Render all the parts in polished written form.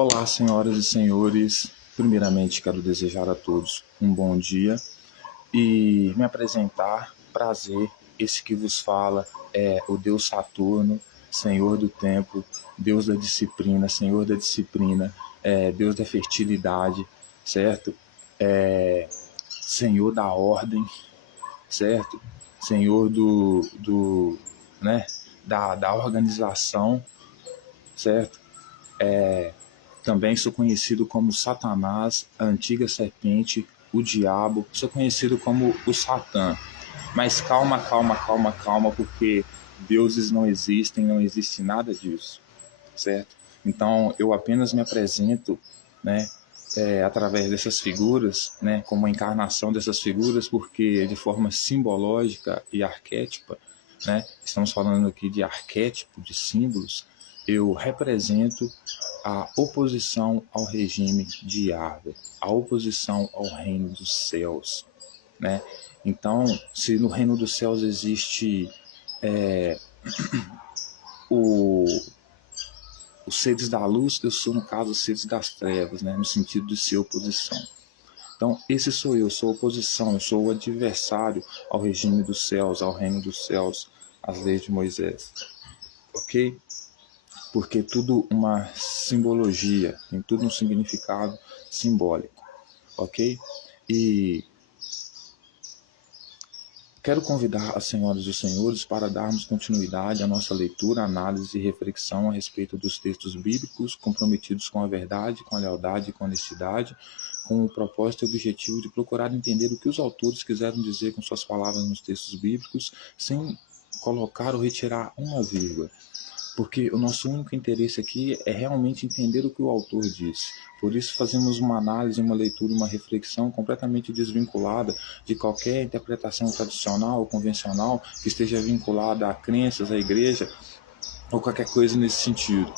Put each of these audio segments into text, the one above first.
Olá, senhoras e senhores. Primeiramente, quero desejar a todos um bom dia e me apresentar. Prazer, esse que vos fala é o Deus Saturno, Senhor do Tempo, Deus da Disciplina, Senhor da Disciplina, Deus da Fertilidade, certo? Senhor da Ordem, certo? Senhor né, da organização, certo? Também sou conhecido como Satanás, a antiga serpente, o diabo, sou conhecido como o Satã. Mas calma, porque deuses não existem, não existe nada disso, certo? Então eu apenas me apresento, né, através dessas figuras, né, como a encarnação dessas figuras, porque de forma simbológica e arquétipa, né, estamos falando aqui de arquétipo, de símbolos, eu represento a oposição ao regime de Yahvé, a oposição ao reino dos céus, né? Então, se no reino dos céus existe os seres da luz, eu sou, no caso, os seres das trevas, né? No sentido de ser oposição. Então, esse sou eu, sou oposição, eu sou o adversário ao regime dos céus, ao reino dos céus, às leis de Moisés. Ok? Porque tudo uma simbologia, tem tudo um significado simbólico, ok? E quero convidar as senhoras e os senhores para darmos continuidade à nossa leitura, análise e reflexão a respeito dos textos bíblicos comprometidos com a verdade, com a lealdade e com a honestidade, com o propósito e objetivo de procurar entender o que os autores quiseram dizer com suas palavras nos textos bíblicos, sem colocar ou retirar uma vírgula. Porque o nosso único interesse aqui é realmente entender o que o autor disse. Por isso fazemos uma análise, uma leitura, uma reflexão completamente desvinculada de qualquer interpretação tradicional ou convencional que esteja vinculada a crenças, à igreja ou qualquer coisa nesse sentido.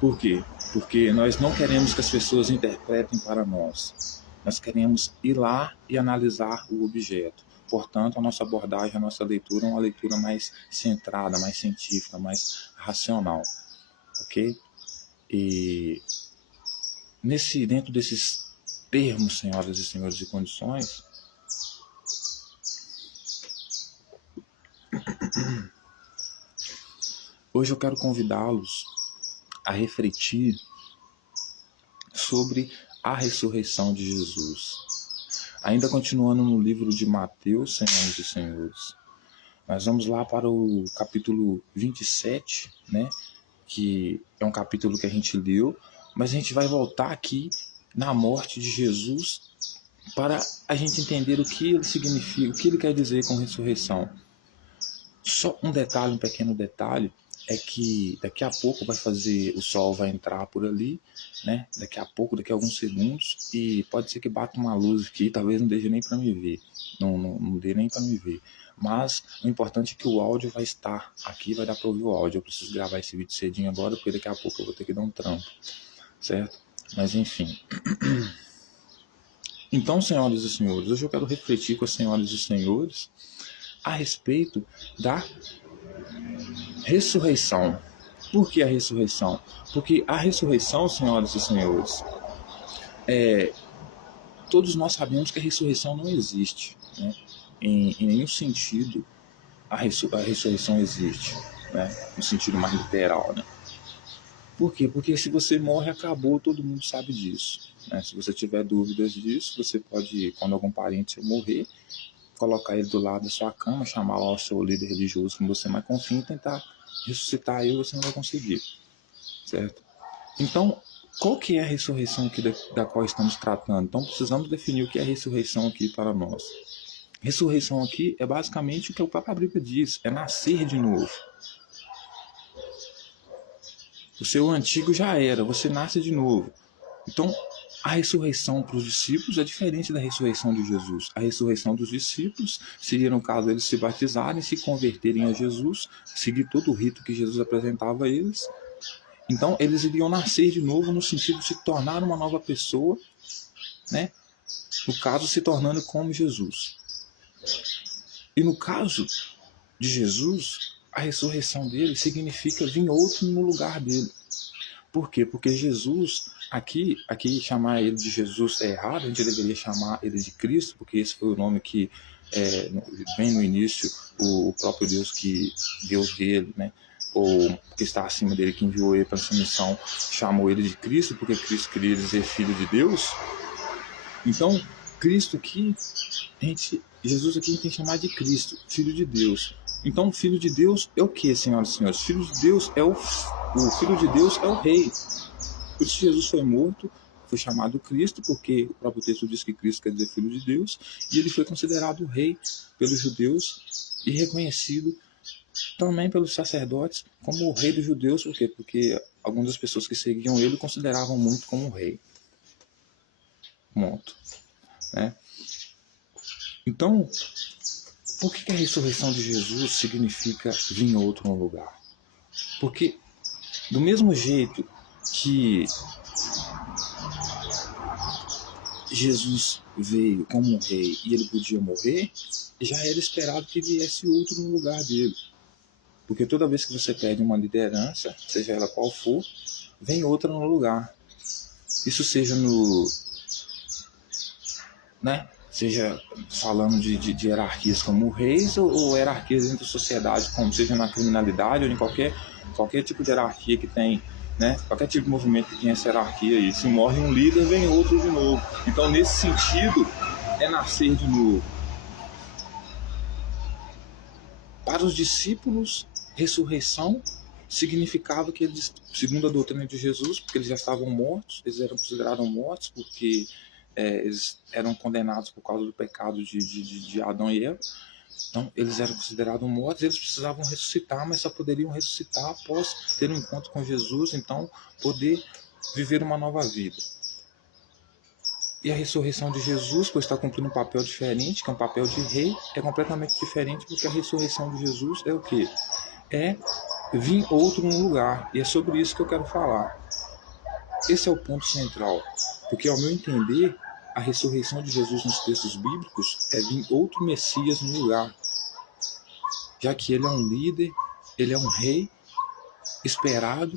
Por quê? Porque nós não queremos que as pessoas interpretem para nós. Nós queremos ir lá e analisar o objeto. Portanto, a nossa abordagem, a nossa leitura é uma leitura mais centrada, mais científica, mais racional, ok? E dentro desses termos, senhoras e senhores, e condições, hoje eu quero convidá-los a refletir sobre a ressurreição de Jesus. Ainda continuando no livro de Mateus, senhoras e senhores, nós vamos lá para o capítulo 27, né? Que é um capítulo que a gente leu, mas a gente vai voltar aqui na morte de Jesus para a gente entender o que ele significa, o que ele quer dizer com ressurreição. Só um detalhe, um pequeno detalhe, é que daqui a pouco o sol vai entrar por ali, né? Daqui a alguns segundos, e pode ser que bata uma luz aqui, talvez não deixe nem para me ver, não dê nem para me ver. Mas o importante é que o áudio vai estar aqui, vai dar para ouvir o áudio. Eu preciso gravar esse vídeo cedinho agora, porque daqui a pouco eu vou ter que dar um trampo, certo? Mas enfim. Então, senhoras e senhores, hoje eu quero refletir com as senhoras e senhores a respeito da ressurreição. Por que a ressurreição? Porque a ressurreição, senhoras e senhores, todos nós sabemos que a ressurreição não existe, né? Em nenhum sentido a ressurreição existe, né? No sentido mais literal, né? Por quê? Porque se você morre, acabou, todo mundo sabe disso, né? Se você tiver dúvidas disso, você pode, quando algum parente seu morrer, colocar ele do lado da sua cama, chamar lá o seu líder religioso que você mais confia e tentar ressuscitar ele, você não vai conseguir, certo? Então, qual que é a ressurreição aqui da qual estamos tratando? Então, precisamos definir o que é a ressurreição aqui para nós. Ressurreição aqui é basicamente o que a própria Bíblia diz, é nascer de novo. O seu antigo já era, você nasce de novo. Então, a ressurreição para os discípulos é diferente da ressurreição de Jesus. A ressurreição dos discípulos seria, no caso, eles se batizarem, se converterem a Jesus, seguir todo o rito que Jesus apresentava a eles. Então, eles iriam nascer de novo no sentido de se tornar uma nova pessoa, né? No caso, se tornando como Jesus. E no caso de Jesus, a ressurreição dele significa vir outro no lugar dele. Por quê? Porque Jesus, aqui chamar ele de Jesus é errado, a gente deveria chamar ele de Cristo, porque esse foi o nome que, bem no início, o próprio Deus que Deus dele, né, ou que está acima dele, que enviou ele para essa missão, chamou ele de Cristo, porque Cristo queria dizer Filho de Deus. Então, Cristo aqui, Jesus aqui a gente tem que chamar de Cristo, Filho de Deus. Então, Filho de Deus é o que, senhoras e senhores? Filho de Deus é o Filho de Deus é o Rei. Por isso Jesus foi morto, foi chamado Cristo, porque o próprio texto diz que Cristo quer dizer Filho de Deus, e ele foi considerado Rei pelos judeus e reconhecido também pelos sacerdotes como o Rei dos judeus. Por quê? Porque algumas das pessoas que seguiam ele consideravam muito como um rei. Ponto. Né? Então, por que a ressurreição de Jesus significa vir outro no lugar? Porque do mesmo jeito que Jesus veio como um rei e ele podia morrer, já era esperado que viesse outro no lugar dele. Porque toda vez que você perde uma liderança, seja ela qual for, vem outra no lugar. Isso seja seja falando de hierarquias como reis ou hierarquias dentro da sociedade, como seja na criminalidade ou em qualquer tipo de hierarquia que tem, né? Qualquer tipo de movimento que tem essa hierarquia aí. Se morre um líder, vem outro de novo. Então, nesse sentido, é nascer de novo. Para os discípulos, ressurreição significava que eles, segundo a doutrina de Jesus, porque eles já estavam mortos, eles eram considerados mortos porque eles eram condenados por causa do pecado de Adão e Eva. Então, eles eram considerados mortos, eles precisavam ressuscitar, mas só poderiam ressuscitar após ter um encontro com Jesus, então poder viver uma nova vida. E a ressurreição de Jesus, pois está cumprindo um papel diferente, que é um papel de rei, é completamente diferente, porque a ressurreição de Jesus é o quê? É vir outro no lugar. E é sobre isso que eu quero falar. Esse é o ponto central, porque ao meu entender, a ressurreição de Jesus nos textos bíblicos é vir outro Messias no lugar, já que ele é um líder, ele é um rei esperado,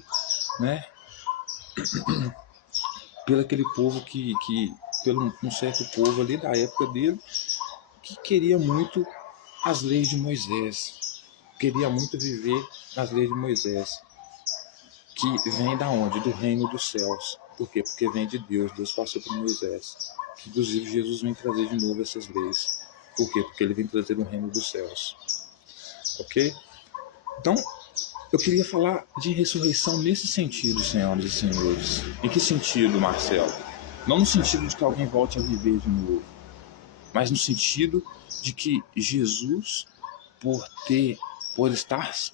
né, pelo aquele povo pelo um certo povo ali da época dele, que queria muito as leis de Moisés, queria muito viver nas leis de Moisés, que vem da onde? Do reino dos céus. Por quê? Porque vem de Deus. Deus passou por Moisés. Inclusive, Jesus vem trazer de novo essas leis. Por quê? Porque ele vem trazer o reino dos céus. Ok? Então, eu queria falar de ressurreição nesse sentido, senhoras e senhores. Em que sentido, Marcelo? Não no sentido de que alguém volte a viver de novo, mas no sentido de que Jesus, por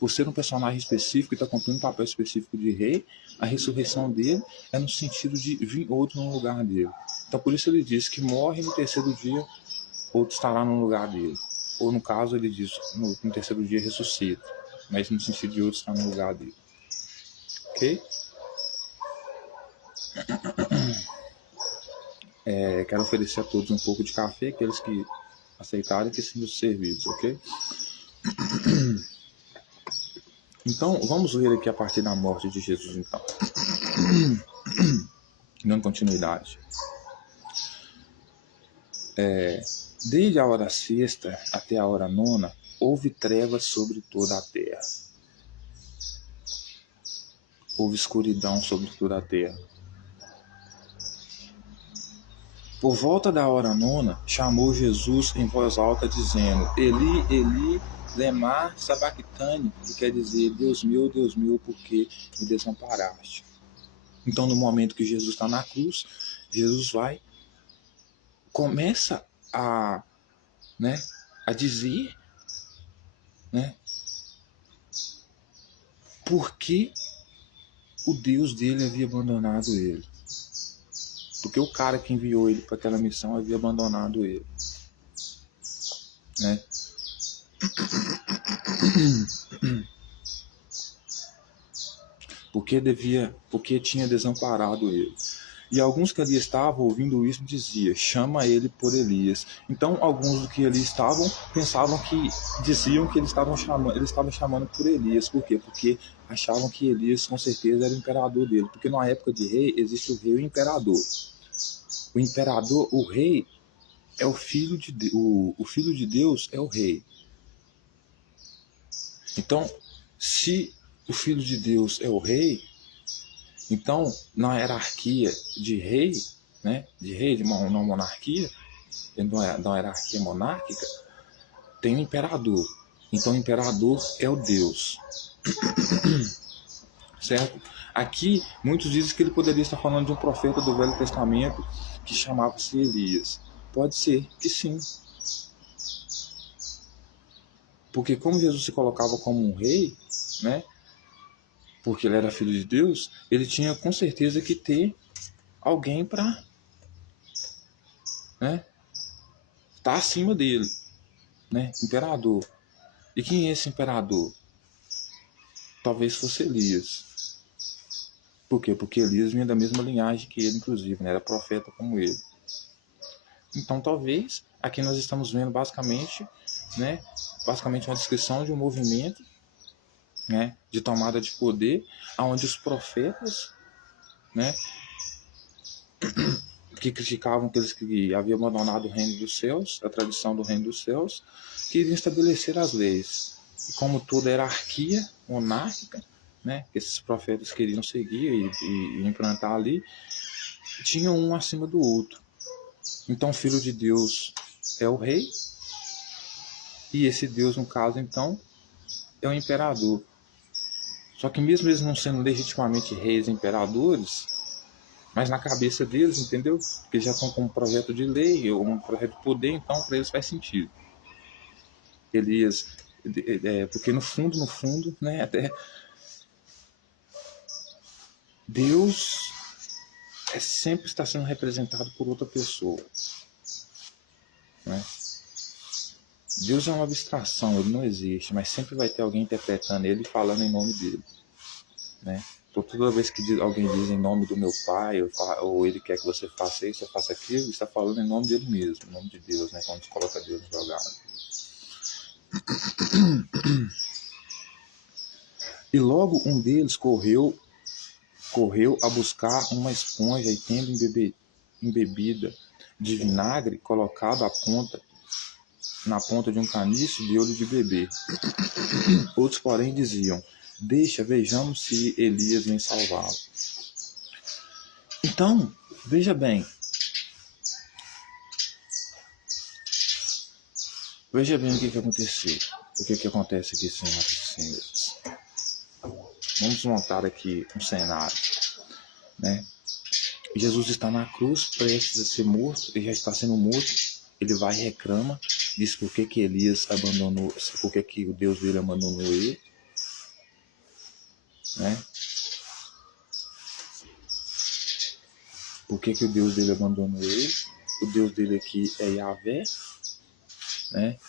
ser um personagem específico e estar cumprindo um papel específico de rei, a ressurreição dele é no sentido de vir outro no lugar dele. Então, por isso ele diz que morre no terceiro dia, outro estará no lugar dele. Ou no caso, ele diz no terceiro dia ressuscita, mas no sentido de outro estar no lugar dele. Ok? Quero oferecer a todos um pouco de café, aqueles que aceitarem que sejam servidos, ok? Então, vamos ver aqui a partir da morte de Jesus, então. Dando continuidade. Desde a hora sexta até a hora nona, houve trevas sobre toda a terra. Houve escuridão sobre toda a terra. Por volta da hora nona, chamou Jesus em voz alta, dizendo: Eli, Eli, lema sabachthani, que quer dizer: Deus meu, por que me desamparaste? Então, no momento que Jesus está na cruz, Jesus começa a dizer, né, por que o Deus dele havia abandonado ele. Porque o cara que enviou ele para aquela missão havia abandonado ele. Né? Porque tinha desamparado ele. E alguns que ali estavam ouvindo isso diziam: chama ele por Elias. Então alguns do que ali estavam pensavam que diziam que eles estavam chamando por Elias. Por quê? Porque achavam que Elias com certeza era o imperador dele. Porque numa época de rei existe o rei e o imperador. O imperador, o rei, é o filho de Deus. O filho de Deus é o rei. Então, se o filho de Deus é o rei, então na hierarquia de rei, né, de uma monarquia, da hierarquia monárquica, tem o imperador. Então o imperador é o Deus. Certo? Aqui, muitos dizem que ele poderia estar falando de um profeta do Velho Testamento que chamava-se Elias. Pode ser que sim. Porque como Jesus se colocava como um rei, né, porque ele era filho de Deus, ele tinha com certeza que ter alguém para, né, estar acima dele, né, imperador. E quem é esse imperador? Talvez fosse Elias. Por quê? Porque Elias vinha da mesma linhagem que ele, inclusive, né, era profeta como ele. Então, talvez, aqui nós estamos vendo basicamente, né, uma descrição de um movimento, né, de tomada de poder, onde os profetas, né, que criticavam aqueles que haviam abandonado o reino dos céus, a tradição do reino dos céus, queriam estabelecer as leis. E como toda hierarquia monárquica, né, que esses profetas queriam seguir e implantar ali, tinham um acima do outro. Então, o Filho de Deus é o rei, e esse Deus, no caso, então, é o imperador. Só que mesmo eles não sendo legitimamente reis e imperadores, mas na cabeça deles, entendeu? Porque já estão com um projeto de lei ou um projeto de poder, então para eles faz sentido. Elias, porque no fundo, né, até Deus sempre está sendo representado por outra pessoa, né? Deus é uma abstração, ele não existe, mas sempre vai ter alguém interpretando ele e falando em nome dele, né? Então, toda vez que alguém diz em nome do meu pai, ou ele quer que você faça isso ou faça aquilo, ele está falando em nome dele mesmo, em nome de Deus, né? Quando se coloca Deus no jogado. E logo um deles correu a buscar uma esponja e, tendo embebida de vinagre, colocado na ponta de um caniço, deu-lhe de beber. Outros, porém, diziam: deixa, vejamos se Elias vem salvá-lo. Então, veja bem. Veja bem o que aconteceu. O que acontece aqui, senhoras e senhores. Vamos montar aqui um cenário, né? Jesus está na cruz, prestes a ser morto, ele já está sendo morto, ele vai e reclama, diz por que Elias abandonou, por que o Deus dele abandonou ele, né? Por que o Deus dele abandonou ele? O Deus dele aqui é Yahvé, né?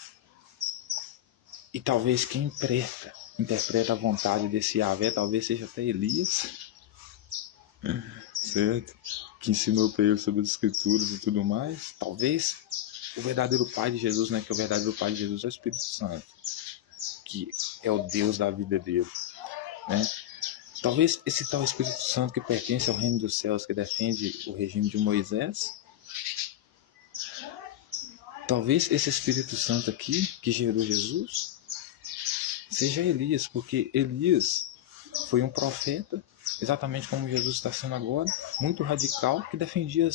E talvez quem interpreta a vontade desse Yahvé, talvez seja até Elias, certo? Que ensinou para ele sobre as escrituras e tudo mais. Talvez o verdadeiro pai de Jesus, né? Que o verdadeiro pai de Jesus é o Espírito Santo, que é o Deus da vida dele, né? Talvez esse tal Espírito Santo que pertence ao reino dos céus, que defende o regime de Moisés, talvez esse Espírito Santo aqui, que gerou Jesus, seja Elias, porque Elias foi um profeta, exatamente como Jesus está sendo agora, muito radical, que defendia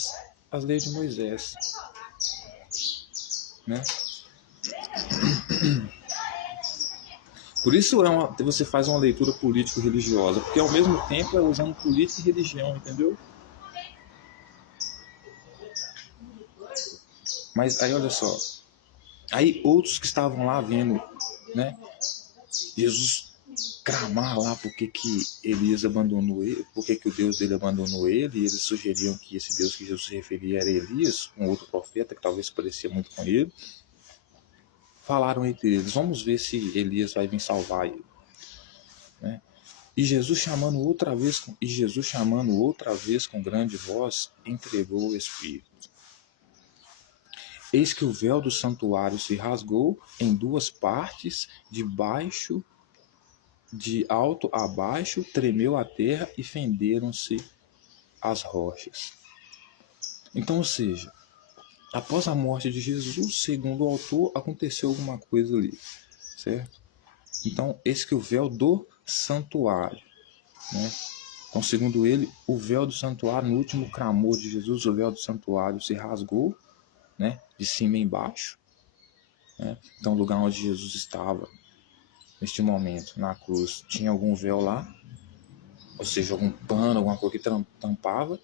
as leis de Moisés, né? Por isso você faz uma leitura político-religiosa, porque ao mesmo tempo é usando política e religião, entendeu? Mas aí olha só, aí outros que estavam lá vendo, né, Jesus clamar lá porque que Elias abandonou ele, porque que o Deus dele abandonou ele, e eles sugeriam que esse Deus que Jesus se referia era Elias, um outro profeta que talvez parecia muito com ele. Falaram entre eles: vamos ver se Elias vai vir salvar ele, né? E Jesus chamando outra vez com grande voz, entregou o Espírito. Eis que o véu do santuário se rasgou em duas partes, de alto a baixo, tremeu a terra e fenderam-se as rochas. Então, ou seja, após a morte de Jesus, segundo o autor, aconteceu alguma coisa ali, certo? Então, eis que o véu do santuário, né? Então, segundo ele, o véu do santuário, no último clamor de Jesus, o véu do santuário se rasgou, né? De cima e embaixo, né? Então, o lugar onde Jesus estava, neste momento, na cruz, tinha algum véu lá, ou seja, algum pano, alguma coisa que tampava.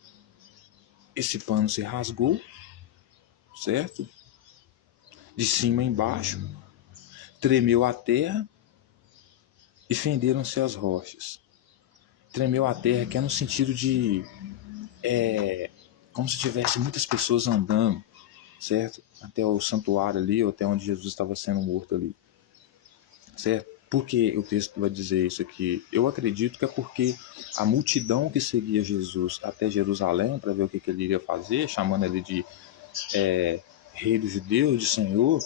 Esse pano se rasgou, certo? De cima e embaixo, tremeu a terra e fenderam-se as rochas. Tremeu a terra, que é no sentido de como se tivesse muitas pessoas andando, certo? Até o santuário ali, ou até onde Jesus estava sendo morto ali, certo? Por que o texto vai dizer isso aqui? Eu acredito que é porque a multidão que seguia Jesus até Jerusalém para ver o que ele iria fazer, chamando ele de rei dos judeus, de Senhor,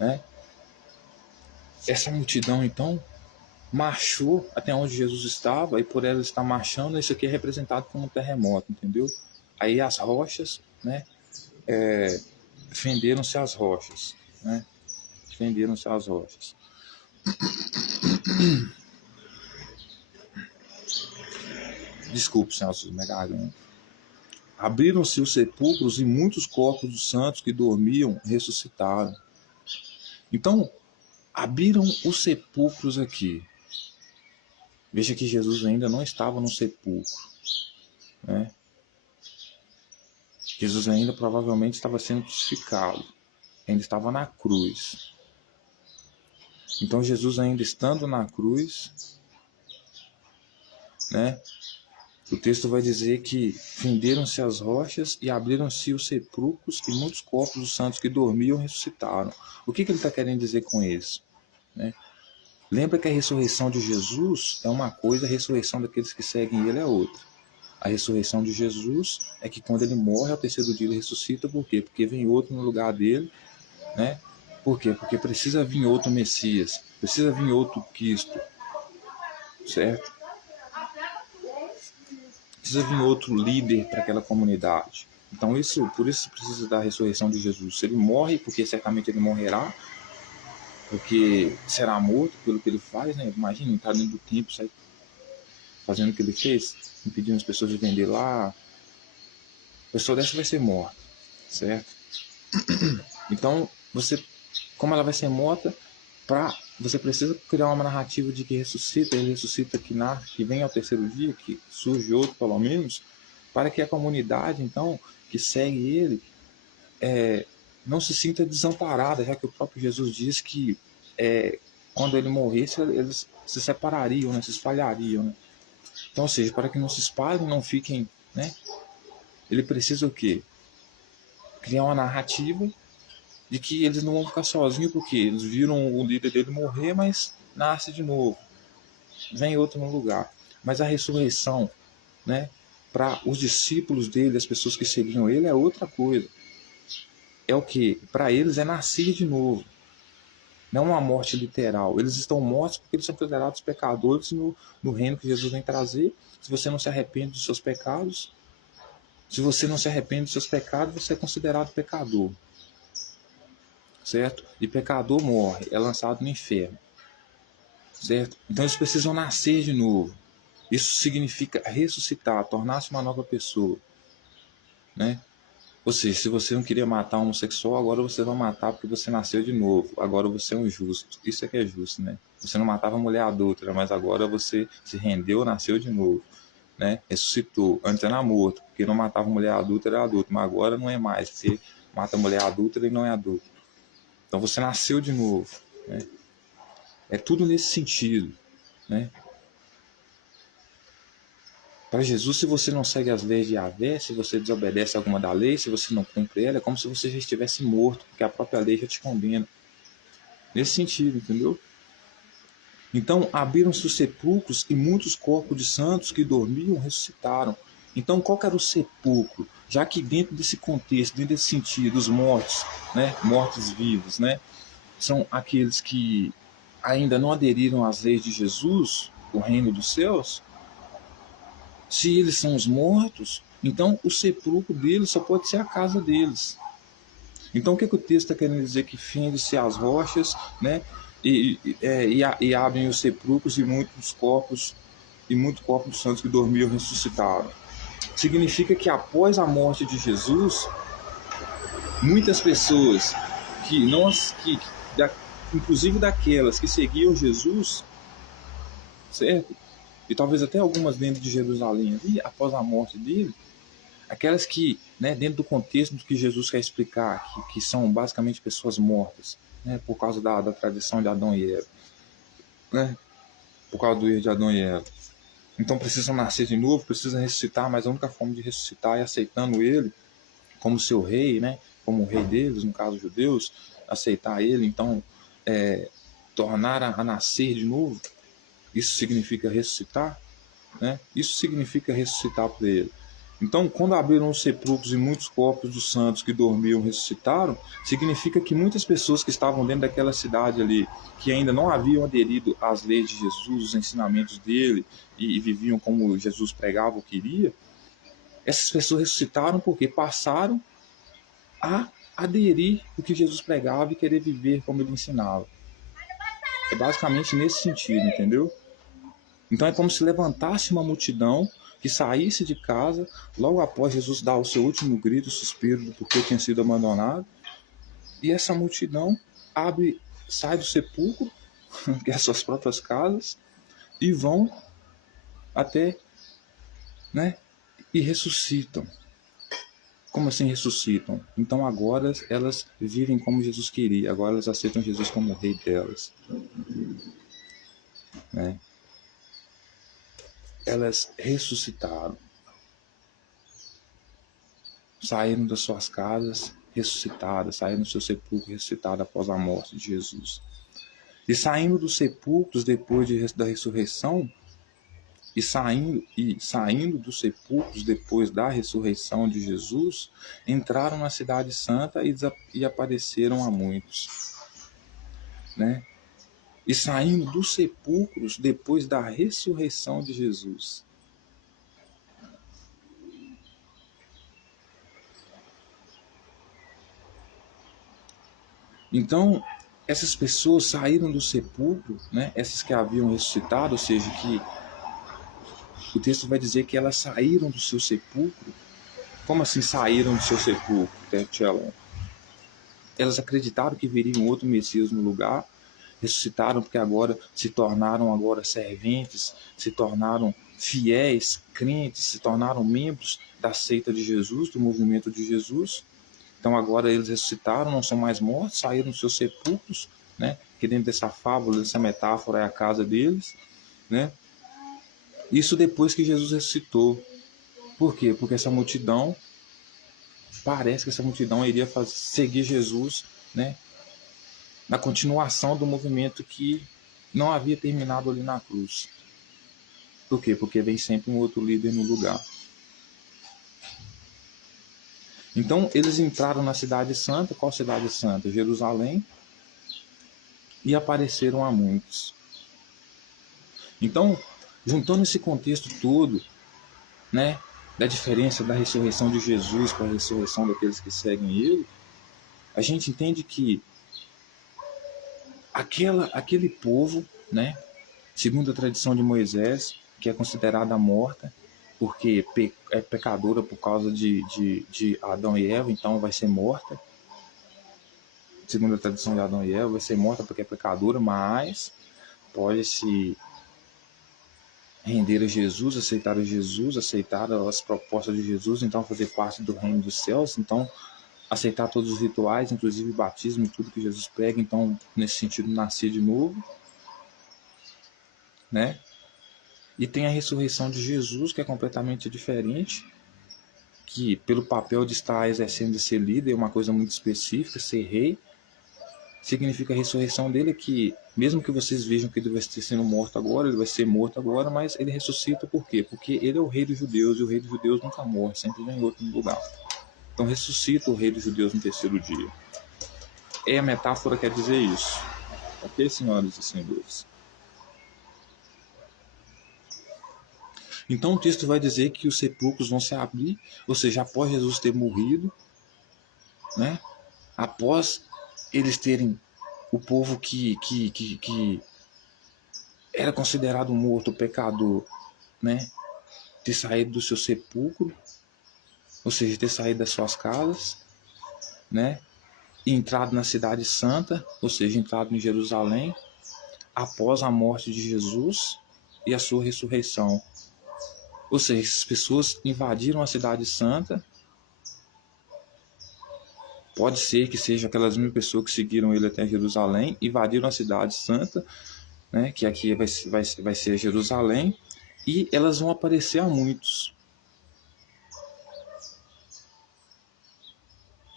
né? Essa multidão, então, marchou até onde Jesus estava, e por ela estar marchando, isso aqui é representado como um terremoto, entendeu? Aí as rochas, né? Fenderam-se as rochas, né? Fenderam-se as rochas. Desculpe, senhor, minha garganta. Abriram-se os sepulcros e muitos corpos dos santos que dormiam ressuscitaram. Então, abriram os sepulcros aqui. Veja que Jesus ainda não estava no sepulcro, né? Jesus ainda provavelmente estava sendo crucificado, ainda estava na cruz. Então, Jesus ainda estando na cruz, né? O texto vai dizer que fenderam-se as rochas e abriram-se os sepulcros e muitos corpos dos santos que dormiam ressuscitaram. O que ele está querendo dizer com isso, né? Lembra que a ressurreição de Jesus é uma coisa, a ressurreição daqueles que seguem ele é outra. A ressurreição de Jesus é que quando ele morre, ao terceiro dia ele ressuscita. Por quê? Porque vem outro no lugar dele, né? Por quê? Porque precisa vir outro Messias, precisa vir outro Cristo, certo? Precisa vir outro líder para aquela comunidade. Então, por isso precisa da ressurreição de Jesus. Se ele morre, porque certamente ele morrerá, porque será morto pelo que ele faz, né? Imagina, entrar dentro do templo, sair fazendo o que ele fez, impedindo as pessoas de vender lá. A pessoa dessa vai ser morta, certo? Então, como ela vai ser morta, você precisa criar uma narrativa de que ele ressuscita, que vem ao terceiro dia, que surge outro pelo menos, para que a comunidade, então, que segue ele, não se sinta desamparada, já que o próprio Jesus diz que quando ele morresse, eles se separariam, né, se espalhariam, né? Então, ou seja, para que não se espalhem, não fiquem, né? Ele precisa o quê? Criar uma narrativa de que eles não vão ficar sozinhos, porque eles viram o líder dele morrer, mas nasce de novo, vem outro no lugar. Mas a ressurreição, né, para os discípulos dele, as pessoas que seguiam ele, é outra coisa. É o que? Para eles é nascer de novo, não uma morte literal. Eles estão mortos porque eles são considerados pecadores no reino que Jesus vem trazer. Se você não se arrepende dos seus pecados, se você não se arrepende dos seus pecados, você é considerado pecador, certo? E pecador morre, é lançado no inferno, certo? Então eles precisam nascer de novo. Isso significa ressuscitar, tornar-se uma nova pessoa, né? Ou seja, se você não queria matar um homossexual, agora você vai matar porque você nasceu de novo. Agora você é um justo. Isso é que é justo, né? Você não matava mulher adulta, mas agora você se rendeu, nasceu de novo, né? Ressuscitou. Antes era morto, porque não matava mulher adulta, era adulto, mas agora não é mais. Você mata mulher adulta, ele não é adulto. Então você nasceu de novo, né? É tudo nesse sentido, né? Para Jesus, se você não segue as leis de Yahvé, se você desobedece alguma da lei, se você não cumpre ela, é como se você já estivesse morto, porque a própria lei já te condena. Nesse sentido, entendeu? Então abriram-se os sepulcros e muitos corpos de santos que dormiam ressuscitaram. Então qual que era o sepulcro? Já que dentro desse contexto, dentro desse sentido, os mortos, né, mortos-vivos, né, são aqueles que ainda não aderiram às leis de Jesus, o reino dos céus. Se eles são os mortos, então o sepulcro deles só pode ser a casa deles. Então o que, que o texto está querendo dizer? Que fende-se as rochas, né? E abrem os sepulcros e muitos corpos dos santos que dormiam ressuscitaram. Significa que após a morte de Jesus, muitas pessoas que não inclusive daquelas que seguiam Jesus, certo? E talvez até algumas dentro de Jerusalém ali, após a morte dele, aquelas que, né, dentro do contexto do que Jesus quer explicar, que são basicamente pessoas mortas, né, por causa da tradição de Adão e Eva, né, por causa do erro de Adão e Eva. Então precisam nascer de novo, precisam ressuscitar, mas a única forma de ressuscitar é aceitando ele como seu rei, né, como o rei deles, no caso judeus, aceitar ele, então tornar a nascer de novo. Isso significa ressuscitar, né? Isso significa ressuscitar por ele. Então, quando abriram os sepulcros e muitos corpos dos santos que dormiam ressuscitaram, significa que muitas pessoas que estavam dentro daquela cidade ali, que ainda não haviam aderido às leis de Jesus, os ensinamentos dele, e viviam como Jesus pregava ou queria, essas pessoas ressuscitaram porque passaram a aderir o que Jesus pregava e querer viver como ele ensinava. É basicamente nesse sentido, entendeu? Então é como se levantasse uma multidão que saísse de casa logo após Jesus dar o seu último grito, suspiro do porquê tinha sido abandonado, e essa multidão sai do sepulcro, que é as suas próprias casas, e vão até, né, e ressuscitam. Como assim ressuscitam? Então agora elas vivem como Jesus queria, agora elas aceitam Jesus como o rei delas, né? Elas ressuscitaram, saíram das suas casas ressuscitadas, saíram do seu sepulcro ressuscitado após a morte de Jesus. E saindo dos sepulcros depois da ressurreição, saindo dos sepulcros depois da ressurreição de Jesus, entraram na cidade santa e apareceram a muitos, né? E saindo dos sepulcros depois da ressurreição de Jesus. Então, essas pessoas saíram do sepulcro, né? Essas que haviam ressuscitado, ou seja, que o texto vai dizer que elas saíram do seu sepulcro. Como assim saíram do seu sepulcro, Tchelon? Elas acreditaram que viria um outro Messias no lugar, ressuscitaram porque agora se tornaram serventes, se tornaram fiéis, crentes, se tornaram membros da seita de Jesus, do movimento de Jesus. Então agora eles ressuscitaram, não são mais mortos, saíram dos seus sepulcros, né? Que dentro dessa fábula, dessa metáfora é a casa deles, né? Isso depois que Jesus ressuscitou. Por quê? Porque essa multidão, parece que essa multidão iria seguir Jesus, né? Na continuação do movimento que não havia terminado ali na cruz. Por quê? Porque vem sempre um outro líder no lugar. Então eles entraram na cidade santa. Qual cidade santa? Jerusalém. E apareceram a muitos. Então, juntando esse contexto todo, né, da diferença da ressurreição de Jesus para a ressurreição daqueles que seguem ele, a gente entende que aquele povo, né, segundo a tradição de Moisés, que é considerada morta, porque é pecadora por causa de Adão e Eva, então vai ser morta. Segundo a tradição de Adão e Eva, vai ser morta porque é pecadora, mas pode se render a Jesus, aceitar as propostas de Jesus, então fazer parte do reino dos céus, então aceitar todos os rituais, inclusive o batismo e tudo que Jesus prega, então nesse sentido nascer de novo, né? E tem a ressurreição de Jesus, que é completamente diferente, que pelo papel de estar exercendo de ser líder, é uma coisa muito específica, ser rei, significa a ressurreição dele, que mesmo que vocês vejam que ele vai estar sendo morto agora, ele vai ser morto agora, mas ele ressuscita por quê? Porque ele é o rei dos judeus, e o rei dos judeus nunca morre, sempre vem em outro lugar. Então ressuscita o rei dos judeus no terceiro dia. A metáfora quer dizer isso. Ok, senhoras e senhores? Então o texto vai dizer que os sepulcros vão se abrir, ou seja, após Jesus ter morrido, né? Após eles terem o povo que era considerado morto, pecador, né? Ter saído do seu sepulcro, ou seja, ter saído das suas casas, né? E entrado na cidade santa, ou seja, entrado em Jerusalém, após a morte de Jesus e a sua ressurreição. Ou seja, essas pessoas invadiram a cidade santa. Pode ser que sejam aquelas 1000 pessoas que seguiram ele até Jerusalém, invadiram a cidade santa, né, que aqui vai ser Jerusalém, e elas vão aparecer a muitos.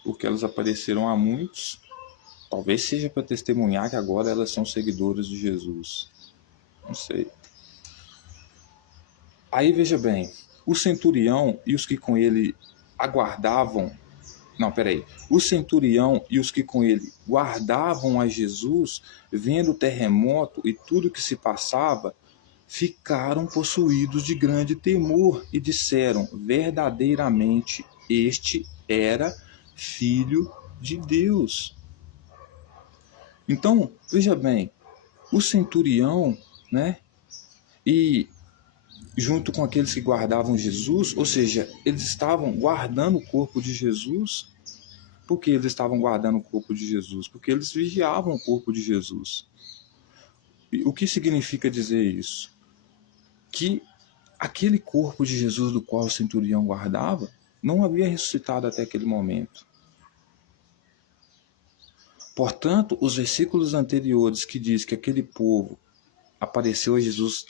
Porque elas apareceram a muitos, talvez seja para testemunhar que agora elas são seguidoras de Jesus. Não sei. Aí veja bem, o centurião e os que com ele aguardavam. Não, peraí. O centurião e os que com ele guardavam a Jesus, vendo o terremoto e tudo que se passava, ficaram possuídos de grande temor e disseram: verdadeiramente, este era filho de Deus. Então, veja bem, o centurião, né, e junto com aqueles que guardavam Jesus, ou seja, eles estavam guardando o corpo de Jesus. Por que eles estavam guardando o corpo de Jesus? Porque eles vigiavam o corpo de Jesus. E o que significa dizer isso? Que aquele corpo de Jesus do qual o centurião guardava não havia ressuscitado até aquele momento. Portanto, os versículos anteriores que diz que aquele povo apareceu a Jesus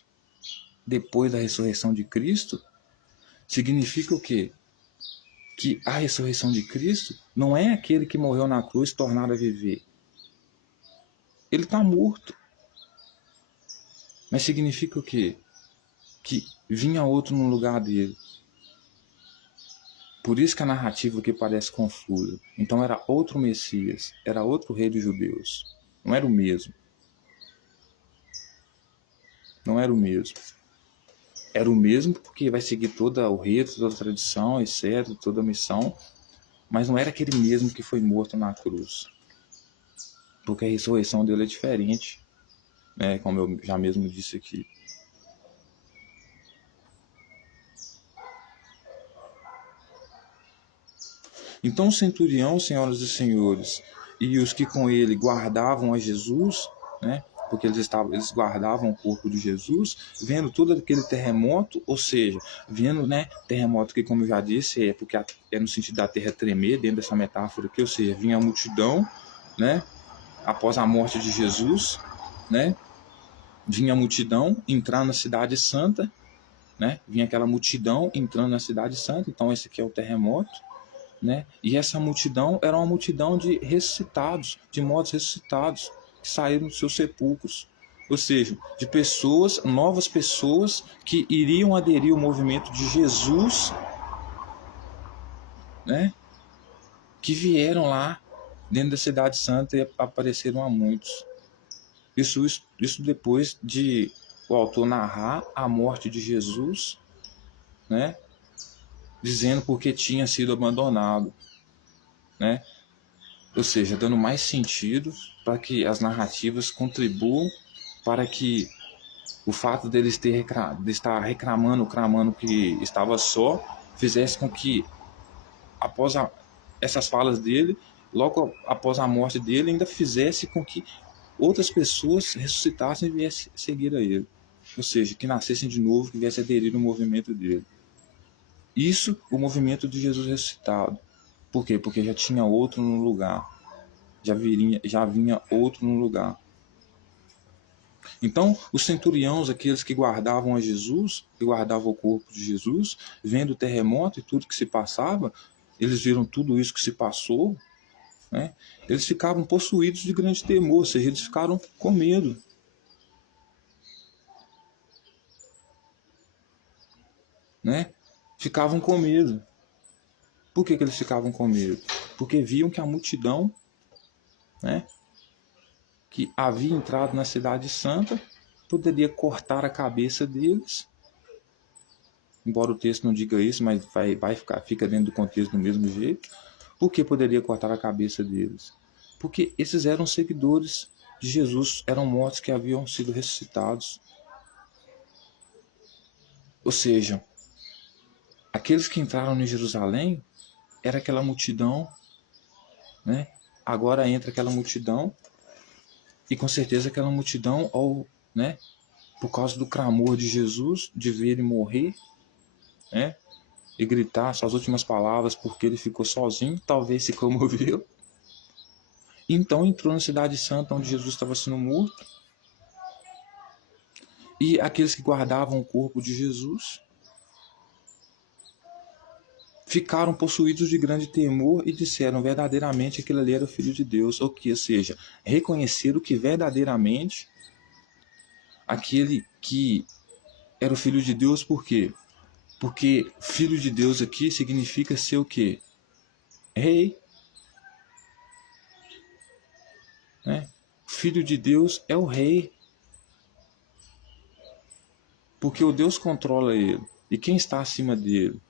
depois da ressurreição de Cristo, significa o quê? Que a ressurreição de Cristo não é aquele que morreu na cruz tornado a viver. Ele está morto. Mas significa o quê? Que vinha outro no lugar dele. Por isso que a narrativa aqui parece confusa. Então era outro Messias, era outro rei dos judeus. Não era o mesmo. Não era o mesmo. Era o mesmo porque vai seguir todo o rito, toda a tradição, etc., toda a missão, mas não era aquele mesmo que foi morto na cruz. Porque a ressurreição dele é diferente, né? Como eu já mesmo disse aqui. Então o centurião, senhoras e senhores, e os que com ele guardavam a Jesus, né? Porque eles guardavam o corpo de Jesus, vendo todo aquele terremoto, ou seja, vendo, né, terremoto que, como eu já disse, é porque é no sentido da terra tremer, dentro dessa metáfora aqui, ou seja, vinha a multidão, né, após a morte de Jesus, né, vinha a multidão entrar na cidade santa, né, vinha aquela multidão entrando na cidade santa, então esse aqui é o terremoto, né, e essa multidão era uma multidão de ressuscitados, de mortos ressuscitados, que saíram dos seus sepulcros, ou seja, de pessoas, novas pessoas que iriam aderir ao movimento de Jesus, né, que vieram lá dentro da cidade santa e apareceram a muitos. Isso depois de o autor narrar a morte de Jesus, né, dizendo porque tinha sido abandonado, né, ou seja, dando mais sentido para que as narrativas contribuam para que o fato deles de estar clamando que estava só, fizesse com que, após essas falas dele, logo após a morte dele, ainda fizesse com que outras pessoas ressuscitassem e viessem seguir a ele. Ou seja, que nascessem de novo, que viessem aderir no movimento dele. Isso, o movimento de Jesus ressuscitado. Por quê? Porque já tinha outro no lugar. Já vinha outro no lugar. Então, os centuriões, aqueles que guardavam a Jesus, que guardavam o corpo de Jesus, vendo o terremoto e tudo que se passava, eles viram tudo isso que se passou, né? Eles ficavam possuídos de grande temor, ou seja, eles ficaram com medo. Né? Ficavam com medo. Por que eles ficavam com medo? Porque viam que a multidão, né, que havia entrado na cidade santa poderia cortar a cabeça deles. Embora o texto não diga isso, mas fica dentro do contexto do mesmo jeito. Por que poderia cortar a cabeça deles? Porque esses eram seguidores de Jesus, eram mortos que haviam sido ressuscitados. Ou seja, aqueles que entraram em Jerusalém era aquela multidão, né? Agora entra aquela multidão e com certeza aquela multidão, né, por causa do clamor de Jesus, de ver ele morrer, né, e gritar suas últimas palavras porque ele ficou sozinho, talvez se comoveu. Então entrou na cidade santa onde Jesus estava sendo morto. E aqueles que guardavam o corpo de Jesus ficaram possuídos de grande temor e disseram verdadeiramente que aquele ali era o Filho de Deus. Ou seja, reconheceram que verdadeiramente aquele que era o Filho de Deus. Por quê? Porque Filho de Deus aqui significa ser o quê? Rei. Né? Filho de Deus é o rei. Porque o Deus controla ele. E quem está acima dele?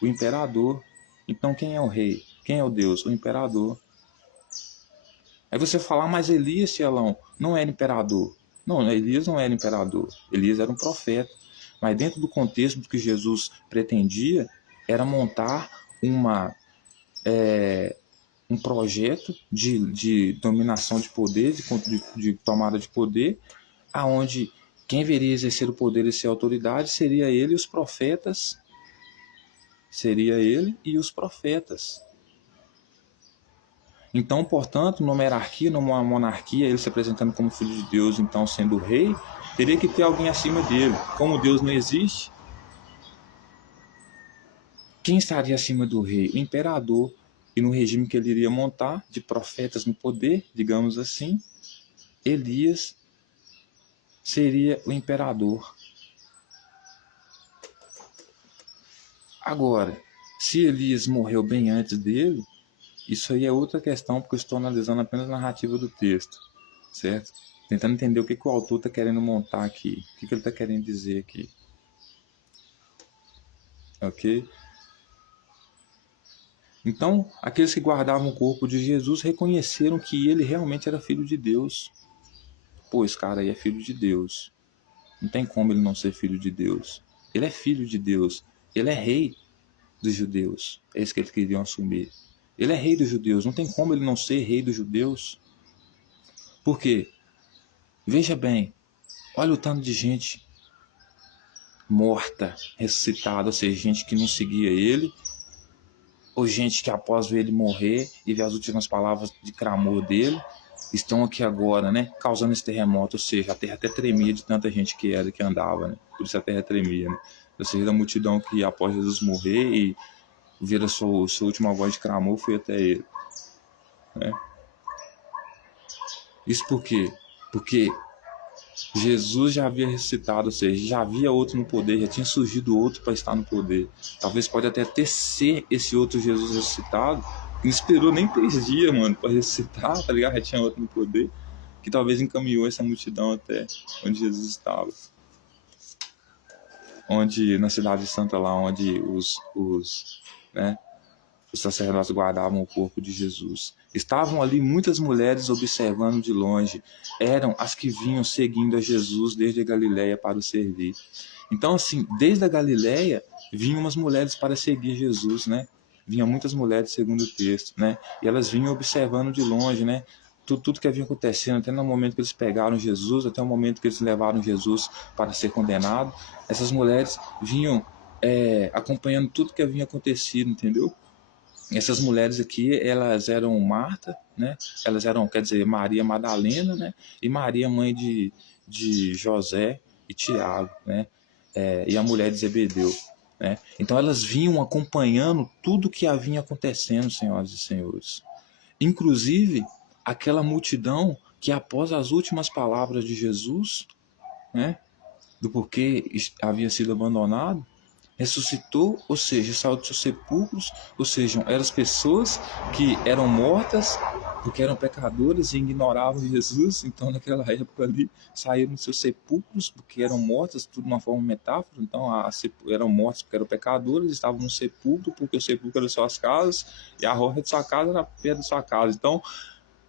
O imperador. Então quem é o rei? Quem é o Deus? O imperador. Aí você fala, mas Elias, Cielão, não era imperador. Não, Elias não era imperador. Elias era um profeta. Mas dentro do contexto do que Jesus pretendia, era montar um projeto de dominação de poder, de tomada de poder, aonde quem viria exercer o poder e ser autoridade seria ele e os profetas. Seria ele e os profetas. Então, portanto, numa hierarquia, numa monarquia, ele se apresentando como filho de Deus, então sendo o rei, teria que ter alguém acima dele. Como Deus não existe, quem estaria acima do rei? O imperador. E no regime que ele iria montar, de profetas no poder, digamos assim, Elias seria o imperador. Agora, se Elias morreu bem antes dele, isso aí é outra questão, porque eu estou analisando apenas a narrativa do texto, certo? Tentando entender o que o autor está querendo montar aqui, o que ele está querendo dizer aqui. Ok? Então, aqueles que guardavam o corpo de Jesus reconheceram que ele realmente era filho de Deus. Pô, esse cara aí é filho de Deus. Não tem como ele não ser filho de Deus. Ele é filho de Deus. Ele é rei dos judeus. É isso que eles queriam assumir. Ele é rei dos judeus. Não tem como ele não ser rei dos judeus. Por quê? Veja bem. Olha o tanto de gente morta, ressuscitada. Ou seja, gente que não seguia ele. Ou gente que após ver ele morrer e ver as últimas palavras de clamor dele, estão aqui agora, né, causando esse terremoto. Ou seja, a terra até tremia de tanta gente que andava, né? Por isso a terra tremia, né? Ou seja, da multidão que após Jesus morrer e ver a sua última voz de clamor foi até ele, né? Isso por quê? Porque Jesus já havia ressuscitado, ou seja, já havia outro no poder, já tinha surgido outro para estar no poder. Talvez pode até ser esse outro Jesus ressuscitado, que não esperou nem 3 dias, mano, para ressuscitar, tá ligado? Já tinha outro no poder, que talvez encaminhou essa multidão até onde Jesus estava. Onde, na cidade santa lá, onde os sacerdotes guardavam o corpo de Jesus. Estavam ali muitas mulheres observando de longe. Eram as que vinham seguindo a Jesus desde a Galiléia para o servir. Então, assim, desde a Galiléia, vinham umas mulheres para seguir Jesus, né? Vinham muitas mulheres, segundo o texto, né? E elas vinham observando de longe, né? Tudo que havia acontecendo, até no momento que eles pegaram Jesus, até o momento que eles levaram Jesus para ser condenado. Essas mulheres vinham acompanhando tudo que havia acontecido, entendeu? Essas mulheres aqui, elas eram Marta, né? Elas eram, quer dizer, Maria Madalena, né? E Maria, mãe de José e Tiago, né? E a mulher de Zebedeu, né? Então elas vinham acompanhando tudo que havia acontecendo, senhoras e senhores. Inclusive, aquela multidão que após as últimas palavras de Jesus, né, do porquê havia sido abandonado, ressuscitou, ou seja, saiu dos seus sepulcros, ou seja, eram as pessoas que eram mortas porque eram pecadores e ignoravam Jesus. Então naquela época ali saíram dos seus sepulcros porque eram mortas, tudo de uma forma metáfora. Então eram mortos porque eram pecadores, estavam no sepulcro porque o sepulcro era suas casas e a rocha de sua casa era perto da sua casa. Então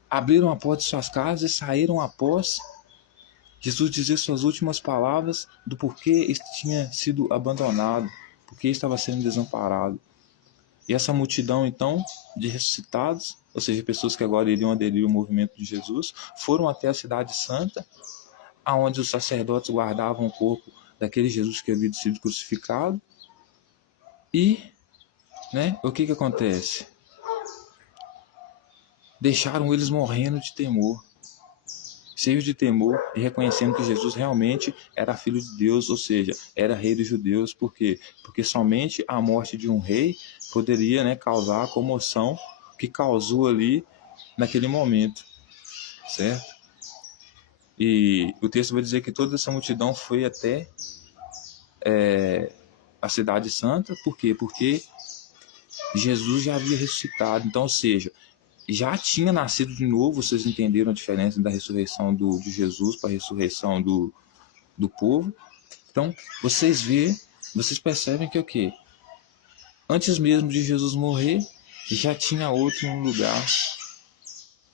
abriram a porta de suas casas e saíram após Jesus dizer suas últimas palavras do porquê ele tinha sido abandonado, porque estava sendo desamparado. E essa multidão, então, de ressuscitados, ou seja, pessoas que agora iriam aderir ao movimento de Jesus, foram até a cidade santa, aonde os sacerdotes guardavam o corpo daquele Jesus que havia sido crucificado. E, o que acontece? Deixaram eles morrendo de temor, cheios de temor e reconhecendo que Jesus realmente era filho de Deus, ou seja, era rei dos judeus. Por quê? Porque somente a morte de um rei poderia, causar a comoção que causou ali naquele momento, certo? E o texto vai dizer que toda essa multidão foi até a cidade santa. Por quê? Porque Jesus já havia ressuscitado. Então, ou seja, já tinha nascido de novo. Vocês entenderam a diferença da ressurreição de Jesus para a ressurreição do povo. Então, vocês percebem que o quê? Antes mesmo de Jesus morrer, já tinha outro no lugar.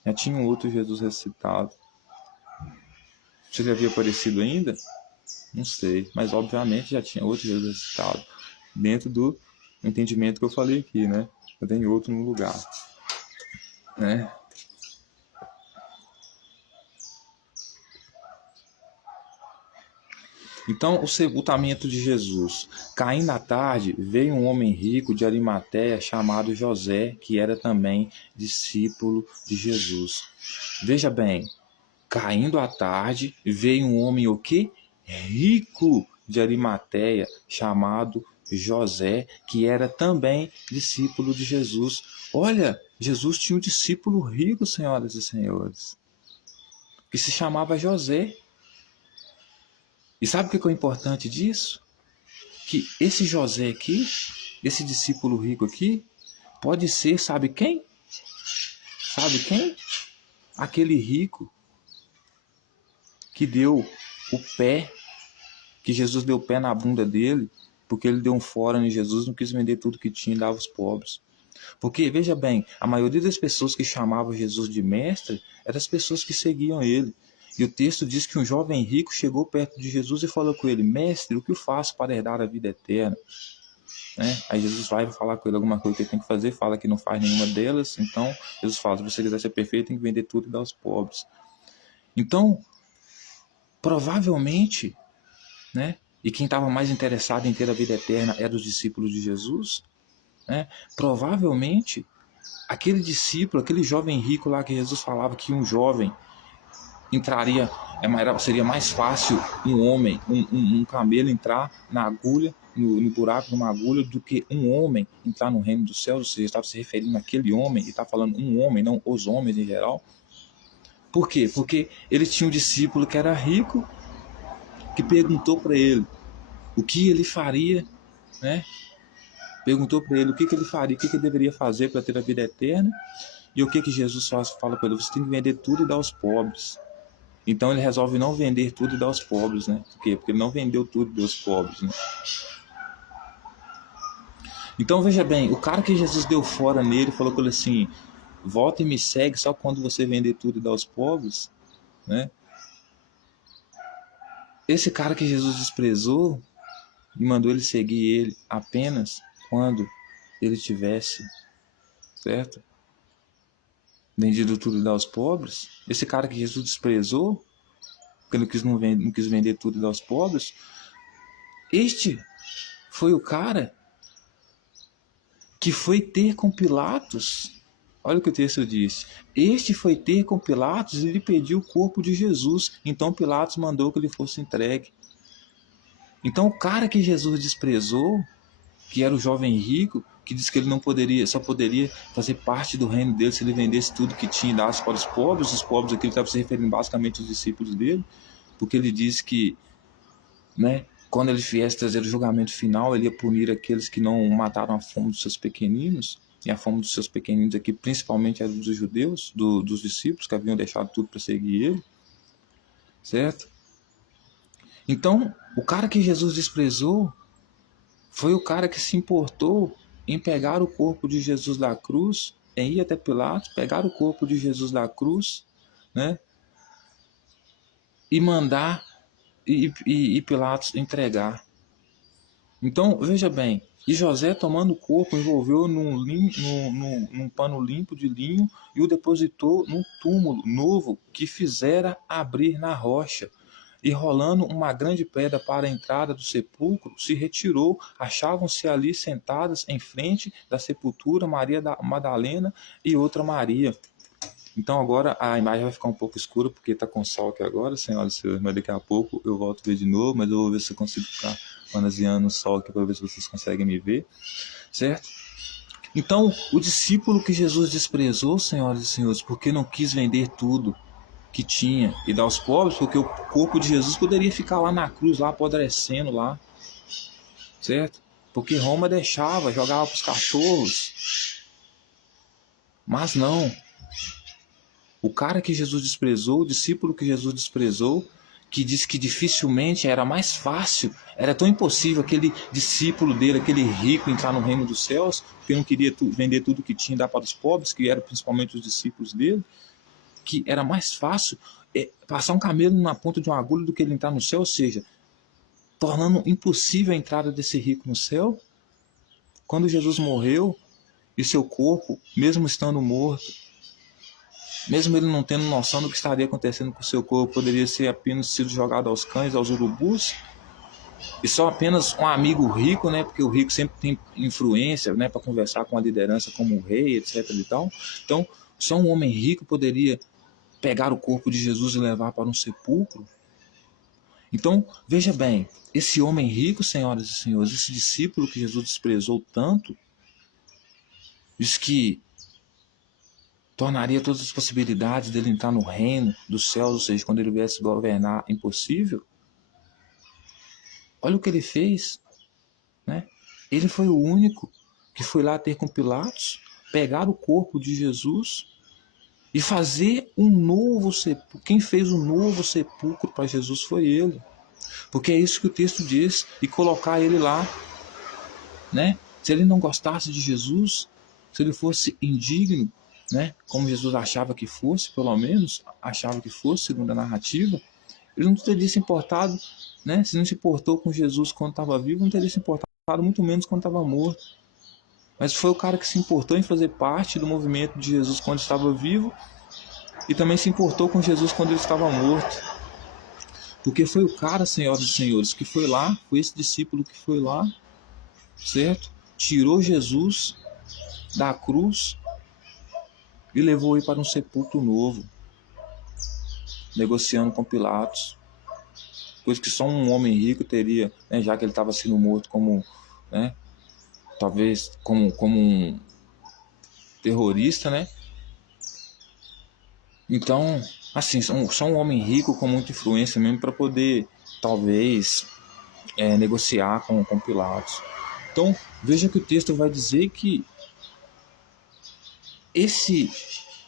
Já tinha um outro Jesus ressuscitado. Se ele havia aparecido ainda? Não sei. Mas, obviamente, já tinha outro Jesus ressuscitado. Dentro do entendimento que eu falei aqui, né? Já tem outro no lugar. Né? Então, o sepultamento de Jesus. Caindo à tarde, veio um homem rico de Arimateia chamado José, que era também discípulo de Jesus. Veja bem, caindo à tarde, veio um homem o quê? Rico de Arimateia chamado José, que era também discípulo de Jesus. Olha, Jesus tinha um discípulo rico, senhoras e senhores, que se chamava José. E sabe o que é o importante disso? Que esse José aqui, esse discípulo rico aqui, pode ser, sabe quem? Sabe quem? Aquele rico que deu o pé, que Jesus deu o pé na bunda dele, porque ele deu um fora em Jesus, não quis vender tudo que tinha e dava aos pobres. Porque, veja bem, a maioria das pessoas que chamavam Jesus de mestre eram as pessoas que seguiam ele. E o texto diz que um jovem rico chegou perto de Jesus e falou com ele: mestre, o que eu faço para herdar a vida eterna? Aí Jesus vai falar com ele alguma coisa que ele tem que fazer, fala que não faz nenhuma delas. Então Jesus fala: se você quiser ser perfeito, tem que vender tudo e dar aos pobres. Então, provavelmente, e quem estava mais interessado em ter a vida eterna era os discípulos de Jesus, provavelmente aquele discípulo, aquele jovem rico lá que Jesus falava que um jovem entraria, seria mais fácil um homem, um camelo entrar na agulha, no buraco de uma agulha, do que um homem entrar no reino dos céus. Ou seja, estava se referindo àquele homem, e está falando um homem, não os homens em geral. Por quê? Porque ele tinha um discípulo que era rico, que perguntou para ele o que ele faria, perguntou para ele o que ele faria, o que ele deveria fazer para ter a vida eterna. E o que Jesus fala para ele? Você tem que vender tudo e dar aos pobres. Então ele resolve não vender tudo e dar aos pobres, Por quê? Porque ele não vendeu tudo e deu aos pobres, Então veja bem, o cara que Jesus deu fora nele, falou com ele assim: volta e me segue só quando você vender tudo e dar aos pobres, Esse cara que Jesus desprezou e mandou ele seguir ele apenas quando ele tivesse, certo? Vendido tudo e dar aos pobres. Esse cara que Jesus desprezou, porque não quis vender tudo e dar aos pobres, este foi o cara que foi ter com Pilatos. Olha o que o texto diz. Este foi ter com Pilatos e lhe pediu o corpo de Jesus. Então Pilatos mandou que ele fosse entregue. Então o cara que Jesus desprezou, que era o jovem rico, que diz que ele não poderia, só poderia fazer parte do reino dele se ele vendesse tudo que tinha e desse para os pobres. Os pobres aqui ele estava se referindo basicamente aos discípulos dele, porque ele disse que, né, quando ele viesse trazer o julgamento final, ele ia punir aqueles que não mataram a fome dos seus pequeninos. E a fome dos seus pequeninos aqui principalmente era dos judeus, dos discípulos que haviam deixado tudo para seguir ele, certo? Então, o cara que Jesus desprezou foi o cara que se importou em pegar o corpo de Jesus da cruz, em ir até Pilatos, pegar o corpo de Jesus da cruz, né? E mandar e Pilatos entregar. Então, veja bem, e José, tomando o corpo, envolveu num pano limpo de linho e o depositou num túmulo novo que fizera abrir na rocha. E rolando uma grande pedra para a entrada do sepulcro, se retirou. Achavam-se ali sentadas em frente da sepultura Maria da Madalena e outra Maria. Então agora a imagem vai ficar um pouco escura, porque está com sol aqui agora, senhoras e senhores, mas daqui a pouco eu volto a ver de novo, mas eu vou ver se eu consigo ficar manuseando o sol aqui para ver se vocês conseguem me ver, certo? Então, o discípulo que Jesus desprezou, senhoras e senhores, porque não quis vender tudo que tinha e dar aos pobres, porque o corpo de Jesus poderia ficar lá na cruz, lá apodrecendo lá, certo? Porque Roma deixava, jogava para os cachorros. Mas não. O cara que Jesus desprezou, o discípulo que Jesus desprezou, que disse que dificilmente era mais fácil, era tão impossível aquele discípulo dele, aquele rico, entrar no reino dos céus, porque não queria vender tudo que tinha e dar para os pobres, que eram principalmente os discípulos dele, que era mais fácil passar um camelo na ponta de uma agulha do que ele entrar no céu, ou seja, tornando impossível a entrada desse rico no céu. Quando Jesus morreu e seu corpo, mesmo estando morto, mesmo ele não tendo noção do que estaria acontecendo com o seu corpo, poderia ser apenas sido jogado aos cães, aos urubus, e só apenas um amigo rico, né, porque o rico sempre tem influência, né, para conversar com a liderança como o rei, etc. e tal. Então, só um homem rico poderia pegar o corpo de Jesus e levar para um sepulcro. Então, veja bem, esse homem rico, senhoras e senhores, esse discípulo que Jesus desprezou tanto, diz que tornaria todas as possibilidades dele entrar no reino dos céus, ou seja, quando ele viesse governar, impossível. Olha o que ele fez, né? Ele foi o único que foi lá ter com Pilatos, pegar o corpo de Jesus e fazer um novo sepulcro. Quem fez um novo sepulcro para Jesus foi ele. Porque é isso que o texto diz, e colocar ele lá, né? Se ele não gostasse de Jesus, se ele fosse indigno, né? Como Jesus achava que fosse, pelo menos achava que fosse, segundo a narrativa, ele não teria se importado, né? Se não se importou com Jesus quando estava vivo, não teria se importado muito menos quando estava morto. Mas foi o cara que se importou em fazer parte do movimento de Jesus quando estava vivo e também se importou com Jesus quando ele estava morto. Porque foi o cara, senhoras e senhores, que foi lá, foi esse discípulo que foi lá, certo? Tirou Jesus da cruz e levou ele para um sepulcro novo, negociando com Pilatos. Coisa que só um homem rico teria, né, já que ele estava sendo morto como, né, talvez como um terrorista, né? Então, assim, só um homem rico com muita influência mesmo para poder, talvez, negociar com Pilatos. Então, veja que o texto vai dizer que esse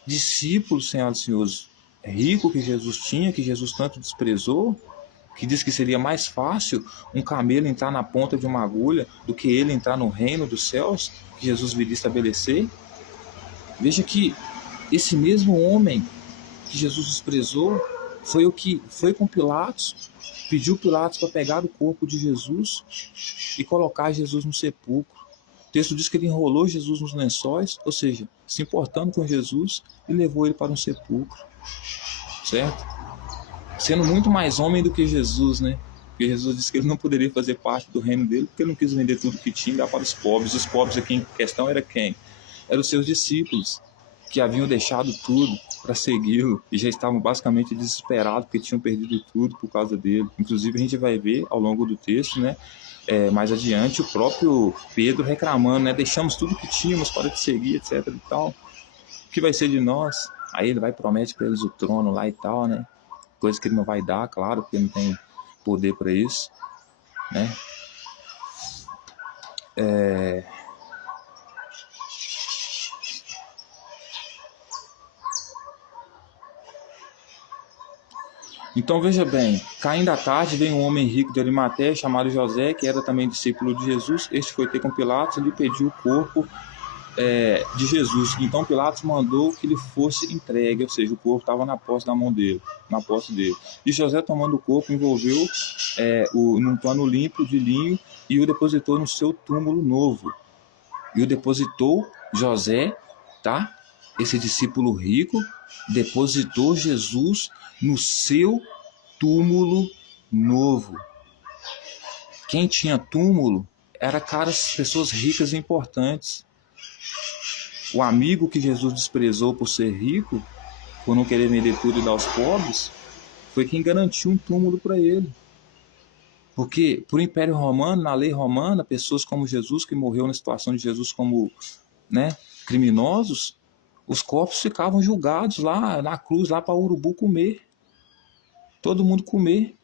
discípulo, senhoras e senhores, rico que Jesus tinha, que Jesus tanto desprezou, que diz que seria mais fácil um camelo entrar na ponta de uma agulha do que ele entrar no reino dos céus, que Jesus viria estabelecer. Veja que esse mesmo homem que Jesus desprezou foi o que foi com Pilatos, pediu Pilatos para pegar o corpo de Jesus e colocar Jesus no sepulcro. O texto diz que ele enrolou Jesus nos lençóis, ou seja, se importando com Jesus, e levou ele para um sepulcro, certo? Sendo muito mais homem do que Jesus, né? Porque Jesus disse que ele não poderia fazer parte do reino dele, porque ele não quis vender tudo que tinha e dar para os pobres. Os pobres aqui em questão era quem? Eram os seus discípulos, que haviam deixado tudo para segui-lo e já estavam basicamente desesperados porque tinham perdido tudo por causa dele. Inclusive a gente vai ver ao longo do texto, né, mais adiante, o próprio Pedro reclamando, né, deixamos tudo que tínhamos para te seguir, etc e tal. O que vai ser de nós? Aí ele vai e promete para eles o trono lá e tal, né? Coisa que ele não vai dar, claro, porque não tem poder para isso, né? Então veja bem, caindo à tarde, veio um homem rico de Arimateia chamado José, que era também discípulo de Jesus. Este foi ter com Pilatos e lhe pediu o corpo de Jesus. Então Pilatos mandou que lhe fosse entregue, ou seja, o corpo estava na posse dele. E José, tomando o corpo, envolveu num pano limpo de linho e o depositou no seu túmulo novo. E o depositou José, tá? Esse discípulo rico depositou Jesus no seu túmulo novo. Quem tinha túmulo era pessoas ricas e importantes. O amigo que Jesus desprezou por ser rico, por não querer vender tudo e dar aos pobres, foi quem garantiu um túmulo para ele. Porque, por Império Romano, na lei romana, pessoas como Jesus, que morreu na situação de Jesus como, né, criminosos, os corpos ficavam julgados lá na cruz, lá para o urubu comer. Todo mundo comer.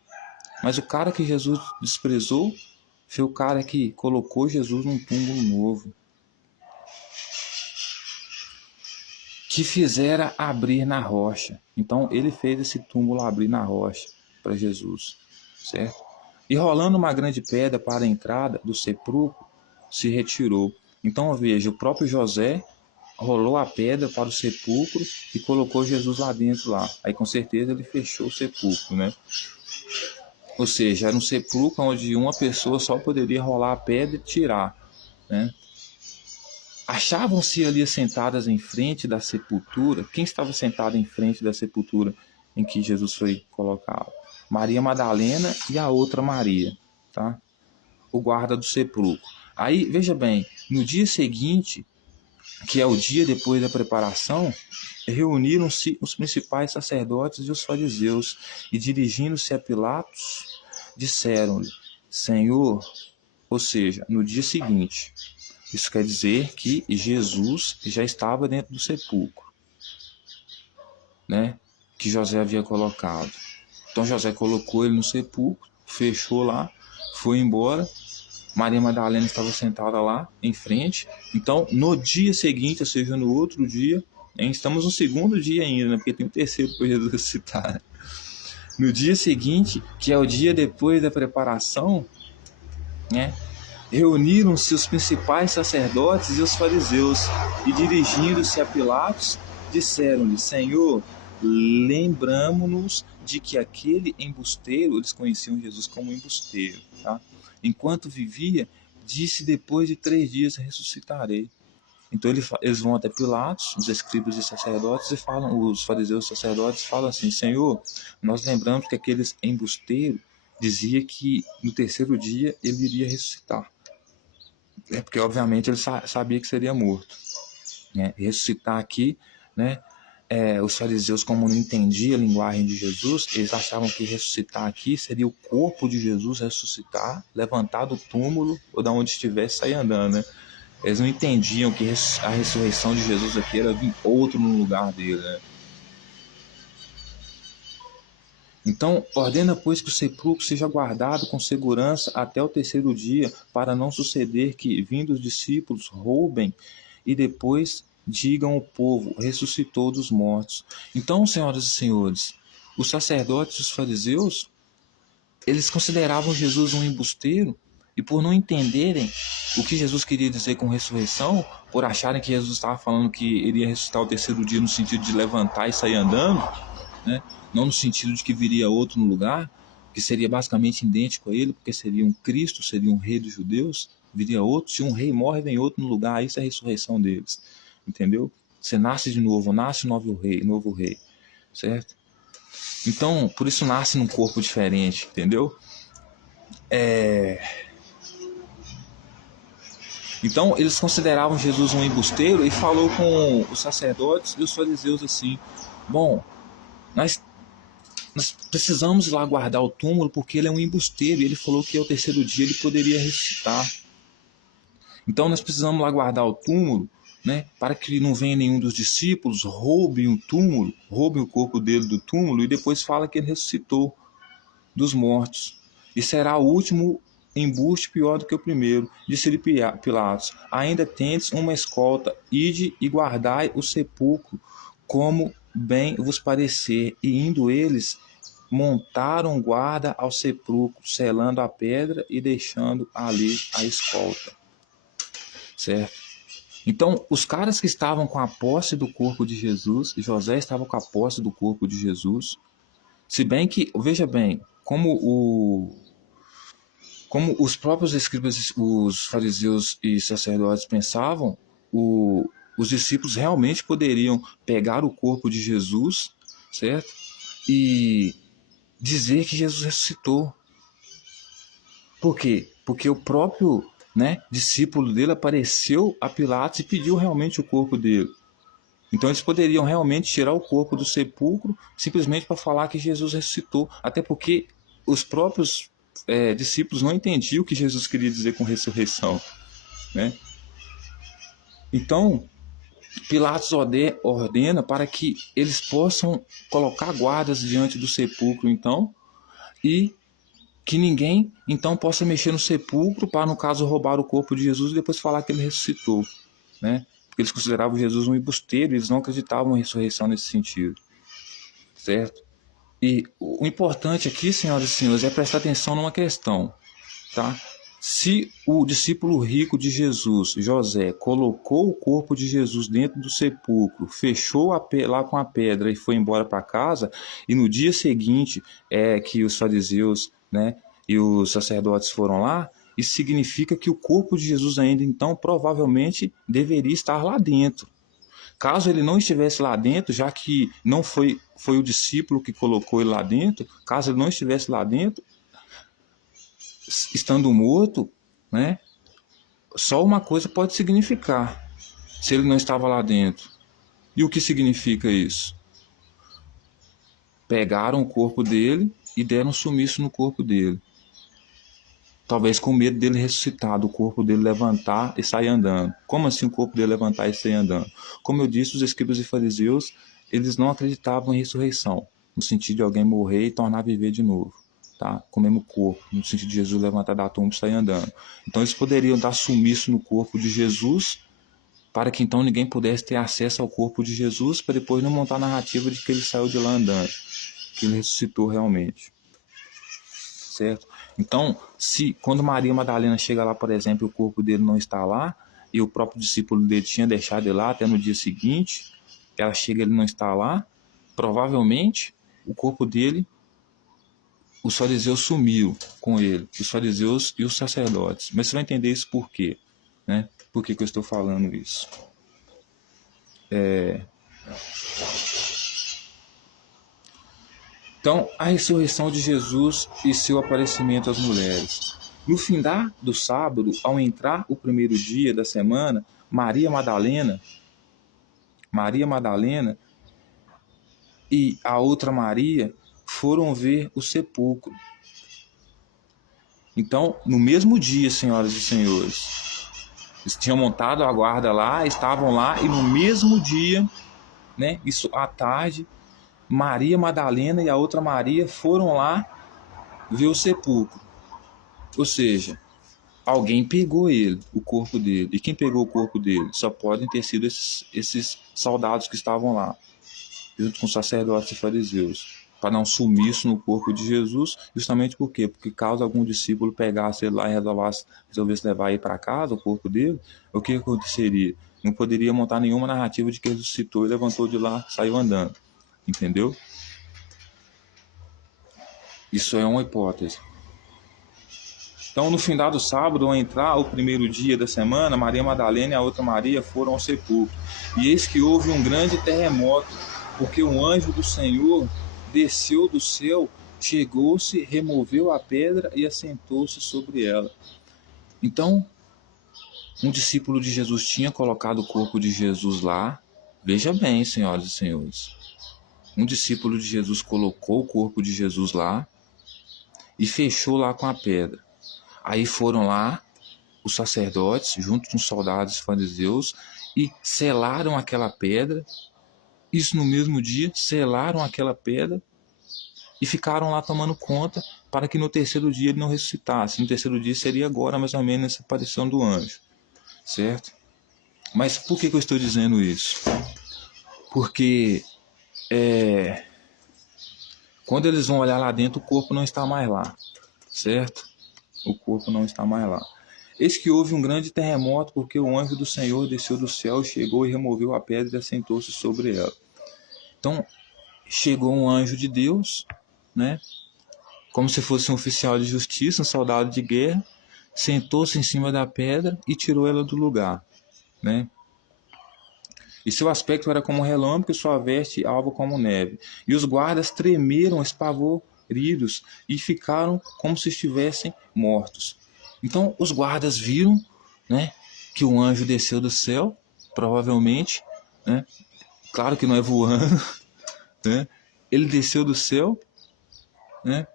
Mas o cara que Jesus desprezou foi o cara que colocou Jesus num túmulo novo, que fizera abrir na rocha. Então ele fez esse túmulo abrir na rocha para Jesus, certo? E rolando uma grande pedra para a entrada do sepulcro, se retirou. Então veja, o próprio José rolou a pedra para o sepulcro e colocou Jesus lá dentro lá. Aí com certeza ele fechou o sepulcro, né? Ou seja, era um sepulcro onde uma pessoa só poderia rolar a pedra e tirar, né? Achavam-se ali sentadas em frente da sepultura. Quem estava sentado em frente da sepultura em que Jesus foi colocado? Maria Madalena e a outra Maria, tá? O guarda do sepulcro. Aí, veja bem, no dia seguinte, que é o dia depois da preparação, reuniram-se os principais sacerdotes e os fariseus, e dirigindo-se a Pilatos, disseram-lhe: Senhor, ou seja, no dia seguinte. Isso quer dizer que Jesus já estava dentro do sepulcro, né? Que José havia colocado. Então José colocou ele no sepulcro, fechou lá, foi embora. Maria Madalena estava sentada lá em frente. Então, no dia seguinte, ou seja, no outro dia, estamos no segundo dia ainda, né? Porque tem o terceiro para Jesus ressuscitar. No dia seguinte, que é o dia depois da preparação, né? Reuniram-se os principais sacerdotes e os fariseus, e dirigindo-se a Pilatos, disseram-lhe: Senhor, lembramo-nos de que aquele embusteiro, eles conheciam Jesus como embusteiro, tá? Enquanto vivia, disse: depois de 3 dias ressuscitarei. Então eles vão até Pilatos, os escribas e sacerdotes, e falam, os fariseus e sacerdotes falam assim: Senhor, nós lembramos que aquele embusteiro dizia que no 3º dia ele iria ressuscitar. Porque obviamente ele sabia que seria morto, né? Ressuscitar aqui, né? Os fariseus, como não entendiam a linguagem de Jesus, eles achavam que ressuscitar aqui seria o corpo de Jesus ressuscitar, levantar do túmulo ou da onde estivesse, sair andando, né? Eles não entendiam que a ressurreição de Jesus aqui era vir outro no lugar dele, né? Então, ordena, pois, que o sepulcro seja guardado com segurança até o 3º dia, para não suceder que, vindo os discípulos, roubem e depois digam ao povo: ressuscitou dos mortos. Então, senhoras e senhores, os sacerdotes e os fariseus, eles consideravam Jesus um embusteiro, e por não entenderem o que Jesus queria dizer com ressurreição, por acharem que Jesus estava falando que iria ressuscitar o 3º dia no sentido de levantar e sair andando, né? Não no sentido de que viria outro no lugar, que seria basicamente idêntico a ele, porque seria um Cristo, seria um rei dos judeus, viria outro. Se um rei morre, vem outro no lugar, isso é a ressurreição deles, entendeu? Você nasce de novo, nasce novo rei, certo? Então, por isso nasce num corpo diferente, entendeu? Então, eles consideravam Jesus um embusteiro, e falou com os sacerdotes e os fariseus assim: Bom, nós precisamos ir lá guardar o túmulo porque ele é um embusteiro. E ele falou que ao terceiro dia ele poderia ressuscitar. Então nós precisamos lá guardar o túmulo, né, para que não venha nenhum dos discípulos, roubem o túmulo, roubem o corpo dele do túmulo e depois fala que ele ressuscitou dos mortos. E será o último embuste pior do que o primeiro. Disse-lhe Pilatos: ainda tendes uma escolta, ide e guardai o sepulcro, como bem vos parecer. E indo eles, montaram guarda ao sepulcro, selando a pedra e deixando ali a escolta. Certo? Então, os caras que estavam com a posse do corpo de Jesus, José estava com a posse do corpo de Jesus, se bem que, veja bem, como os próprios escribas, os fariseus e sacerdotes pensavam, os discípulos realmente poderiam pegar o corpo de Jesus, certo? E dizer que Jesus ressuscitou. Por quê? Porque o próprio, né, discípulo dele apareceu a Pilatos e pediu realmente o corpo dele. Então eles poderiam realmente tirar o corpo do sepulcro simplesmente para falar que Jesus ressuscitou. Até porque os próprios discípulos não entendiam o que Jesus queria dizer com ressurreição, né? Então Pilatos ordena para que eles possam colocar guardas diante do sepulcro, então, e que ninguém então possa mexer no sepulcro para, no caso, roubar o corpo de Jesus e depois falar que ele ressuscitou, né? Porque eles consideravam Jesus um embusteiro, eles não acreditavam em ressurreição nesse sentido, certo? E o importante aqui, senhoras e senhores, é prestar atenção numa questão, tá? Se o discípulo rico de Jesus, José, colocou o corpo de Jesus dentro do sepulcro, fechou lá com a pedra e foi embora para casa, e no dia seguinte que os fariseus, né, e os sacerdotes foram lá, isso significa que o corpo de Jesus ainda então provavelmente deveria estar lá dentro. Caso ele não estivesse lá dentro, já que não foi o discípulo que colocou ele lá dentro, caso ele não estivesse lá dentro, estando morto, né? Só uma coisa pode significar, se ele não estava lá dentro. E o que significa isso? Pegaram o corpo dele e deram sumiço no corpo dele. Talvez com medo dele ressuscitar, do corpo dele levantar e sair andando. Como assim o corpo dele levantar e sair andando? Como eu disse, os escribas e fariseus, eles não acreditavam em ressurreição, no sentido de alguém morrer e tornar a viver de novo. Tá? Com o mesmo corpo, no sentido de Jesus levantar da tumba e sair andando. Então eles poderiam dar sumiço no corpo de Jesus, para que então ninguém pudesse ter acesso ao corpo de Jesus, para depois não montar a narrativa de que ele saiu de lá andando, que ele ressuscitou realmente. Certo? Então, se quando Maria Madalena chega lá, por exemplo, e o corpo dele não está lá, e o próprio discípulo dele tinha deixado ele lá até no dia seguinte, ela chega e ele não está lá, provavelmente o corpo dele, os fariseus sumiu com ele, os fariseus e os sacerdotes. Mas você vai entender isso por quê, né? Por que eu estou falando isso? Então, a ressurreição de Jesus e seu aparecimento às mulheres. No findar do sábado, ao entrar o primeiro dia da semana, Maria Madalena e a outra Maria foram ver o sepulcro. Então, no mesmo dia, senhoras e senhores, eles tinham montado a guarda lá, estavam lá, e no mesmo dia, né, isso à tarde, Maria Madalena e a outra Maria foram lá ver o sepulcro. Ou seja, alguém pegou ele, o corpo dele. E quem pegou o corpo dele? Só podem ter sido esses soldados que estavam lá, junto com os sacerdotes e fariseus, para dar um sumiço no corpo de Jesus. Justamente por quê? Porque caso algum discípulo pegasse ele lá e resolvesse levar ele para casa, o corpo dele, o que aconteceria? Não poderia montar nenhuma narrativa de que ele ressuscitou e levantou de lá, saiu andando. Entendeu? Isso é uma hipótese. Então, no findar do sábado, ao entrar o primeiro dia da semana, Maria Madalena e a outra Maria foram ao sepulcro. E eis que houve um grande terremoto, porque um anjo do Senhor desceu do céu, chegou-se, removeu a pedra e assentou-se sobre ela. Então, um discípulo de Jesus tinha colocado o corpo de Jesus lá. Veja bem, senhoras e senhores. um discípulo de Jesus colocou o corpo de Jesus lá e fechou lá com a pedra. Aí foram lá os sacerdotes, junto com os soldados fariseus, e selaram aquela pedra. Isso no mesmo dia, selaram aquela pedra e ficaram lá tomando conta para que no terceiro dia ele não ressuscitasse. No terceiro dia seria agora mais ou menos essa aparição do anjo, certo? Mas por que eu estou dizendo isso? Porque quando eles vão olhar lá dentro, o corpo não está mais lá, certo? O corpo não está mais lá. Eis que houve um grande terremoto, porque o anjo do Senhor desceu do céu, chegou e removeu a pedra e assentou-se sobre ela. Então, chegou um anjo de Deus, né? Como se fosse um oficial de justiça, um soldado de guerra, sentou-se em cima da pedra e tirou ela do lugar, né? E seu aspecto era como relâmpago e sua veste alva como neve. E os guardas tremeram espavoridos e ficaram como se estivessem mortos. Então os guardas viram, né, que o anjo desceu do céu, provavelmente, né? Claro que não é voando, né? Ele desceu do céu, né?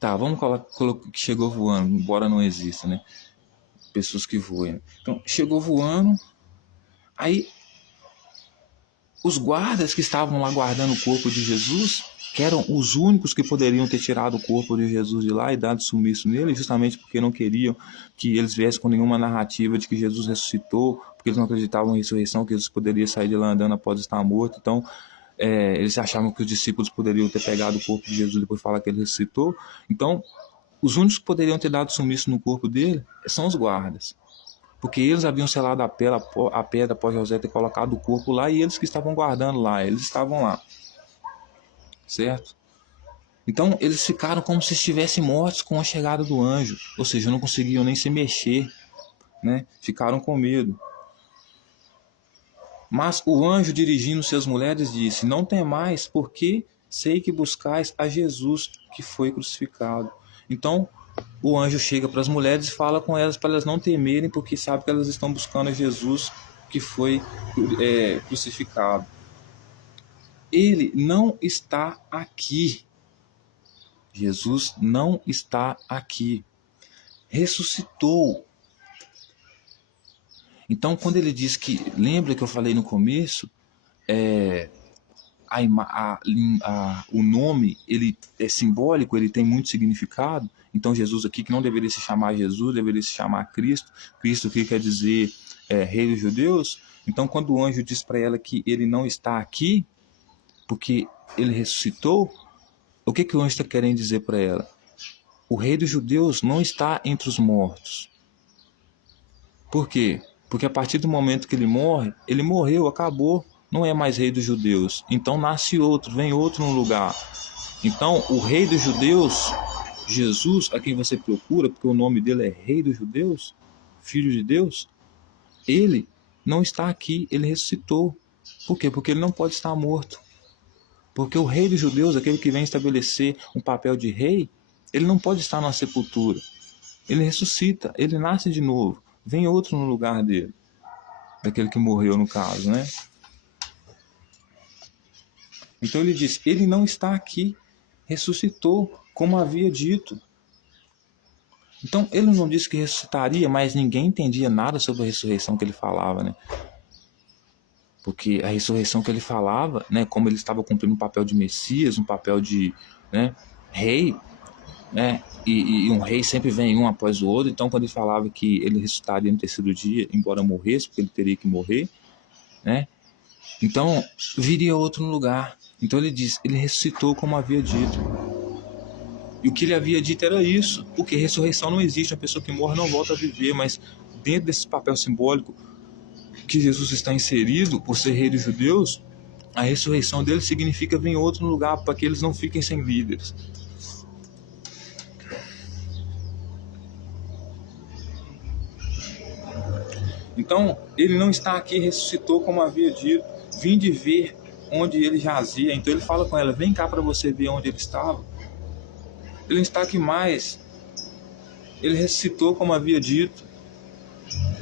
Tá, vamos colocar que chegou voando, embora não exista, né? Pessoas que voem. Então, chegou voando, aí os guardas que estavam lá guardando o corpo de Jesus, que eram os únicos que poderiam ter tirado o corpo de Jesus de lá e dado sumiço nele, justamente porque não queriam que eles viessem com nenhuma narrativa de que Jesus ressuscitou, porque eles não acreditavam em ressurreição, que Jesus poderia sair de lá andando após estar morto. Então, eles achavam que os discípulos poderiam ter pegado o corpo de Jesus e depois falar que ele ressuscitou. Então, os únicos que poderiam ter dado sumiço no corpo dele são os guardas. Porque eles haviam selado a pedra após José ter colocado o corpo lá, e eles que estavam guardando lá, eles estavam lá, certo? Então eles ficaram como se estivessem mortos com a chegada do anjo, ou seja, não conseguiam nem se mexer, né? Ficaram com medo. Mas o anjo, dirigindo-se às mulheres, disse: não temais, porque sei que buscais a Jesus que foi crucificado. Então o anjo chega para as mulheres e fala com elas para elas não temerem, porque sabe que elas estão buscando a Jesus que foi crucificado. Ele não está aqui. Jesus não está aqui. Ressuscitou. Então, quando ele diz que, lembra que eu falei no começo, o nome ele é simbólico, ele tem muito significado. Então Jesus aqui, que não deveria se chamar Jesus, deveria se chamar Cristo. Cristo que quer dizer Rei dos Judeus. Então quando o anjo diz para ela que ele não está aqui, porque ele ressuscitou, o que o anjo está querendo dizer para ela? O Rei dos Judeus não está entre os mortos. Por quê? Porque a partir do momento que ele morre, ele morreu, acabou. Não é mais Rei dos Judeus. Então nasce outro, vem outro no lugar. Então o Rei dos Judeus, Jesus, a quem você procura, porque o nome dele é Rei dos Judeus, Filho de Deus, ele não está aqui, ele ressuscitou. Por quê? Porque ele não pode estar morto. Porque o Rei dos Judeus, aquele que vem estabelecer um papel de rei, ele não pode estar na sepultura. Ele ressuscita, ele nasce de novo. Vem outro no lugar dele. Daquele que morreu, no caso, né? Então ele diz, ele não está aqui, ressuscitou, como havia dito. Então ele não disse que ressuscitaria, mas ninguém entendia nada sobre a ressurreição que ele falava, né? Porque a ressurreição que ele falava, né, como ele estava cumprindo um papel de Messias, um papel de, né, rei, né, e um rei sempre vem um após o outro. Então quando ele falava que ele ressuscitaria no terceiro dia, embora morresse, porque ele teria que morrer, né, então viria outro no lugar. Então ele diz, ele ressuscitou como havia dito. E o que ele havia dito era isso, porque ressurreição não existe, a pessoa que morre não volta a viver, mas dentro desse papel simbólico que Jesus está inserido, por ser Rei dos Judeus, a ressurreição dele significa vir outro no lugar, para que eles não fiquem sem líderes. Então, ele não está aqui, ressuscitou como havia dito, vim de ver onde ele jazia. Então ele fala com ela, vem cá para você ver onde ele estava. Ele não está aqui mais, ele ressuscitou como havia dito.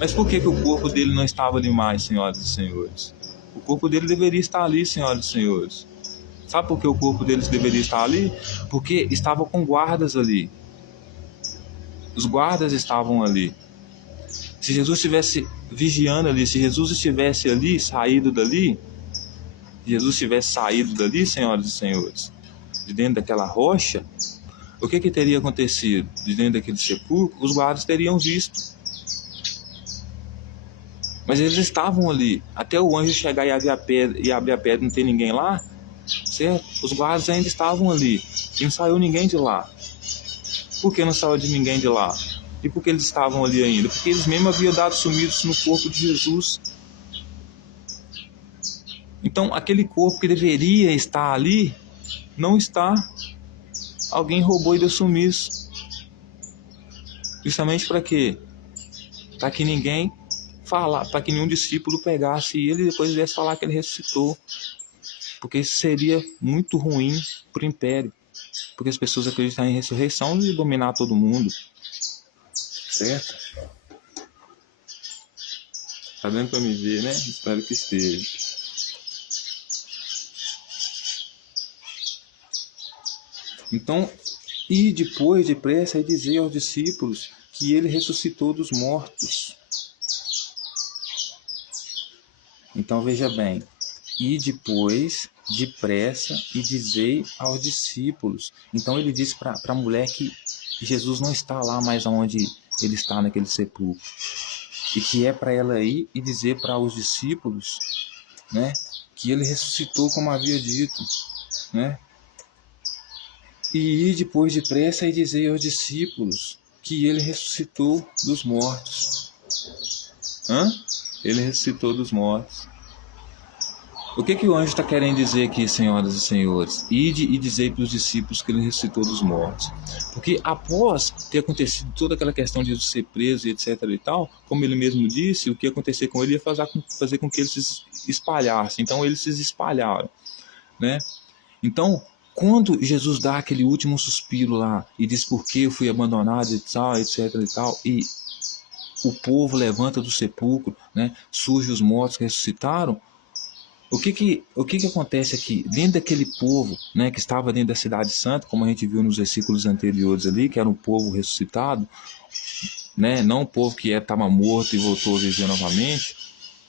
Mas por que o corpo dele não estava ali mais, senhoras e senhores? O corpo dele deveria estar ali, senhoras e senhores. Sabe por que o corpo deles deveria estar ali? Porque estava com guardas ali. Os guardas estavam ali. Se Jesus estivesse vigiando ali, se Jesus estivesse ali, Jesus tivesse saído dali, senhoras e senhores, de dentro daquela rocha, o que teria acontecido? De dentro daquele sepulcro, os guardas teriam visto. Mas eles estavam ali. Até o anjo chegar e abrir a pedra e não ter ninguém lá, certo? Os guardas ainda estavam ali. E não saiu ninguém de lá. Por que não saiu de ninguém de lá? E por que eles estavam ali ainda? Porque eles mesmos haviam dado sumidos no corpo de Jesus. Então, aquele corpo que deveria estar ali, não está. Alguém roubou e deu sumiço. Justamente para quê? Para que ninguém para que nenhum discípulo pegasse ele e depois viesse falar que ele ressuscitou. Porque isso seria muito ruim para o império. Porque as pessoas acreditam em ressurreição e dominar todo mundo. Certo? Tá dando para me ver, né? Espero que esteja. Então, e depois depressa e dizer aos discípulos que ele ressuscitou dos mortos. Então veja bem, e depois depressa e dizei aos discípulos. Então ele disse para a mulher que Jesus não está lá mais onde ele está naquele sepulcro. E que é para ela ir e dizer para os discípulos, né, que ele ressuscitou como havia dito, né? E ir depois depressa e dizer aos discípulos que ele ressuscitou dos mortos. Ele ressuscitou dos mortos. O que o anjo está querendo dizer aqui, senhoras e senhores? Ide e dizei para os discípulos que ele ressuscitou dos mortos. Porque após ter acontecido toda aquela questão de Jesus ser preso e etc e tal, como ele mesmo disse, o que ia acontecer com ele ia fazer com que eles se espalhassem. Então eles se espalharam, né? Então, quando Jesus dá aquele último suspiro lá e diz por que eu fui abandonado e tal, etc e tal, e o povo levanta do sepulcro, né? Surge os mortos que ressuscitaram. O que acontece aqui? Dentro daquele povo, né, que estava dentro da cidade santa, como a gente viu nos versículos anteriores ali, que era um povo ressuscitado, né, não o povo que estava morto e voltou a viver novamente,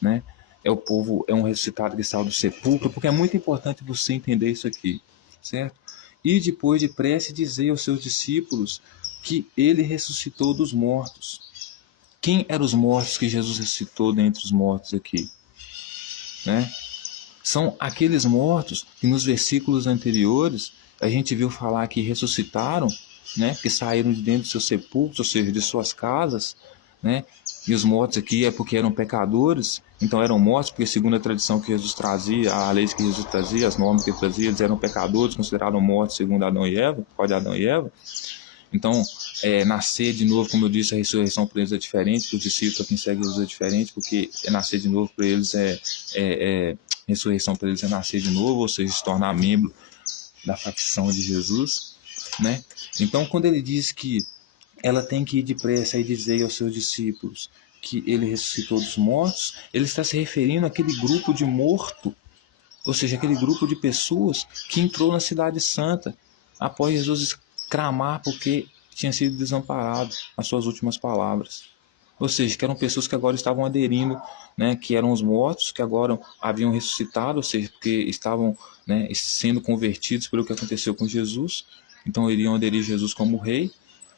né, é um ressuscitado que saiu do sepulcro, porque é muito importante você entender isso aqui, certo? E depois depressa dizer aos seus discípulos que ele ressuscitou dos mortos. Quem eram os mortos que Jesus ressuscitou dentre os mortos aqui? Né? São aqueles mortos que nos versículos anteriores a gente viu falar que ressuscitaram, né? Que saíram de dentro dos seus sepulcros, ou seja, de suas casas, né? E os mortos aqui é porque eram pecadores, então eram mortos porque segundo a tradição que Jesus trazia, a lei que Jesus trazia, as normas que ele trazia, eles eram pecadores, considerados mortos segundo Adão e Eva, por causa de Adão e Eva. Então, nascer de novo, como eu disse, a ressurreição para eles é diferente, para os discípulos, quem segue Jesus é diferente, porque nascer de novo para eles ressurreição para eles é nascer de novo, ou seja, se tornar membro da facção de Jesus, né? Então, quando ele diz que ela tem que ir depressa e dizer aos seus discípulos que ele ressuscitou dos mortos, ele está se referindo àquele grupo de morto, ou seja, aquele grupo de pessoas que entrou na cidade santa após Jesus clamar porque tinha sido desamparado, as suas últimas palavras. Ou seja, que eram pessoas que agora estavam aderindo, né, que eram os mortos, que agora haviam ressuscitado, ou seja, porque estavam, né, sendo convertidos pelo que aconteceu com Jesus, então iriam aderir a Jesus como rei,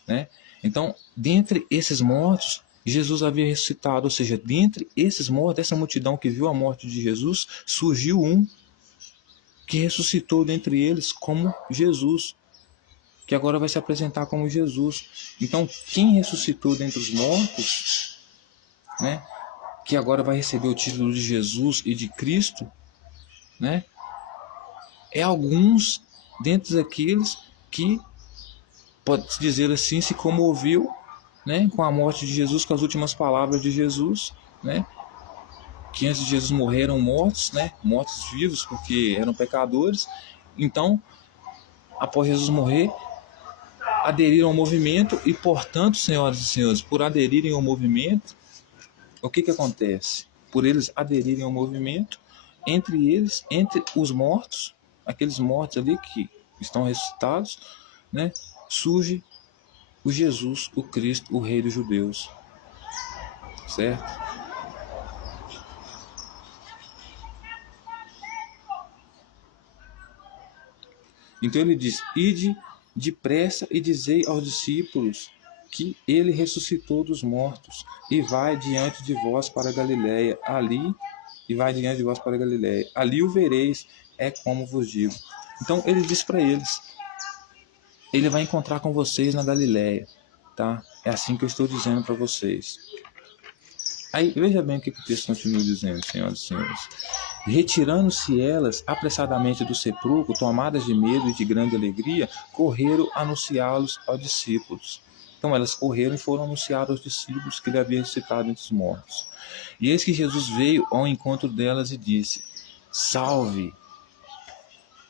né? Então, dentre esses mortos, Jesus havia ressuscitado, ou seja, dentre esses mortos, dessa multidão que viu a morte de Jesus, surgiu um que ressuscitou dentre eles como Jesus, que agora vai se apresentar como Jesus. Então, quem ressuscitou dentre os mortos, né, que agora vai receber o título de Jesus e de Cristo, né, é alguns dentre aqueles que, pode-se dizer assim, se comoveu, né, com a morte de Jesus, com as últimas palavras de Jesus, né, que antes de Jesus morrer eram mortos, né, mortos vivos porque eram pecadores. Então, após Jesus morrer, aderiram ao movimento e, portanto, senhoras e senhores, por aderirem ao movimento, o que acontece? Por eles aderirem ao movimento, entre os mortos, aqueles mortos ali que estão ressuscitados, né? Surge o Jesus, o Cristo, o Rei dos Judeus, certo? Então ele diz: ide depressa e dizei aos discípulos que ele ressuscitou dos mortos e vai diante de vós para Galiléia. Ali o vereis, é como vos digo. Então ele diz para eles: ele vai encontrar com vocês na Galiléia, tá? É assim que eu estou dizendo para vocês. Aí veja bem o que o texto continua dizendo, senhoras e senhores. Retirando-se elas apressadamente do sepulcro, tomadas de medo e de grande alegria, correram anunciá-los aos discípulos. Então elas correram e foram anunciar aos discípulos que ele havia ressuscitado entre os mortos. E eis que Jesus veio ao encontro delas e disse: salve,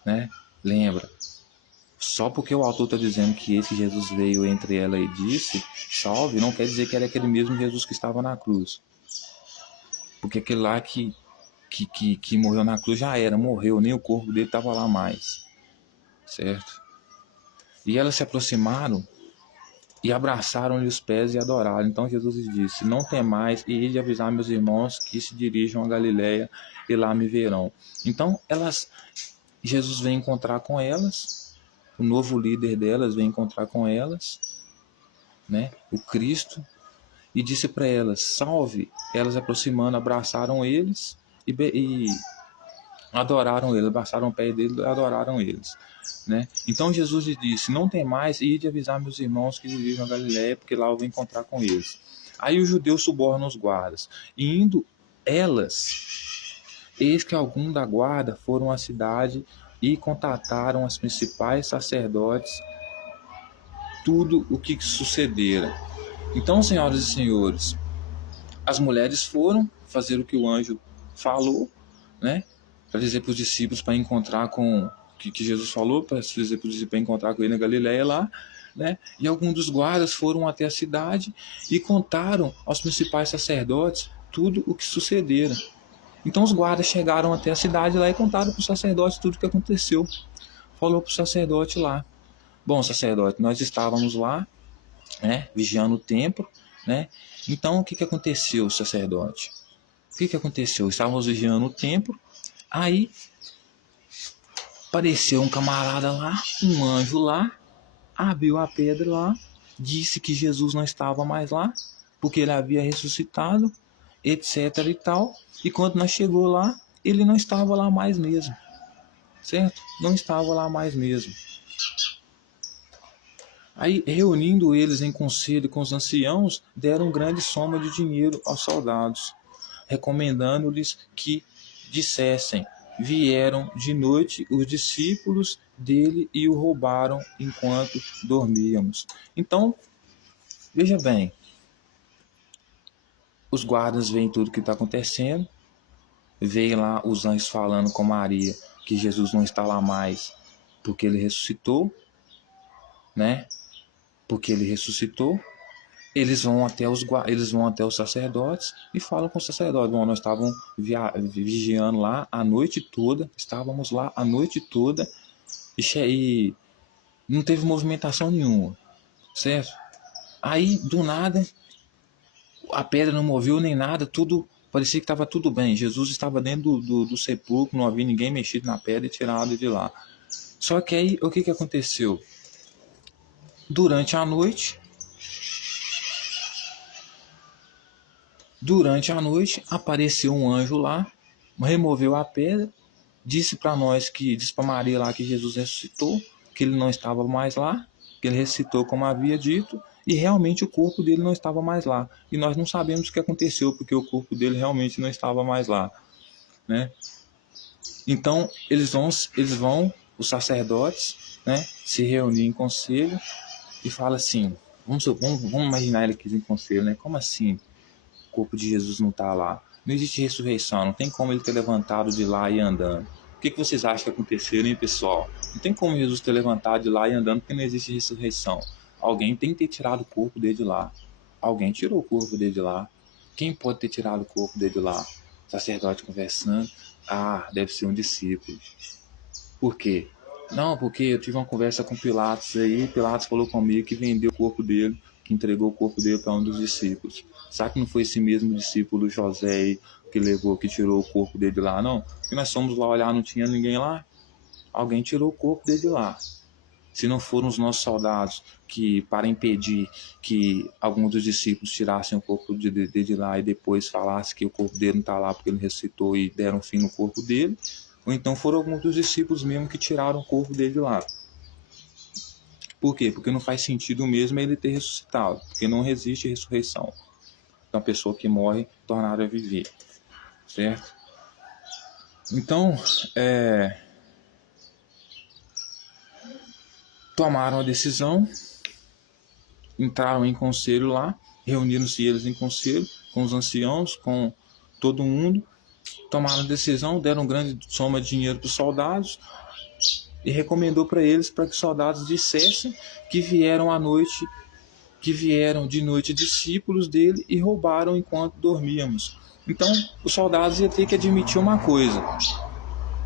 né? Lembra, só porque o autor está dizendo que esse Jesus veio entre ela e disse salve, não quer dizer que era aquele mesmo Jesus que estava na cruz. Porque aquele lá que morreu na cruz já era, morreu, nem o corpo dele estava lá mais, certo? E elas se aproximaram e abraçaram-lhe os pés e adoraram. Então Jesus lhes disse: não temais, e ide avisar meus irmãos que se dirijam a Galiléia e lá me verão. Então Jesus vem encontrar com elas, o novo líder delas vem encontrar com elas, né? O Cristo, e disse para elas: salve. Elas aproximando, abraçaram eles e adoraram ele, abraçaram o pé dele e adoraram eles, né? Então Jesus lhe disse: não tem mais, e de avisar meus irmãos que vivem na Galiléia, porque lá eu vou encontrar com eles. Aí os judeus subornam os guardas, e indo elas, eis que algum da guarda foram à cidade e contataram os principais sacerdotes tudo o que sucedera. Então, senhoras e senhores, as mulheres foram fazer o que o anjo falou, né? Para dizer para os discípulos para encontrar com que Jesus falou, para dizer para os discípulos para encontrar com ele na Galiléia lá, né? E alguns dos guardas foram até a cidade e contaram aos principais sacerdotes tudo o que sucedera. Então os guardas chegaram até a cidade lá e contaram para os sacerdotes tudo o que aconteceu. Falou para o sacerdote lá: bom, sacerdote, nós estávamos lá, né, vigiando o templo, né? Então o que aconteceu, sacerdote? O que aconteceu? Estávamos vigiando o templo, aí apareceu um camarada lá, um anjo lá, abriu a pedra lá, disse que Jesus não estava mais lá, porque ele havia ressuscitado, etc e tal. E quando nós chegou lá, ele não estava lá mais mesmo, certo? Não estava lá mais mesmo. Aí, reunindo eles em conselho com os anciãos, deram grande soma de dinheiro aos soldados, recomendando-lhes que dissessem: vieram de noite os discípulos dele e o roubaram enquanto dormíamos. Então, veja bem, os guardas veem tudo que está acontecendo, veem lá os anjos falando com Maria que Jesus não está lá mais porque ele ressuscitou, né? Porque ele ressuscitou. Eles vão até os sacerdotes e falam com os sacerdotes: bom, nós estávamos vigiando lá a noite toda, estávamos lá a noite toda e não teve movimentação nenhuma, certo? Aí, do nada, a pedra não moveu nem nada, tudo parecia que estava tudo bem. Jesus estava dentro do sepulcro, não havia ninguém mexido na pedra e tirado de lá. Só que aí, o que aconteceu? Durante a noite, apareceu um anjo lá, removeu a pedra, disse para Maria lá que Jesus ressuscitou, que ele não estava mais lá, que ele ressuscitou como havia dito, e realmente o corpo dele não estava mais lá. E nós não sabemos o que aconteceu, porque o corpo dele realmente não estava mais lá, né? Então eles vão, os sacerdotes, né, se reunir em conselho e fala assim: vamos imaginar ele aqui em conselho, né? Como assim? O corpo de Jesus não está lá. Não existe ressurreição, não tem como ele ter levantado de lá e andando. O que vocês acham que aconteceu, hein, pessoal? Não tem como Jesus ter levantado de lá e andando, porque não existe ressurreição. Alguém tem que ter tirado o corpo dele de lá. Alguém tirou o corpo dele de lá. Quem pode ter tirado o corpo dele de lá? O sacerdote conversando. Ah, deve ser um discípulo. Por quê? Não, porque eu tive uma conversa com Pilatos aí, Pilatos falou comigo que vendeu o corpo dele, que entregou o corpo dele para um dos discípulos. Será que não foi esse mesmo discípulo José aí que levou, que tirou o corpo dele de lá, não? Porque nós fomos lá olhar, não tinha ninguém lá. Alguém tirou o corpo dele de lá. Se não foram os nossos soldados que, para impedir que alguns dos discípulos tirassem o corpo dele de lá e depois falassem que o corpo dele não está lá porque ele ressuscitou e deram fim no corpo dele, ou então foram alguns dos discípulos mesmo que tiraram o corpo dele de lá. Por quê? Porque não faz sentido mesmo ele ter ressuscitado, porque não existe ressurreição. Então, a pessoa que morre tornada a viver, certo? Então, tomaram a decisão, entraram em conselho lá, reuniram-se eles em conselho, com os anciãos, com todo mundo, tomaram a decisão, deram grande soma de dinheiro para os soldados e recomendou para eles para que os soldados dissessem que vieram à noite, que vieram de noite discípulos dele e roubaram enquanto dormíamos. Então, os soldados iam ter que admitir uma coisa,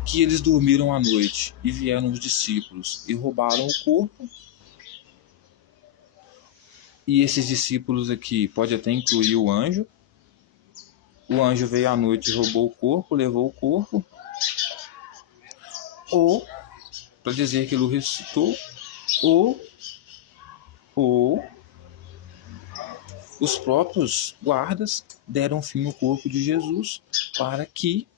que eles dormiram à noite e vieram os discípulos e roubaram o corpo. E esses discípulos aqui pode até incluir o anjo. O anjo veio à noite e roubou o corpo, levou o corpo. Ou, para dizer que ele ressuscitou, ou os próprios guardas deram fim no corpo de Jesus para que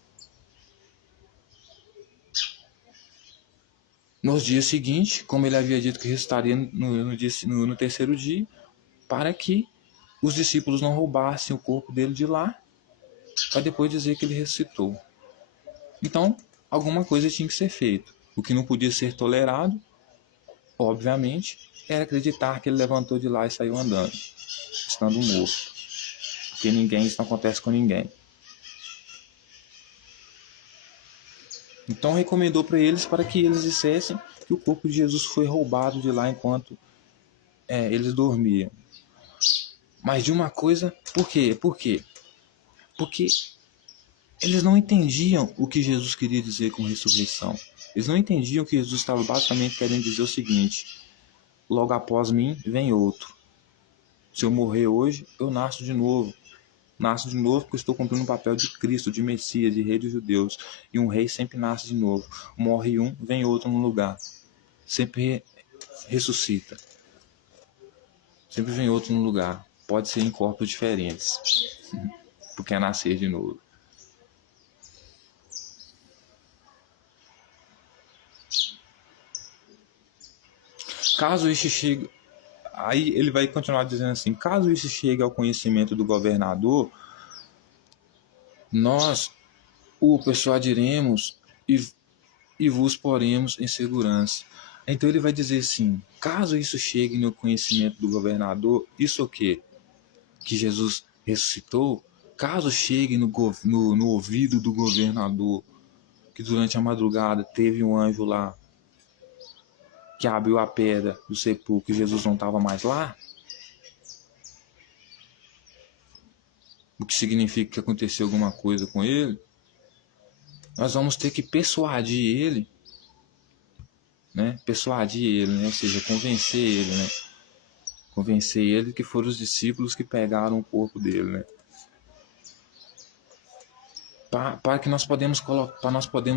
nos dias seguintes, como ele havia dito que ressuscitaria no terceiro dia, para que os discípulos não roubassem o corpo dele de lá, para depois dizer que ele ressuscitou. Então, alguma coisa tinha que ser feita. O que não podia ser tolerado, obviamente, era acreditar que ele levantou de lá e saiu andando, estando morto. Porque isso não acontece com ninguém. Então recomendou para eles para que eles dissessem que o corpo de Jesus foi roubado de lá enquanto eles dormiam. Mas de uma coisa, por quê? Porque eles não entendiam o que Jesus queria dizer com ressurreição. Eles não entendiam que Jesus estava basicamente querendo dizer o seguinte: logo após mim vem outro. Se eu morrer hoje, eu nasço de novo. Nasço de novo porque estou cumprindo o papel de Cristo, de Messias, de Rei dos Judeus. E um rei sempre nasce de novo. Morre um, vem outro no lugar. Sempre ressuscita. Sempre vem outro no lugar. Pode ser em corpos diferentes. Porque é nascer de novo. Caso isso chegue... Aí ele vai continuar dizendo assim: caso isso chegue ao conhecimento do governador, nós o persuadiremos e vos poremos em segurança. Então ele vai dizer assim: caso isso chegue no conhecimento do governador, isso o quê? Que Jesus ressuscitou? Caso chegue no ouvido do governador, que durante a madrugada teve um anjo lá que abriu a pedra do sepulcro e Jesus não estava mais lá, o que significa que aconteceu alguma coisa com ele, nós vamos ter que persuadir ele, né? Ou seja, convencer ele, né? Convencer ele que foram os discípulos que pegaram o corpo dele, né? Para que nós podemos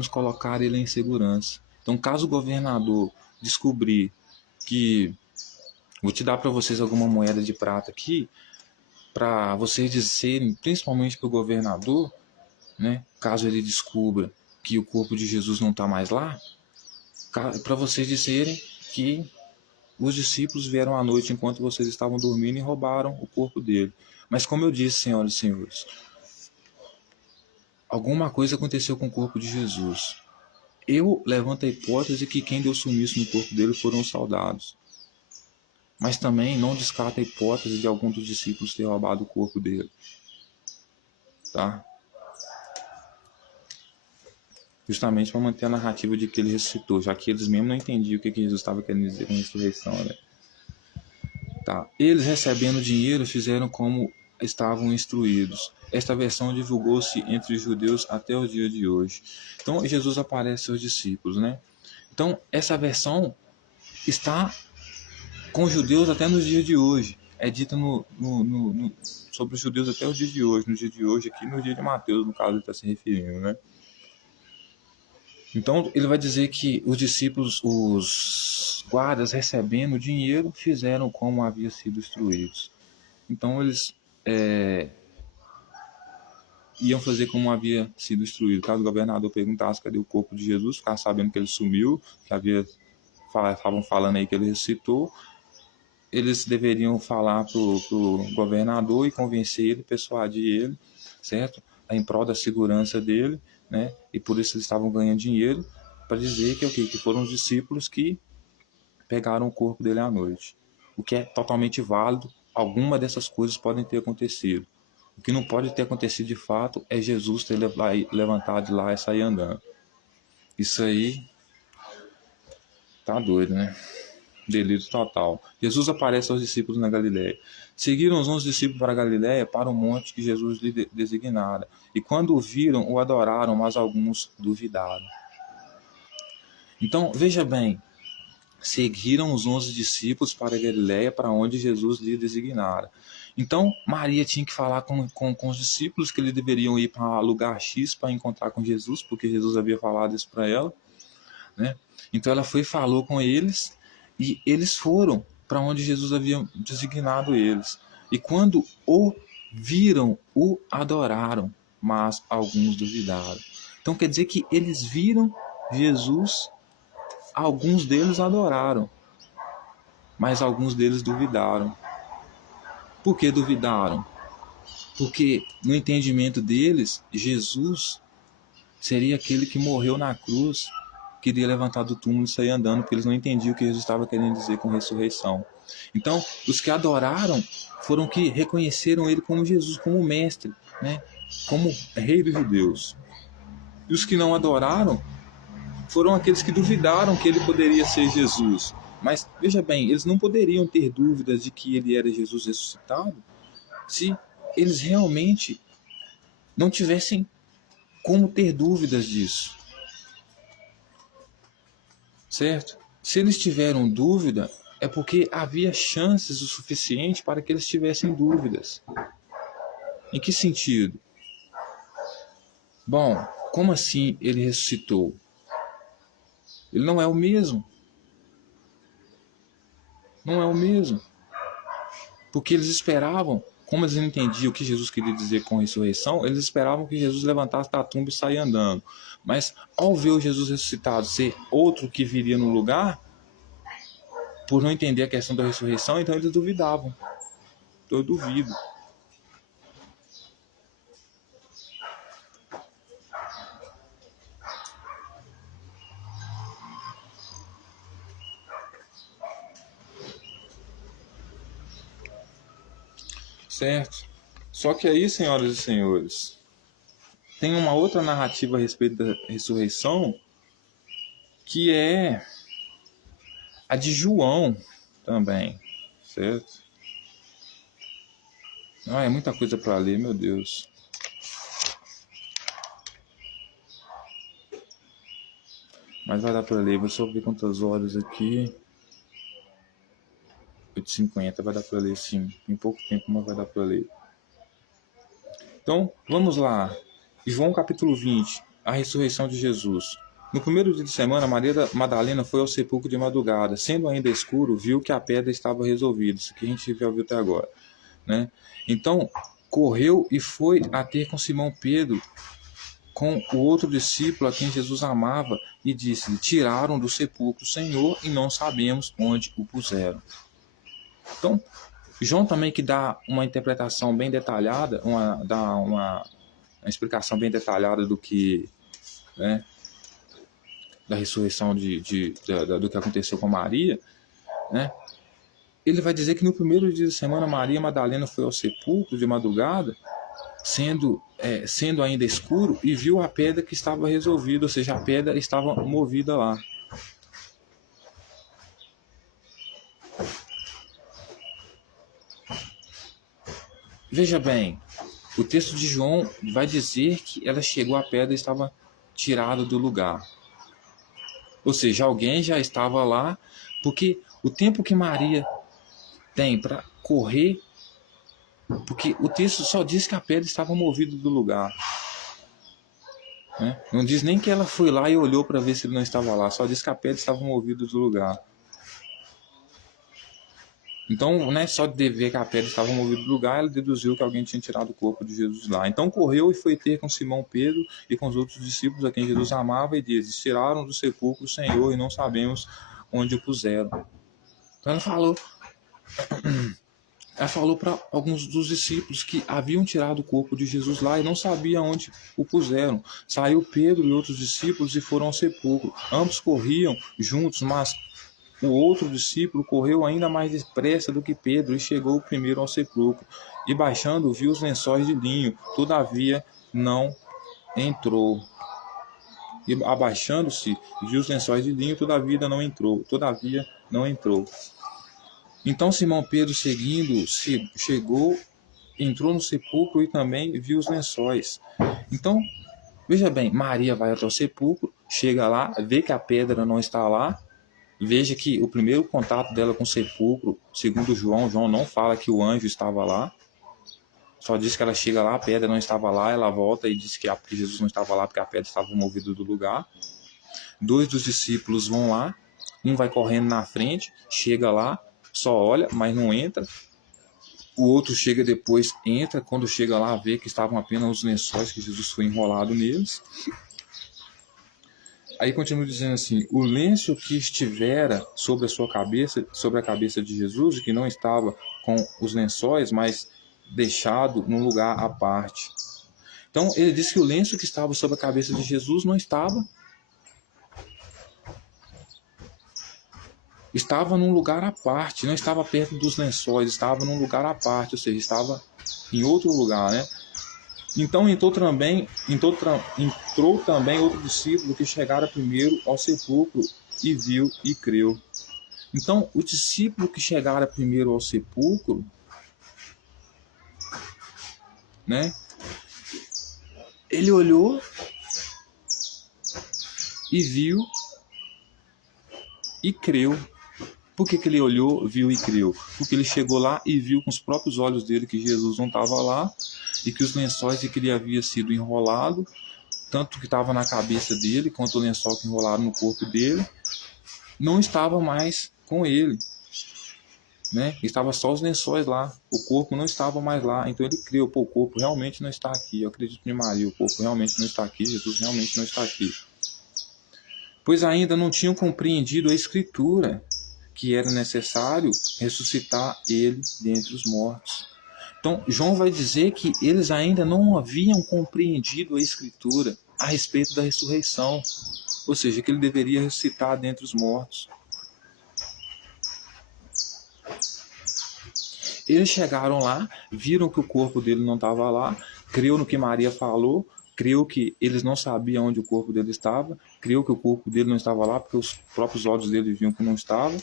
colocar ele em segurança. Então, caso o governador descobrir que... Vou te dar para vocês alguma moeda de prata aqui, para vocês dizerem, principalmente para o governador, né? Caso ele descubra que o corpo de Jesus não está mais lá, para vocês dizerem que os discípulos vieram à noite enquanto vocês estavam dormindo e roubaram o corpo dele. Mas como eu disse, senhoras e senhores, alguma coisa aconteceu com o corpo de Jesus. Eu levanto a hipótese que quem deu sumiço no corpo dele foram os soldados. Mas também não descarta a hipótese de algum dos discípulos ter roubado o corpo dele. Tá? Justamente para manter a narrativa de que ele ressuscitou, já que eles mesmo não entendiam o que Jesus estava querendo dizer com ressurreição, né? Tá. Eles, recebendo dinheiro, fizeram como estavam instruídos. Esta versão divulgou-se entre os judeus até o dia de hoje. Então Jesus aparece aos discípulos, né? Então, essa versão está com os judeus até nos dias de hoje. É dita sobre os judeus até os dias de hoje. No dia de hoje, aqui no dia de Mateus, no caso, ele está se referindo, né? Então, ele vai dizer que os discípulos, os guardas, recebendo dinheiro, fizeram como havia sido instruídos. Então, eles iam fazer como havia sido instruído. Caso o governador perguntasse cadê o corpo de Jesus, ficar sabendo que ele sumiu, que estavam falando aí que ele ressuscitou, eles deveriam falar para o governador e convencer ele, persuadir ele, certo? Em prol da segurança dele, né? E por isso eles estavam ganhando dinheiro, para dizer que, que foram os discípulos que pegaram o corpo dele à noite. O que é totalmente válido, alguma dessas coisas podem ter acontecido. O que não pode ter acontecido de fato é Jesus ter levantado de lá e sair andando. Isso aí tá doido, né? Delírio total. Jesus aparece aos discípulos na Galiléia. Seguiram os 11 discípulos para a Galiléia, para o monte que Jesus lhe designara. E quando o viram, o adoraram, mas alguns duvidaram. Então, veja bem, seguiram os 11 discípulos para a Galiléia, para onde Jesus lhe designara. Então, Maria tinha que falar com os discípulos que eles deveriam ir para lugar X para encontrar com Jesus, porque Jesus havia falado isso para ela, né? Então, ela foi e falou com eles, e eles foram para onde Jesus havia designado eles. E quando o viram, o adoraram, mas alguns duvidaram. Então, quer dizer que eles viram Jesus, alguns deles adoraram, mas alguns deles duvidaram. Por que duvidaram? Porque no entendimento deles, Jesus seria aquele que morreu na cruz, que iria levantar do túmulo e sair andando, porque eles não entendiam o que Jesus estava querendo dizer com ressurreição. Então, os que adoraram foram que reconheceram ele como Jesus, como mestre, né? Como rei dos judeus. E os que não adoraram foram aqueles que duvidaram que ele poderia ser Jesus. Mas, veja bem, eles não poderiam ter dúvidas de que ele era Jesus ressuscitado se eles realmente não tivessem como ter dúvidas disso. Certo? Se eles tiveram dúvida, é porque havia chances o suficiente para que eles tivessem dúvidas. Em que sentido? Bom, como assim ele ressuscitou? Ele não é o mesmo. Não é o mesmo. Porque eles esperavam, como eles não entendiam o que Jesus queria dizer com ressurreição, eles esperavam que Jesus levantasse da tumba e saia andando. Mas ao ver o Jesus ressuscitado ser outro que viria no lugar, por não entender a questão da ressurreição, então eles duvidavam. Então eu duvido. Certo? Só que aí, senhoras e senhores, tem uma outra narrativa a respeito da ressurreição, que é a de João também, certo? É muita coisa para ler, meu Deus. Mas vai dar para ler, vou só ver quantas horas aqui. 8h50, vai dar para ler sim. Em pouco tempo, mas vai dar para ler. Então, vamos lá. João capítulo 20, a ressurreição de Jesus. No primeiro dia de semana, Maria Madalena foi ao sepulcro de madrugada. Sendo ainda escuro, viu que a pedra estava resolvida. Isso que a gente já viu até agora, né? Então, correu e foi a ter com Simão Pedro, com o outro discípulo a quem Jesus amava, e disse-lhe: tiraram do sepulcro o Senhor e não sabemos onde o puseram. Então, João também que dá uma interpretação bem detalhada, dá uma explicação bem detalhada do que, né, da ressurreição do que aconteceu com Maria, né? Ele vai dizer que no primeiro dia de semana Maria Madalena foi ao sepulcro de madrugada, sendo ainda escuro, e viu a pedra que estava resolvida, ou seja, a pedra estava movida lá. Veja bem, o texto de João vai dizer que ela chegou, a pedra estava tirada do lugar. Ou seja, alguém já estava lá, porque o tempo que Maria tem para correr, porque o texto só diz que a pedra estava movida do lugar. Né? Não diz nem que ela foi lá e olhou para ver se ele não estava lá, só diz que a pedra estava movida do lugar. Então, né, só de ver que a pedra estava movida do lugar, ela deduziu que alguém tinha tirado o corpo de Jesus lá. Então correu e foi ter com Simão Pedro e com os outros discípulos a quem Jesus amava e disse: tiraram do sepulcro o Senhor e não sabemos onde o puseram. Então ela falou para alguns dos discípulos que haviam tirado o corpo de Jesus lá e não sabiam onde o puseram. Saiu Pedro e outros discípulos e foram ao sepulcro. Ambos corriam juntos, mas o outro discípulo correu ainda mais depressa do que Pedro e chegou primeiro ao sepulcro. E baixando, viu os lençóis de linho, todavia não entrou. E abaixando-se, viu os lençóis de linho, todavia não entrou. Então Simão Pedro, seguindo, chegou, entrou no sepulcro e também viu os lençóis. Então, veja bem, Maria vai até o sepulcro, chega lá, vê que a pedra não está lá. Veja que o primeiro contato dela com o sepulcro, segundo João não fala que o anjo estava lá. Só diz que ela chega lá, a pedra não estava lá, ela volta e diz que Jesus não estava lá porque a pedra estava movida do lugar. 2 dos discípulos vão lá, um vai correndo na frente, chega lá, só olha, mas não entra. O outro chega depois, entra, quando chega lá vê que estavam apenas os lençóis que Jesus foi enrolado neles. Aí continua dizendo assim: o lenço que estivera sobre a sua cabeça, sobre a cabeça de Jesus, que não estava com os lençóis, mas deixado num lugar à parte. Então ele diz que o lenço que estava sobre a cabeça de Jesus não estava num lugar à parte, não estava perto dos lençóis, estava num lugar à parte, ou seja, estava em outro lugar, né? Então entrou também outro discípulo que chegara primeiro ao sepulcro e viu e creu. Então o discípulo que chegara primeiro ao sepulcro, né? Ele olhou e viu e creu. Por que ele olhou, viu e creu? Porque ele chegou lá e viu com os próprios olhos dele que Jesus não estava lá e que os lençóis de que ele havia sido enrolado, tanto que estava na cabeça dele quanto o lençol que enrolaram no corpo dele, não estava mais com ele, né? Estava só os lençóis lá, o corpo não estava mais lá. Então ele creu: pô, o corpo realmente não está aqui. Eu acredito em Maria, o corpo realmente não está aqui, Jesus realmente não está aqui. Pois ainda não tinham compreendido a Escritura, que era necessário ressuscitar ele dentre os mortos. Então, João vai dizer que eles ainda não haviam compreendido a Escritura a respeito da ressurreição, ou seja, que ele deveria ressuscitar dentre os mortos. Eles chegaram lá, viram que o corpo dele não estava lá, creu no que Maria falou, creu que eles não sabiam onde o corpo dele estava, creu que o corpo dele não estava lá porque os próprios olhos dele viam que não estava,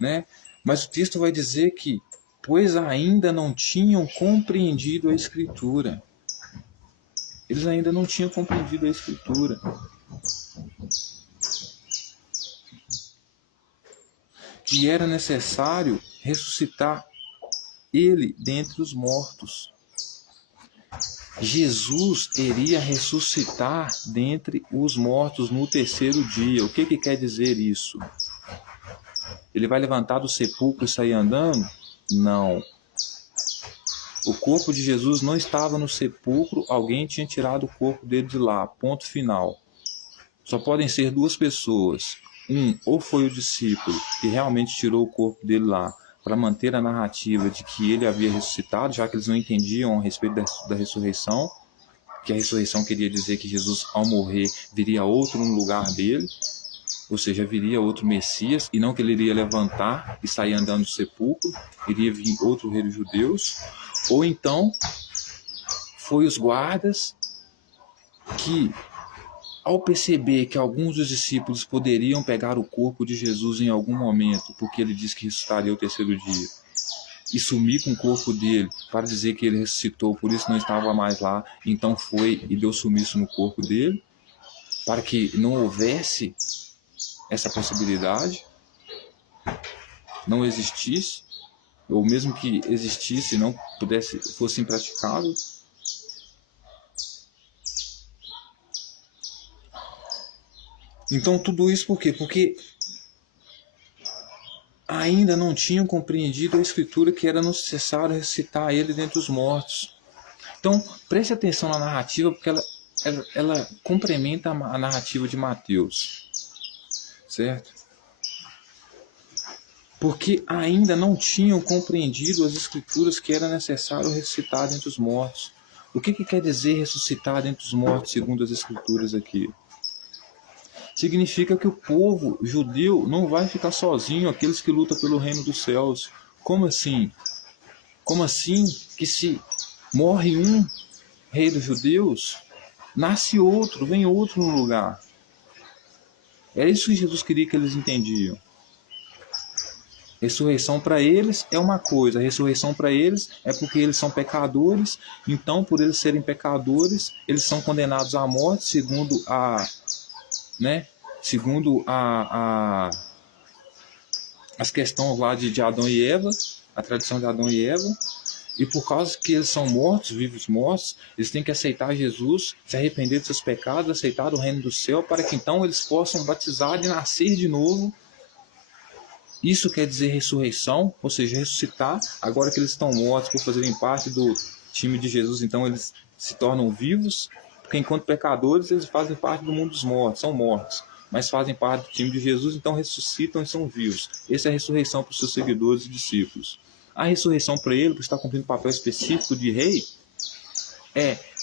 né? Mas o texto vai dizer que, pois ainda não tinham compreendido a Escritura. Eles ainda não tinham compreendido a Escritura. Que era necessário ressuscitar ele dentre os mortos. Jesus iria ressuscitar dentre os mortos no terceiro dia. O que quer dizer isso? Ele vai levantar do sepulcro e sair andando? Não. O corpo de Jesus não estava no sepulcro, alguém tinha tirado o corpo dele de lá, ponto final. Só podem ser 2 pessoas. Ou foi o discípulo que realmente tirou o corpo dele lá para manter a narrativa de que ele havia ressuscitado, já que eles não entendiam a respeito da ressurreição, que a ressurreição queria dizer que Jesus, ao morrer, viria outro no lugar dele, ou seja, viria outro Messias, e não que ele iria levantar e sair andando do sepulcro, iria vir outro rei dos judeus. Ou então foi os guardas que, ao perceber que alguns dos discípulos poderiam pegar o corpo de Jesus em algum momento, porque ele disse que ressuscitaria o terceiro dia, e sumir com o corpo dele para dizer que ele ressuscitou, por isso não estava mais lá, então foi e deu sumiço no corpo dele, para que não houvesse essa possibilidade não existisse, ou mesmo que existisse, não pudesse, fosse impraticável. Então tudo isso por quê? Porque ainda não tinham compreendido a Escritura que era necessário ressuscitar ele dentre os mortos. Então preste atenção na narrativa, porque ela complementa a narrativa de Mateus, certo? Porque ainda não tinham compreendido as Escrituras que era necessário ressuscitar dentre os mortos. O que quer dizer ressuscitar dentre os mortos, segundo as Escrituras aqui? Significa que o povo judeu não vai ficar sozinho, aqueles que lutam pelo reino dos céus. Como assim? Como assim que se morre um rei dos judeus, nasce outro, vem outro no lugar? É isso que Jesus queria que eles entendiam. Ressurreição para eles é uma coisa, a ressurreição para eles é porque eles são pecadores, então por eles serem pecadores, eles são condenados à morte, segundo as questões lá de Adão e Eva, a tradição de Adão e Eva, e por causa que eles são mortos, vivos mortos, eles têm que aceitar Jesus, se arrepender dos seus pecados, aceitar o reino do céu, para que então eles possam batizar e nascer de novo. Isso quer dizer ressurreição, ou seja, ressuscitar. Agora que eles estão mortos por fazerem parte do time de Jesus, então eles se tornam vivos, porque enquanto pecadores eles fazem parte do mundo dos mortos, são mortos, mas fazem parte do time de Jesus, então ressuscitam e são vivos. Essa é a ressurreição para os seus seguidores e discípulos. A ressurreição para ele, por estar cumprindo um papel específico de rei,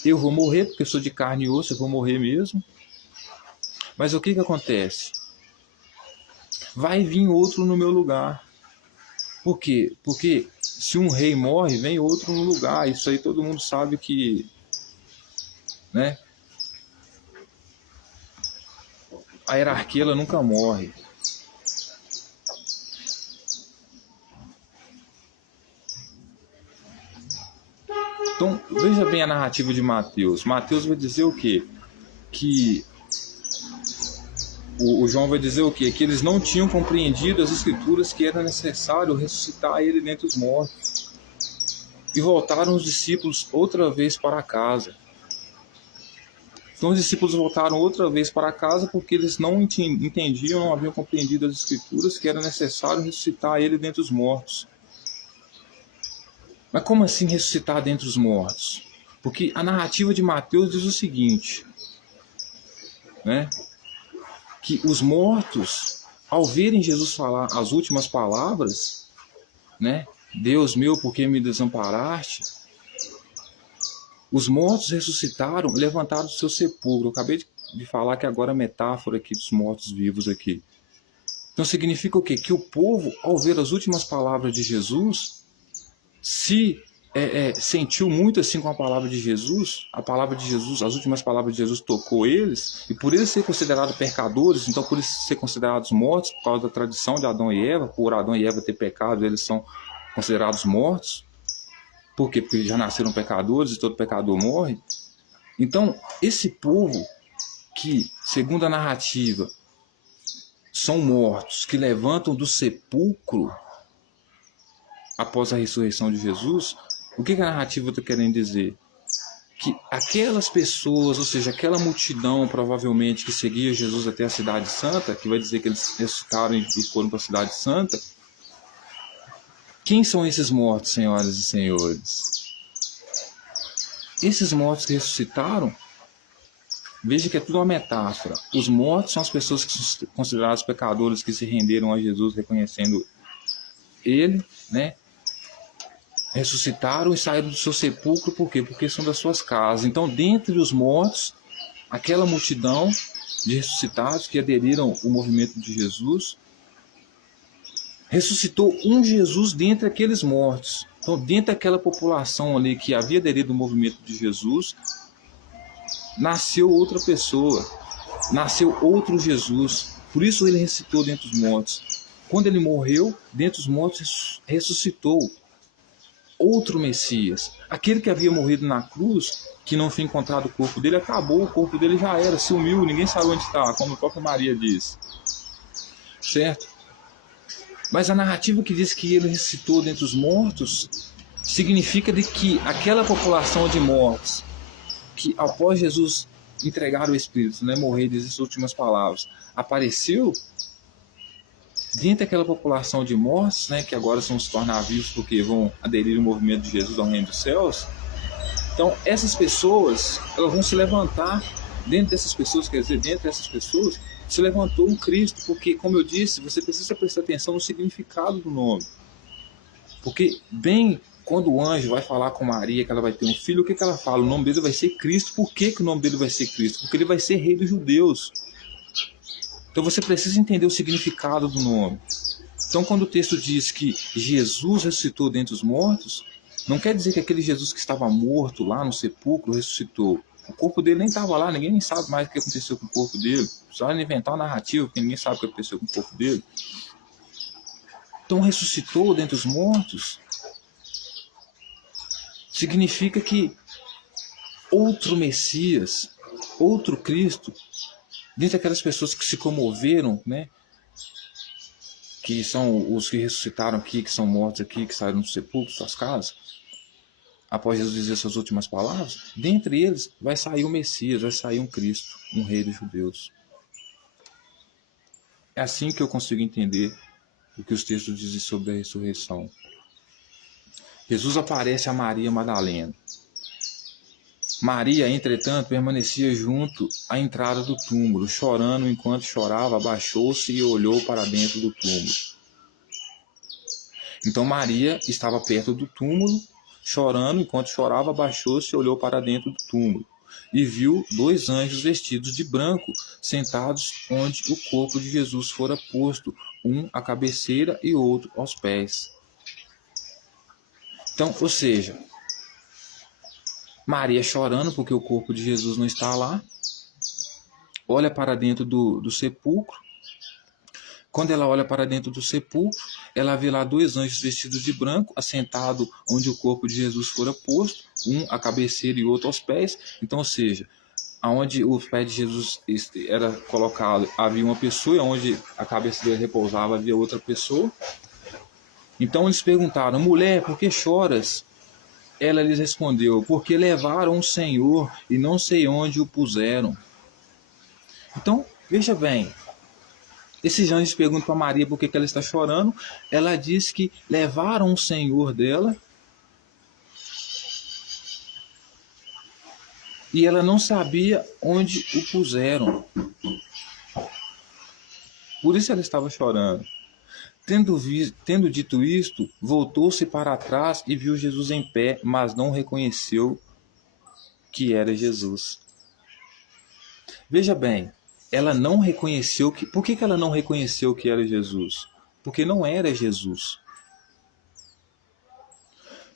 eu vou morrer, porque eu sou de carne e osso, eu vou morrer mesmo. Mas o que acontece? Vai vir outro no meu lugar. Por quê? Porque se um rei morre, vem outro no lugar. Isso aí todo mundo sabe que, né? A hierarquia ela nunca morre. Então, veja bem a narrativa de Mateus. Mateus vai dizer o quê? Que o João vai dizer o quê? Que eles não tinham compreendido as Escrituras que era necessário ressuscitar ele dentre os mortos. E voltaram os discípulos outra vez para casa. Então os discípulos voltaram outra vez para casa porque eles não entendiam, não haviam compreendido as Escrituras que era necessário ressuscitar ele dentre os mortos. Mas como assim ressuscitar dentre os mortos? Porque a narrativa de Mateus diz o seguinte, né? Que os mortos, ao verem Jesus falar as últimas palavras, né? Deus meu, por que me desamparaste? Os mortos ressuscitaram, levantaram do seu sepulcro. Eu acabei de falar que agora é metáfora aqui dos mortos vivos aqui. Então significa o quê? Que o povo, ao ver as últimas palavras de Jesus, se sentiu muito assim com a palavra de Jesus, as últimas palavras de Jesus tocou eles, e por eles serem considerados pecadores, então por eles serem considerados mortos, por causa da tradição de Adão e Eva, por Adão e Eva ter pecado, eles são considerados mortos. Por quê? Porque já nasceram pecadores e todo pecador morre. Então, esse povo que, segundo a narrativa, são mortos, que levantam do sepulcro após a ressurreição de Jesus, o que a narrativa está querendo dizer? Que aquelas pessoas, ou seja, aquela multidão provavelmente que seguia Jesus até a Cidade Santa, que vai dizer que eles ressuscitaram e foram para a Cidade Santa, quem são esses mortos, senhoras e senhores? Esses mortos que ressuscitaram, veja que é tudo uma metáfora. Os mortos são as pessoas que são consideradas pecadores, que se renderam a Jesus reconhecendo ele, né? Ressuscitaram e saíram do seu sepulcro, por quê? Porque são das suas casas. Então, dentre os mortos, aquela multidão de ressuscitados que aderiram ao movimento de Jesus, ressuscitou um Jesus dentre aqueles mortos. Então, dentro daquela população ali que havia aderido ao movimento de Jesus, nasceu outra pessoa, nasceu outro Jesus. Por isso ele ressuscitou dentre os mortos. Quando ele morreu, dentre os mortos ressuscitou outro Messias. Aquele que havia morrido na cruz, que não foi encontrado o corpo dele, acabou, o corpo dele já era, sumiu, ninguém sabe onde está, como a própria Maria diz. certo? Mas a narrativa que diz que ele ressuscitou dentre os mortos significa de que aquela população de mortos que após Jesus entregar o Espírito, né, morrer, diz as últimas palavras, apareceu dentro daquela população de mortos, né, que agora são se tornar vivos porque vão aderir ao movimento de Jesus ao reino dos céus. Então essas pessoas, elas vão se levantar dentro dessas pessoas, quer dizer, dentro dessas pessoas se levantou um Cristo, porque, como eu disse, você precisa prestar atenção no significado do nome. Porque, bem, quando o anjo vai falar com Maria que ela vai ter um filho, o que ela fala? O nome dele vai ser Cristo. Por que o nome dele vai ser Cristo? Porque ele vai ser rei dos judeus. Então você precisa entender o significado do nome. Então, quando o texto diz que Jesus ressuscitou dentre os mortos, não quer dizer que aquele Jesus que estava morto lá no sepulcro ressuscitou. O corpo dele nem estava lá, ninguém nem sabe mais o que aconteceu com o corpo dele. Só inventar uma narrativa, porque ninguém sabe o que aconteceu com o corpo dele. Então, ressuscitou dentre os mortos significa que outro Messias, outro Cristo, dentre aquelas pessoas que se comoveram, né, que são os que ressuscitaram aqui, que são mortos aqui, que saíram do sepulcro, suas casas, após Jesus dizer suas últimas palavras, dentre eles vai sair um Messias, vai sair um Cristo, um rei dos judeus. É assim que eu consigo entender o que os textos dizem sobre a ressurreição. Jesus aparece a Maria Madalena. Maria, entretanto, permanecia junto à entrada do túmulo, chorando. Enquanto chorava, abaixou-se e olhou para dentro do túmulo. Então Maria estava perto do túmulo, chorando. Enquanto chorava, abaixou-se e olhou para dentro do túmulo. E viu 2 anjos vestidos de branco, sentados onde o corpo de Jesus fora posto, um à cabeceira e outro aos pés. Então, ou seja, Maria chorando porque o corpo de Jesus não está lá, olha para dentro do sepulcro. Quando ela olha para dentro do sepulcro, ela vê lá 2 anjos vestidos de branco, assentados onde o corpo de Jesus fora posto, um à cabeceira e outro aos pés. Então, ou seja, aonde o pé de Jesus era colocado, havia uma pessoa, e onde a cabeça dele repousava, havia outra pessoa. Então eles perguntaram: mulher, por que choras? Ela lhes respondeu: porque levaram o Senhor e não sei onde o puseram. Então, veja bem, esses anjos perguntam para Maria por que ela está chorando. Ela diz que levaram o Senhor dela e ela não sabia onde o puseram. Por isso ela estava chorando. Tendo dito isto, voltou-se para trás e viu Jesus em pé, mas não reconheceu que era Jesus. Veja bem, ela não reconheceu que... Por que ela não reconheceu que era Jesus? Porque não era Jesus.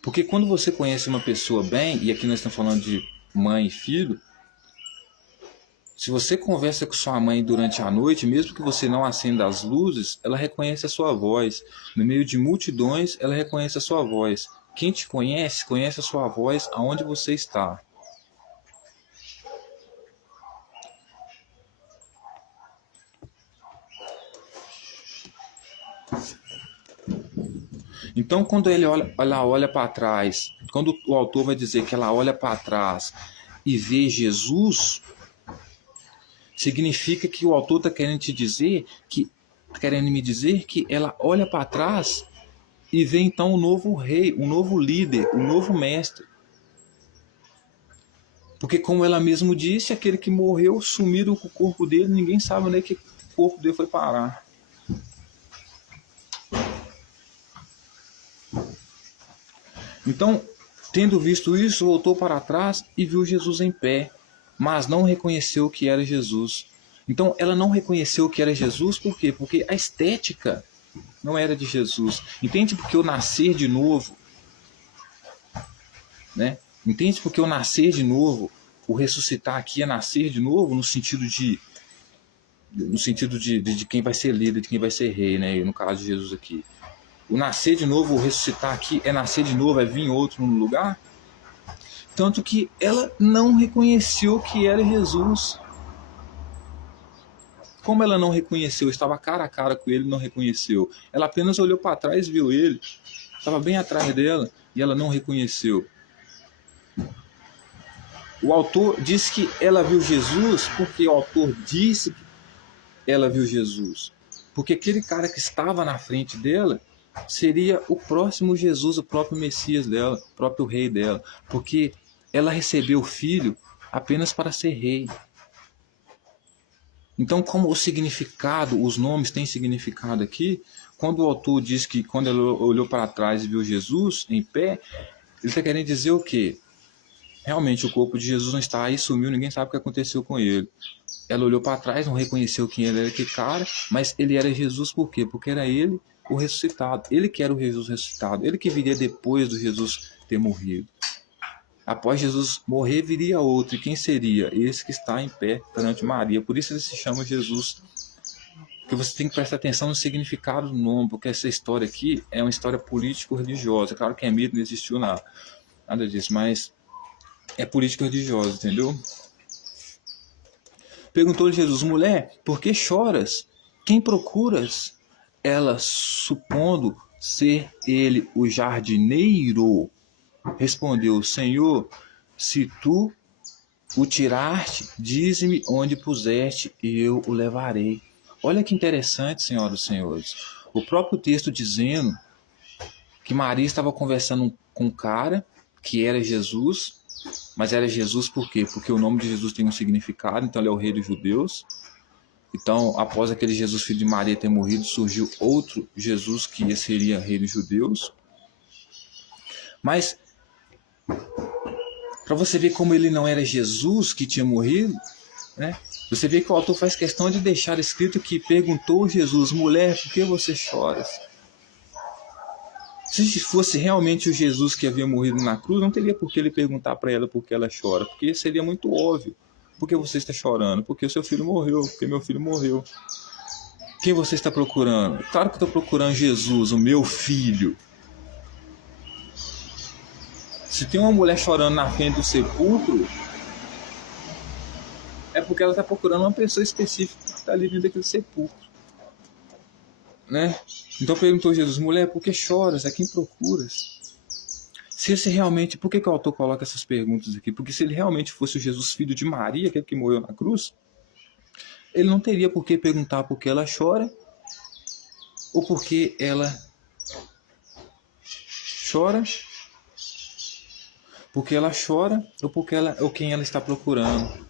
Porque quando você conhece uma pessoa bem, e aqui nós estamos falando de mãe e filho, se você conversa com sua mãe durante a noite, mesmo que você não acenda as luzes, ela reconhece a sua voz. No meio de multidões, ela reconhece a sua voz. Quem te conhece, conhece a sua voz aonde você está. Então, quando ela olha para trás, quando o autor vai dizer que ela olha para trás e vê Jesus, significa que o autor está querendo me dizer que ela olha para trás e vê então um novo rei, um novo líder, um novo mestre. Porque, como ela mesmo disse, aquele que morreu, sumiram com o corpo dele, ninguém sabe onde é que o corpo dele foi parar. Então, tendo visto isso, voltou para trás e viu Jesus em pé, mas não reconheceu que era Jesus. Então, ela não reconheceu que era Jesus, por quê? Porque a estética não era de Jesus. Entende? Porque o nascer de novo, né? Entende? Porque o nascer de novo, o ressuscitar aqui é nascer de novo no sentido de quem vai ser líder, de quem vai ser rei, né? No caso de Jesus aqui. O nascer de novo, o ressuscitar aqui é nascer de novo, é vir outro no lugar. Tanto que ela não reconheceu que era Jesus. Como ela não reconheceu, estava cara a cara com ele e não reconheceu. Ela apenas olhou para trás e viu ele. Estava bem atrás dela e ela não reconheceu. O autor diz que ela viu Jesus porque o autor disse que ela viu Jesus. Porque aquele cara que estava na frente dela seria o próximo Jesus, o próprio Messias dela, o próprio rei dela. Porque ela recebeu o filho apenas para ser rei. Então, como o significado, os nomes têm significado aqui, quando o autor diz que quando ela olhou para trás e viu Jesus em pé, ele está querendo dizer o quê? Realmente o corpo de Jesus não está aí, sumiu, ninguém sabe o que aconteceu com ele. Ela olhou para trás, não reconheceu quem ele era, aquele cara, mas ele era Jesus por quê? Porque era ele o ressuscitado. Ele que era o Jesus ressuscitado. Ele que viria depois do Jesus ter morrido. Após Jesus morrer, viria outro. E quem seria? Esse que está em pé perante Maria. Por isso ele se chama Jesus. Porque você tem que prestar atenção no significado do nome, porque essa história aqui é uma história político-religiosa. Claro que é mito, não existiu nada disso, mas é político-religiosa, entendeu? Perguntou-lhe Jesus: mulher, por que choras? Quem procuras? Ela, supondo ser ele o jardineiro, respondeu: Senhor, se tu o tiraste, dize-me onde puseste e eu o levarei. Olha que interessante, senhoras e senhores. O próprio texto dizendo que Maria estava conversando com um cara que era Jesus, mas era Jesus por quê? Porque o nome de Jesus tem um significado, então ele é o rei dos judeus. Então, após aquele Jesus, filho de Maria, ter morrido, surgiu outro Jesus que seria rei dos judeus. Mas, para você ver como ele não era Jesus que tinha morrido, né? Você vê que o autor faz questão de deixar escrito que perguntou Jesus: mulher, por que você chora? Se fosse realmente o Jesus que havia morrido na cruz, não teria por que ele perguntar para ela por que ela chora, porque seria muito óbvio. Por que você está chorando? Porque o seu filho morreu, porque meu filho morreu. Quem você está procurando? Claro que eu estou procurando Jesus, o meu filho. Se tem uma mulher chorando na frente do sepulcro, é porque ela está procurando uma pessoa específica que está ali dentro daquele sepulcro, né? Então perguntou Jesus: mulher, por que choras? A quem procuras? Se esse realmente, por que o autor coloca essas perguntas aqui? Porque se ele realmente fosse o Jesus filho de Maria, aquele que morreu na cruz, ele não teria por que perguntar por que ela chora, ou por que ela chora, porque ela chora, ou quem ela está procurando.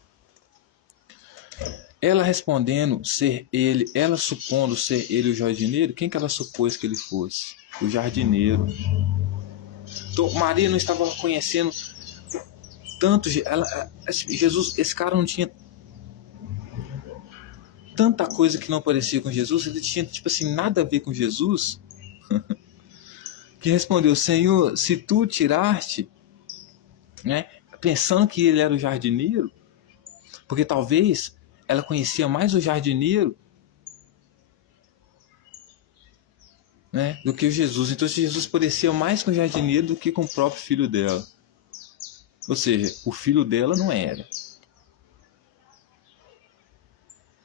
Ela respondendo ser ele, ela supondo ser ele o jardineiro, quem que ela supôs que ele fosse? O jardineiro. Então, Maria não estava conhecendo tanto. Jesus, esse cara não tinha tanta coisa que não parecia com Jesus, ele tinha, tipo assim, nada a ver com Jesus, que respondeu: Senhor, se tu tiraste, né, pensando que ele era o jardineiro, porque talvez ela conhecia mais o jardineiro, né, do que o Jesus. Então, se Jesus parecia mais com o jardineiro do que com o próprio filho dela. Ou seja, o filho dela não era.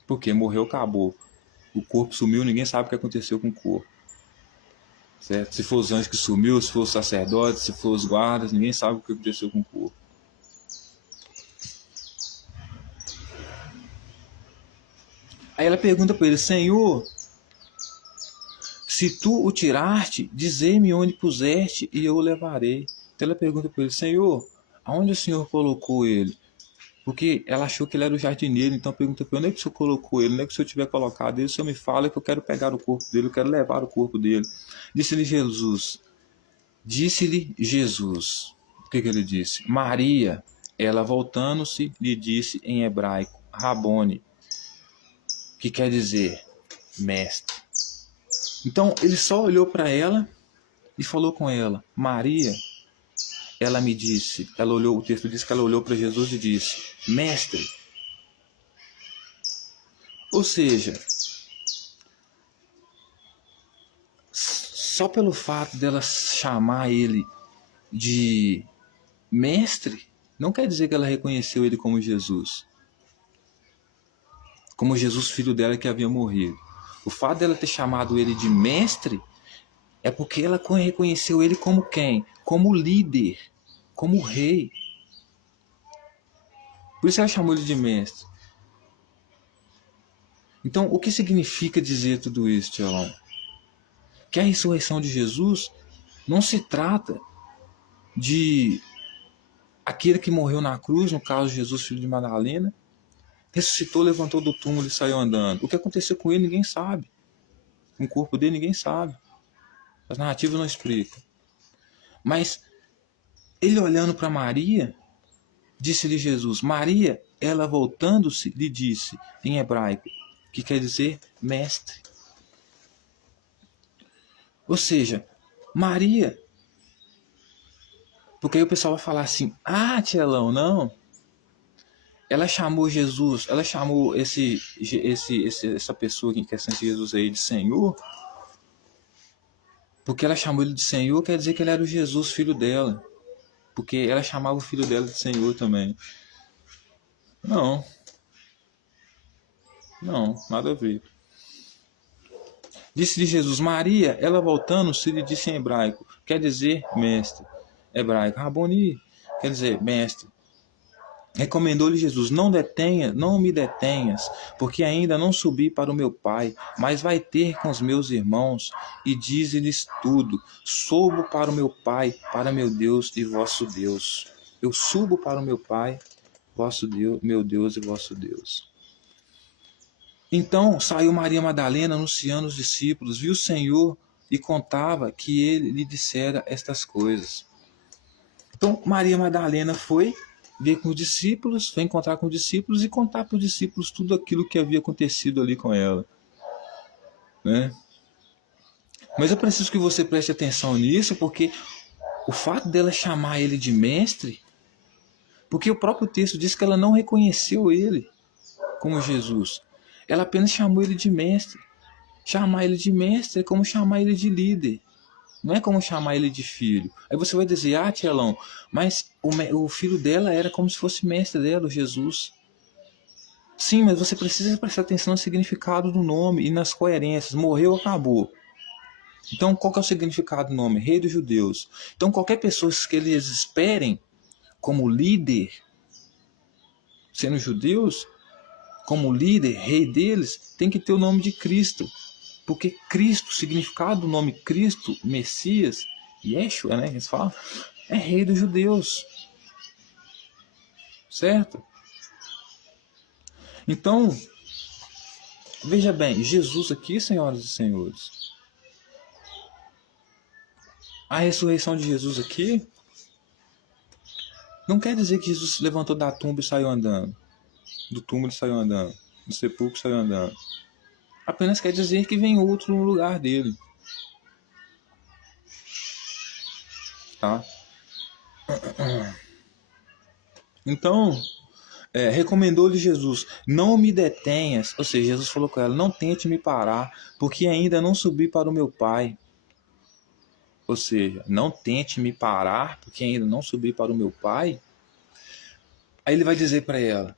Porque morreu, acabou. O corpo sumiu, ninguém sabe o que aconteceu com o corpo. Certo? Se for os anjos que sumiu, se for os sacerdotes, se for os guardas, ninguém sabe o que aconteceu com o corpo. Aí ela pergunta para ele: Senhor, se tu o tiraste, dizei-me onde puseste e eu o levarei. Então ela pergunta para ele: Senhor, aonde o Senhor colocou ele? Porque ela achou que ele era o jardineiro, então pergunta para ele: onde é que o Senhor colocou ele? Onde é que o Senhor tiver colocado ele? O Senhor me fala que eu quero pegar o corpo dele, eu quero levar o corpo dele. Disse-lhe Jesus, o que ele disse? Maria. Ela, voltando-se, lhe disse em hebraico: Rabone, que quer dizer mestre. Então ele só olhou para ela e falou com ela: Maria. Ela me disse, ela olhou, o texto diz que ela olhou para Jesus e disse: mestre. Ou seja, só pelo fato dela chamar ele de mestre, não quer dizer que ela reconheceu ele como Jesus. como Jesus, filho dela, que havia morrido. O fato dela ter chamado ele de mestre é porque ela reconheceu ele como quem? Como líder, como rei. Por isso ela chamou ele de mestre. Então, o que significa dizer tudo isso, Tielão? Que a ressurreição de Jesus não se trata de aquele que morreu na cruz, no caso Jesus, filho de Madalena, ressuscitou, levantou do túmulo e saiu andando. O que aconteceu com ele ninguém sabe. Com o corpo dele ninguém sabe. As narrativas não explicam. Mas ele olhando para Maria, disse-lhe Jesus, Maria, ela voltando-se, lhe disse em hebraico, que quer dizer mestre. Ou seja, Maria, porque aí o pessoal vai falar assim, Tielão, não. Ela chamou Jesus, ela chamou essa pessoa que quer ser Jesus aí de Senhor, porque ela chamou ele de Senhor, quer dizer que ele era o Jesus, filho dela. Porque ela chamava o filho dela de Senhor também. Não, nada a ver. Disse-lhe Jesus, Maria, ela voltando-se lhe disse em hebraico, quer dizer mestre. Hebraico, Raboni, quer dizer mestre. Recomendou-lhe Jesus, não me detenhas, porque ainda não subi para o meu Pai, mas vai ter com os meus irmãos, e dize-lhes tudo. Subo para o meu Pai, para meu Deus e vosso Deus. Eu subo para o meu Pai, vosso Deus, meu Deus e vosso Deus. Então saiu Maria Madalena anunciando os discípulos, viu o Senhor e contava que ele lhe dissera estas coisas. Então Maria Madalena foi ver com os discípulos, foi encontrar com os discípulos e contar para os discípulos tudo aquilo que havia acontecido ali com ela. Né? Mas eu preciso que você preste atenção nisso, porque o fato dela chamar ele de mestre, porque o próprio texto diz que ela não reconheceu ele como Jesus. Ela apenas chamou ele de mestre. Chamar ele de mestre é como chamar ele de líder. Não é como chamar ele de filho. Aí você vai dizer, Tielão, mas o filho dela era como se fosse mestre dela, o Jesus. Sim, mas você precisa prestar atenção no significado do nome e nas coerências. Morreu, acabou. Então, qual que é o significado do nome? Rei dos Judeus. Então, qualquer pessoa que eles esperem como líder, sendo judeus, como líder, rei deles, tem que ter o nome de Cristo. Porque Cristo, o significado do nome Cristo, Messias, Yeshua, né, eles falam, é rei dos judeus. Certo? Então, veja bem, Jesus aqui, senhoras e senhores, a ressurreição de Jesus aqui não quer dizer que Jesus se levantou da tumba e saiu andando, do túmulo e saiu andando, do sepulcro e saiu andando. Apenas quer dizer que vem outro no lugar dele. Tá? Então, recomendou-lhe Jesus, não me detenhas, ou seja, Jesus falou com ela, não tente me parar, porque ainda não subi para o meu Pai. Ou seja, não tente me parar, porque ainda não subi para o meu Pai. Aí ele vai dizer para ela,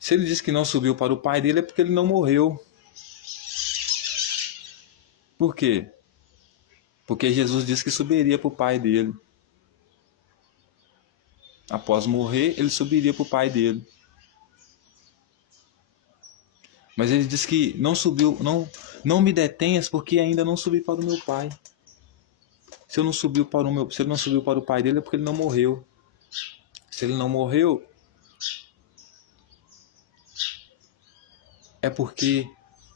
se ele diz que não subiu para o Pai dele, é porque ele não morreu. Por quê? Porque Jesus disse que subiria para o Pai dele. Após morrer, ele subiria para o Pai dele. Mas ele diz que não subiu, não me detenhas, porque ainda não subi para o meu Pai. Se ele não subiu para o Pai dele, é porque ele não morreu. Se ele não morreu,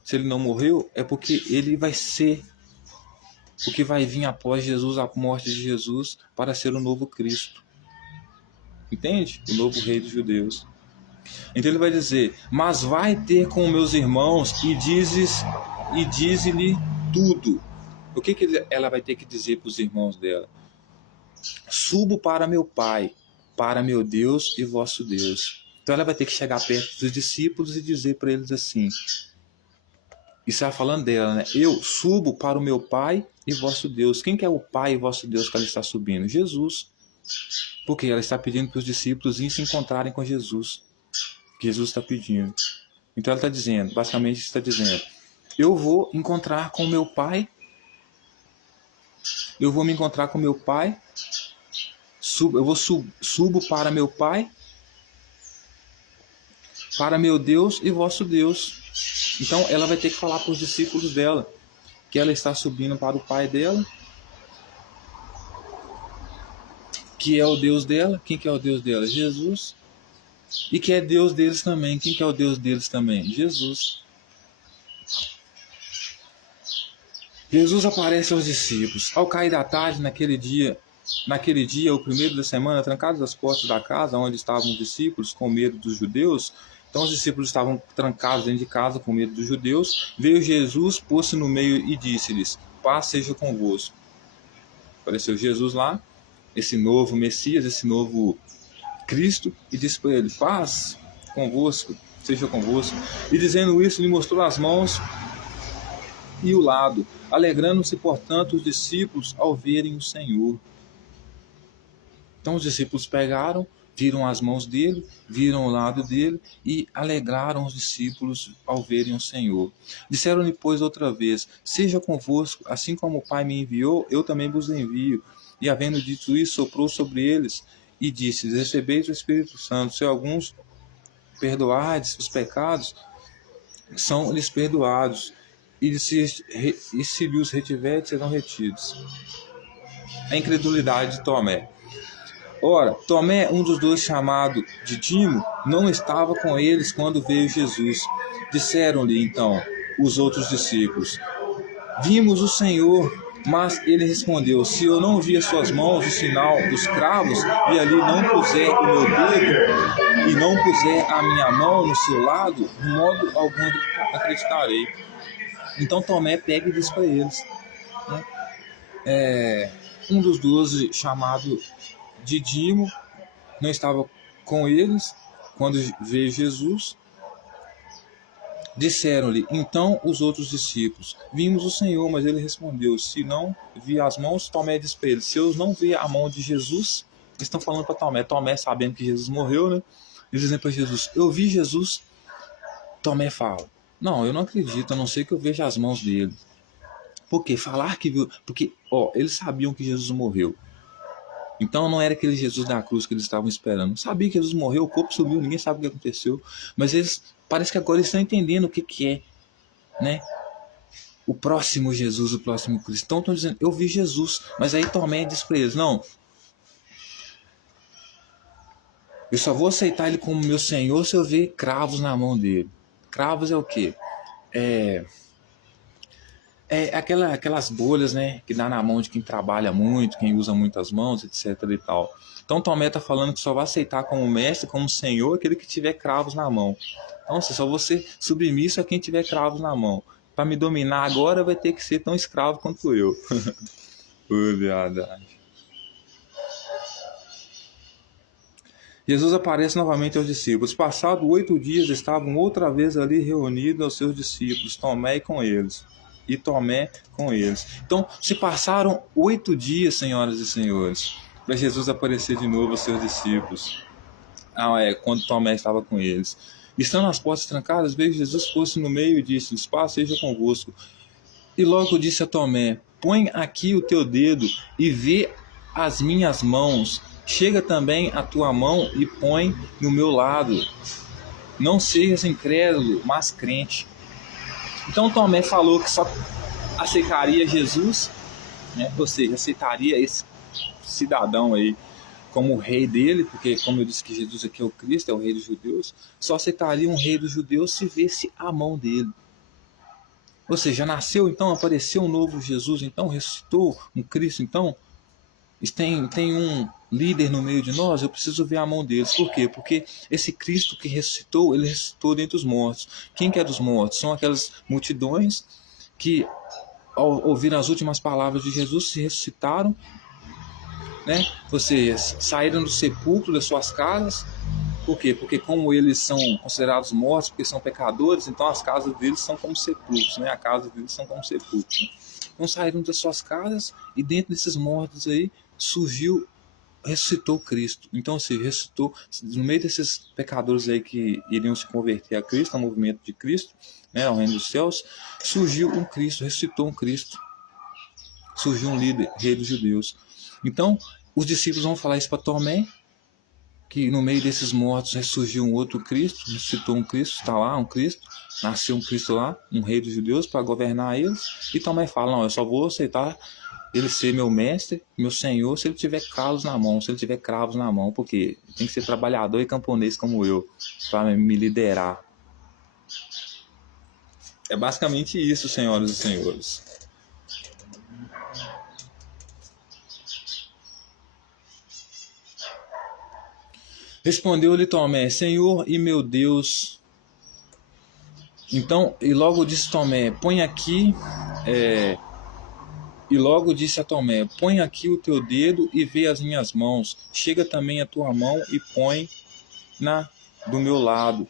se ele não morreu, é porque ele vai ser o que vai vir após Jesus, a morte de Jesus, para ser o novo Cristo. Entende? O novo rei dos judeus. Então ele vai dizer, mas vai ter com meus irmãos e dize-lhe tudo. O que ela vai ter que dizer para os irmãos dela? Subo para meu Pai, para meu Deus e vosso Deus. Então ela vai ter que chegar perto dos discípulos e dizer para eles assim, isso ela falando dela, né? Eu subo para o meu Pai e vosso Deus. Quem que é o Pai e vosso Deus que ela está subindo? Jesus. Porque ela está pedindo para os discípulos ir se encontrarem com Jesus. que Jesus está pedindo. Então ela está dizendo, basicamente está dizendo, eu vou encontrar com meu pai, eu vou me encontrar com meu pai, subo para meu pai, para meu Deus e vosso Deus. Então ela vai ter que falar para os discípulos dela que ela está subindo para o pai dela, que é o Deus dela. Quem que é o Deus dela? Jesus. E que é Deus deles também. Quem que é o Deus deles também? Jesus. Jesus aparece aos discípulos. Ao cair da tarde, naquele dia, o primeiro da semana, trancados as portas da casa onde estavam os discípulos, com medo dos judeus. Então os discípulos estavam trancados dentro de casa com medo dos judeus. Veio Jesus, pôs-se no meio e disse-lhes, paz seja convosco. Apareceu Jesus lá, esse novo Messias, esse novo Cristo, e disse para ele, paz convosco, seja convosco. E dizendo isso, lhe mostrou as mãos e o lado. Alegrando-se, portanto, os discípulos ao verem o Senhor. Então os discípulos pegaram, viram as mãos dele, viram o lado dele e alegraram os discípulos ao verem o Senhor. Disseram-lhe, pois, outra vez, seja convosco, assim como o Pai me enviou, eu também vos envio. E havendo dito isso, soprou sobre eles e disse, recebeis o Espírito Santo. Se alguns perdoardes os pecados, são-lhes perdoados, e se lhes retiverdes, serão retidos. A incredulidade de Tomé. Ora, Tomé, um dos dois, chamado Dídimo, não estava com eles quando veio Jesus. Disseram-lhe então os outros discípulos, vimos o Senhor. Mas ele respondeu, se eu não vi as suas mãos, o sinal dos cravos, e ali não puser o meu dedo, e não puser a minha mão no seu lado, de modo algum acreditarei. Então Tomé pega e diz para eles, né? Um dos 12, chamado Dídimo, não estava com eles quando veio Jesus. Disseram-lhe então os outros discípulos, vimos o Senhor, mas ele respondeu, se não vi as mãos, Tomé diz para ele, se eu não ver a mão de Jesus, eles estão falando para Tomé, Tomé sabendo que Jesus morreu, né? Eles dizem para Jesus, eu vi Jesus. Tomé fala, não, eu não acredito, a não ser que eu veja as mãos dele. Por quê? Falar que viu, porque eles sabiam que Jesus morreu. Então não era aquele Jesus da cruz que eles estavam esperando. Sabia que Jesus morreu, o corpo sumiu, ninguém sabe o que aconteceu. Mas eles, parece que agora eles estão entendendo o que é, né? O próximo Jesus, o próximo Cristo. Então estão dizendo, eu vi Jesus. Mas aí Tomé diz para eles, não, eu só vou aceitar ele como meu Senhor se eu ver cravos na mão dele. Cravos é o quê? Aquelas bolhas, né, que dá na mão de quem trabalha muito, quem usa muitas mãos, etc. e tal. Então Tomé está falando que só vai aceitar como mestre, como Senhor, aquele que tiver cravos na mão. Então só vou ser submisso a quem tiver cravos na mão. Para me dominar agora vai ter que ser tão escravo quanto eu. Verdade. Jesus aparece novamente aos discípulos. Passados 8 dias, estavam outra vez ali reunidos aos seus discípulos, Tomé com eles. Então, se passaram 8 dias, senhoras e senhores, para Jesus aparecer de novo aos seus discípulos. Quando Tomé estava com eles. Estando as portas trancadas, veio Jesus, pôs-se no meio e disse-lhes, paz seja convosco. E logo disse a Tomé, põe aqui o teu dedo e vê as minhas mãos. Chega também a tua mão e põe no meu lado. Não sejas incrédulo, mas crente. Então Tomé falou que só aceitaria Jesus, né? Ou seja, aceitaria esse cidadão aí como o rei dele, porque como eu disse que Jesus aqui é o Cristo, é o rei dos judeus, só aceitaria um rei dos judeus se visse a mão dele. Ou seja, nasceu então, apareceu um novo Jesus, então ressuscitou um Cristo, então tem um líder no meio de nós, eu preciso ver a mão deles. Por quê? Porque esse Cristo que ressuscitou, ele ressuscitou dentre os mortos. Quem que é dos mortos? São aquelas multidões que, ao ouvir as últimas palavras de Jesus, se ressuscitaram, né? Ou seja, saíram do sepulcro das suas casas. Por quê? Porque como eles são considerados mortos, porque são pecadores, então as casas deles são como sepulcros, né? A casa deles são como sepulcros. Né? Então saíram das suas casas e dentro desses mortos aí surgiu ressuscitou Cristo. Então, se ressuscitou, no meio desses pecadores aí que iriam se converter a Cristo, ao movimento de Cristo, né, ao reino dos céus, surgiu um Cristo, ressuscitou um Cristo. Surgiu um líder, rei dos judeus. Então, os discípulos vão falar isso para Tomé, que no meio desses mortos ressurgiu um outro Cristo, ressuscitou um Cristo, está lá um Cristo, nasceu um Cristo lá, um rei dos judeus para governar eles. E Tomé fala, não, eu só vou aceitar ele ser meu mestre, meu senhor, se ele tiver cravos na mão, se ele tiver cravos na mão, porque tem que ser trabalhador e camponês como eu, para me liderar. É basicamente isso, senhoras e senhores. Respondeu-lhe Tomé, Senhor e meu Deus. Então, e logo disse Tomé, põe aqui, e logo disse a Tomé, põe aqui o teu dedo e vê as minhas mãos. Chega também a tua mão e põe do meu lado.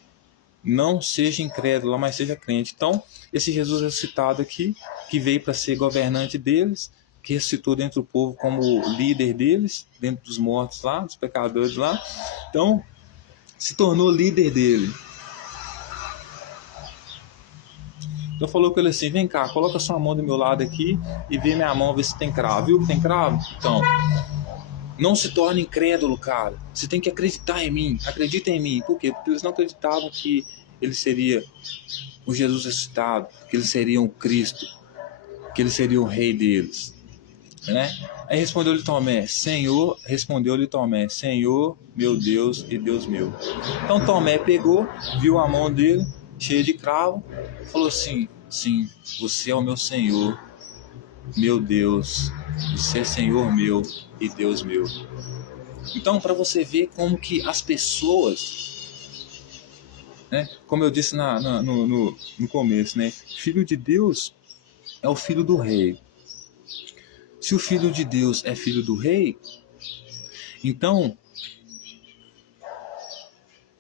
Não seja incrédulo, mas seja crente. Então, esse Jesus ressuscitado aqui, que veio para ser governante deles, que ressuscitou dentro do povo como líder deles, dentro dos mortos lá, dos pecadores lá. Então, se tornou líder dele. Então falou com ele assim, vem cá, coloca sua mão do meu lado aqui e vê minha mão, vê se tem cravo. Viu que tem cravo? Então, não se torne incrédulo, cara. Você tem que acreditar em mim. Acredita em mim. Por quê? Porque eles não acreditavam que ele seria o Jesus ressuscitado, que ele seria um Cristo, que ele seria o rei deles, né? Aí respondeu-lhe Tomé, Senhor, meu Deus e Deus meu. Então Tomé pegou, viu a mão dele cheia de cravo, falou assim, sim, você é o meu Senhor, meu Deus, você é Senhor meu e Deus meu. Então, para você ver como que as pessoas, né, como eu disse no começo, né, filho de Deus é o filho do rei. Se o filho de Deus é filho do rei, então,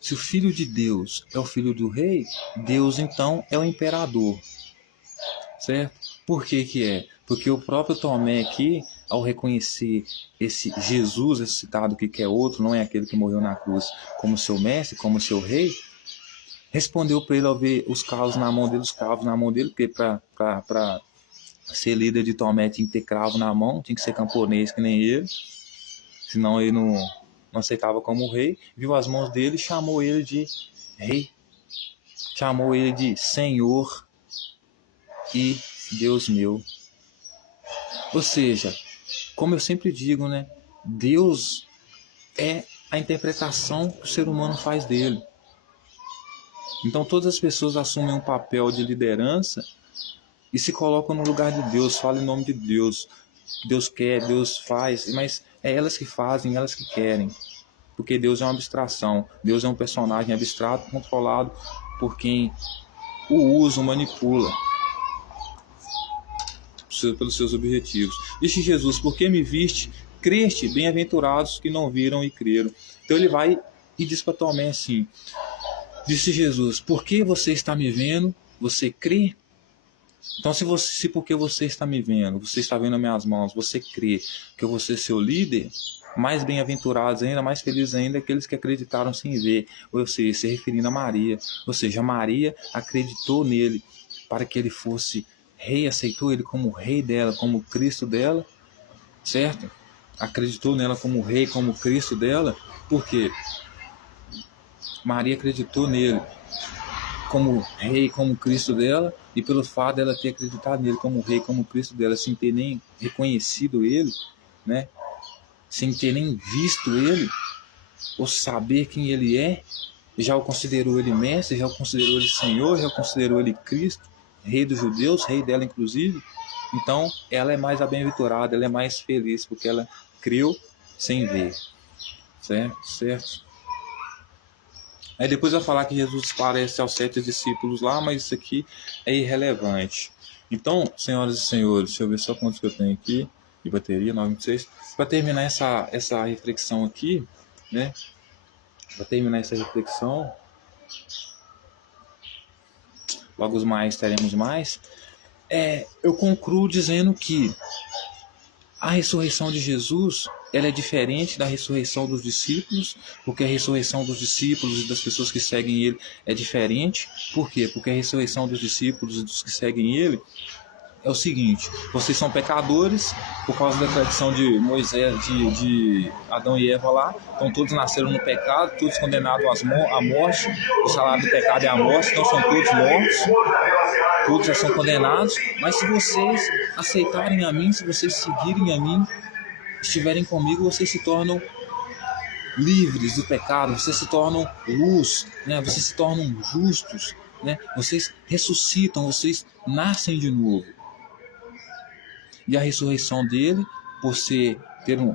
se o filho de Deus é o filho do rei, Deus então é o imperador, certo? Por que que é? Porque o próprio Tomé aqui, ao reconhecer esse Jesus ressuscitado que é outro, não é aquele que morreu na cruz, como seu mestre, como seu rei, respondeu para ele ao ver os cravos na mão dele, porque para ser líder de Tomé tinha que ter cravo na mão, tinha que ser camponês que nem ele, senão ele não aceitava como rei. Viu as mãos dele e chamou ele de rei, chamou ele de Senhor e Deus meu. Ou seja, como eu sempre digo, né, Deus é a interpretação que o ser humano faz dele. Então todas as pessoas assumem um papel de liderança e se colocam no lugar de Deus, falam em nome de Deus. Deus quer, Deus faz, mas é elas que fazem, elas que querem. Porque Deus é uma abstração, Deus é um personagem abstrato controlado por quem o usa, o manipula pelos seus objetivos. Disse Jesus, por que me viste? Creste, bem-aventurados que não viram e creram. Então ele vai e diz para Tomé assim, disse Jesus, por que você está me vendo? Você crê? Então se porque você está me vendo, você está vendo as minhas mãos, você crê que eu vou ser seu líder, mais bem-aventurados ainda, mais felizes ainda aqueles que acreditaram sem ver, ou seja, se referindo a Maria. Ou seja, Maria acreditou nele para que ele fosse rei, aceitou ele como rei dela, como Cristo dela, certo? Acreditou nela como rei, como Cristo dela, porque Maria acreditou nele como rei, como Cristo dela, e pelo fato dela ter acreditado nele como rei, como Cristo dela, sem ter nem reconhecido ele, né? Sem ter nem visto ele, ou saber quem ele é, já o considerou ele mestre, já o considerou ele Senhor, já o considerou ele Cristo, rei dos judeus, rei dela inclusive. Então ela é mais bem-aventurada, ela é mais feliz, porque ela creu sem ver, certo? Aí depois vai falar que Jesus parece aos 7 discípulos lá, mas isso aqui é irrelevante. Então, senhoras e senhores, deixa eu ver só quantos que eu tenho aqui de bateria, 926. Para terminar essa reflexão aqui, né? Para terminar essa reflexão, logo mais teremos mais. Eu concluo dizendo que a ressurreição de Jesus ela é diferente da ressurreição dos discípulos, porque a ressurreição dos discípulos e das pessoas que seguem ele é diferente. Por quê? Porque a ressurreição dos discípulos e dos que seguem ele é o seguinte: vocês são pecadores por causa da tradição de Moisés, de Adão e Eva lá, então todos nasceram no pecado, todos condenados à morte, o salário do pecado é a morte, então são todos mortos, todos já são condenados. Mas se vocês aceitarem a mim, se vocês seguirem a mim, estiverem comigo, vocês se tornam livres do pecado, vocês se tornam luz, né? Vocês se tornam justos, né? Vocês ressuscitam, vocês nascem de novo. E a ressurreição dele, por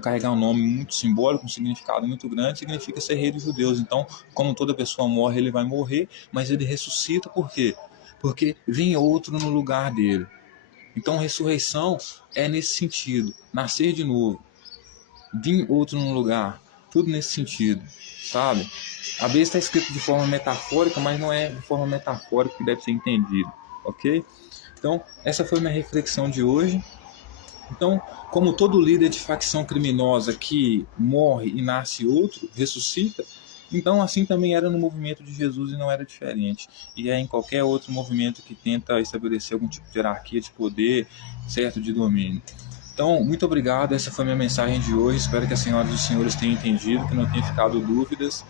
carregar um nome muito simbólico, um significado muito grande, significa ser rei dos judeus. Então, como toda pessoa morre, ele vai morrer, mas ele ressuscita. Por quê? Porque vem outro no lugar dele. Então, ressurreição é nesse sentido, nascer de novo, vir outro no lugar, tudo nesse sentido, sabe? Às vezes está escrito de forma metafórica, mas não é de forma metafórica que deve ser entendido, ok? Então, essa foi minha reflexão de hoje. Então, como todo líder de facção criminosa que morre e nasce outro, ressuscita, então assim também era no movimento de Jesus e não era diferente. E é em qualquer outro movimento que tenta estabelecer algum tipo de hierarquia de poder, certo, de domínio. Então, muito obrigado, essa foi a minha mensagem de hoje, espero que as senhoras e os senhores tenham entendido, que não tenham ficado dúvidas.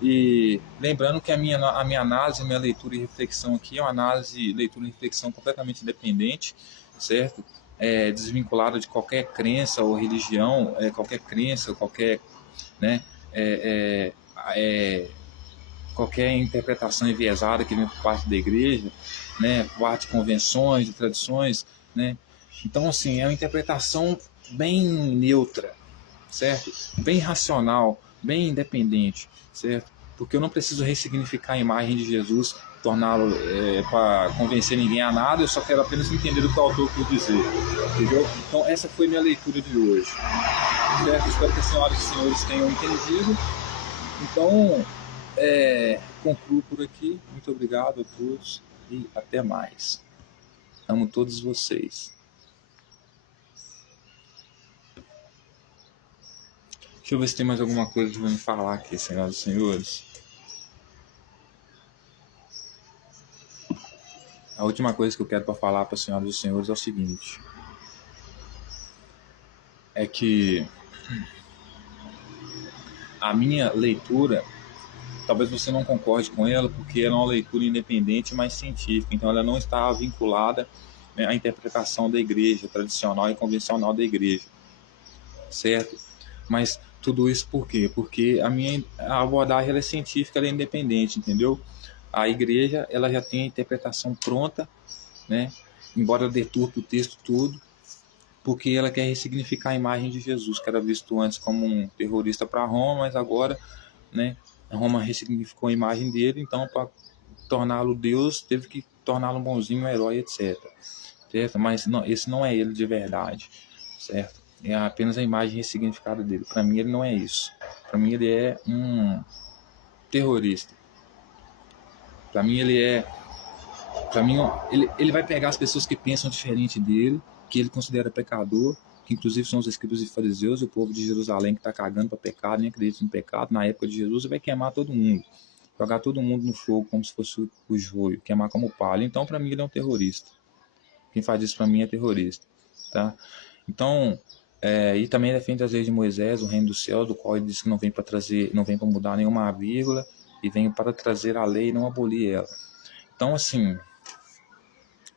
E lembrando que a minha análise, a minha leitura e reflexão aqui é uma análise, leitura e reflexão completamente independente, certo? Desvinculada de qualquer crença ou religião, qualquer, né, qualquer interpretação enviesada que vem por parte da igreja, né, por parte de convenções, de tradições, né? Então, assim, é uma interpretação bem neutra, certo? Bem racional, bem independente, certo? Porque eu não preciso ressignificar a imagem de Jesus, torná-lo para convencer ninguém a nada, eu só quero apenas entender o que o autor quis dizer, entendeu? Então essa foi minha leitura de hoje, certo? Espero que as senhoras e senhores tenham entendido. Então, concluo por aqui. Muito obrigado a todos e até mais. Amo todos vocês. Deixa eu ver se tem mais alguma coisa que vai me falar aqui, senhoras e senhores. A última coisa que eu quero para falar para as senhoras e senhores é o seguinte: é que a minha leitura, talvez você não concorde com ela, porque ela é uma leitura independente, mas científica. Então ela não está vinculada, né, à interpretação da igreja tradicional e convencional da igreja, certo? Mas tudo isso por quê? Porque a abordagem ela é científica, ela é independente, entendeu? A igreja ela já tem a interpretação pronta, né? Embora deturpe o texto todo, porque ela quer ressignificar a imagem de Jesus, que era visto antes como um terrorista para Roma, mas agora, né, Roma ressignificou a imagem dele, então para torná-lo Deus, teve que torná-lo um bonzinho, um herói, etc. Certo? Mas não, esse não é ele de verdade, certo? É apenas a imagem ressignificada dele. Para mim ele não é isso. Para mim ele é um terrorista. Para mim ele vai pegar as pessoas que pensam diferente dele, que ele considera pecador, que inclusive são os escribas e fariseus, e o povo de Jerusalém que está cagando para pecado, nem acredita no pecado, na época de Jesus, e vai queimar todo mundo, jogar todo mundo no fogo como se fosse o joio, queimar como palha. Então, para mim, ele é um terrorista. Quem faz isso para mim é terrorista, tá? Então, e também defende as leis de Moisés, o reino do céu, do qual ele diz que não vem para mudar nenhuma vírgula, e vem para trazer a lei e não abolir ela. Então, assim,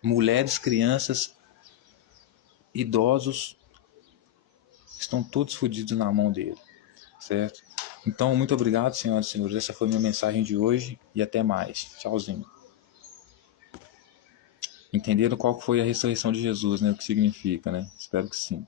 mulheres, crianças, idosos, estão todos fodidos na mão dele, certo? Então, muito obrigado, senhoras e senhores. Essa foi a minha mensagem de hoje e até mais. Tchauzinho. Entenderam qual foi a ressurreição de Jesus, né? O que significa, né? Espero que sim.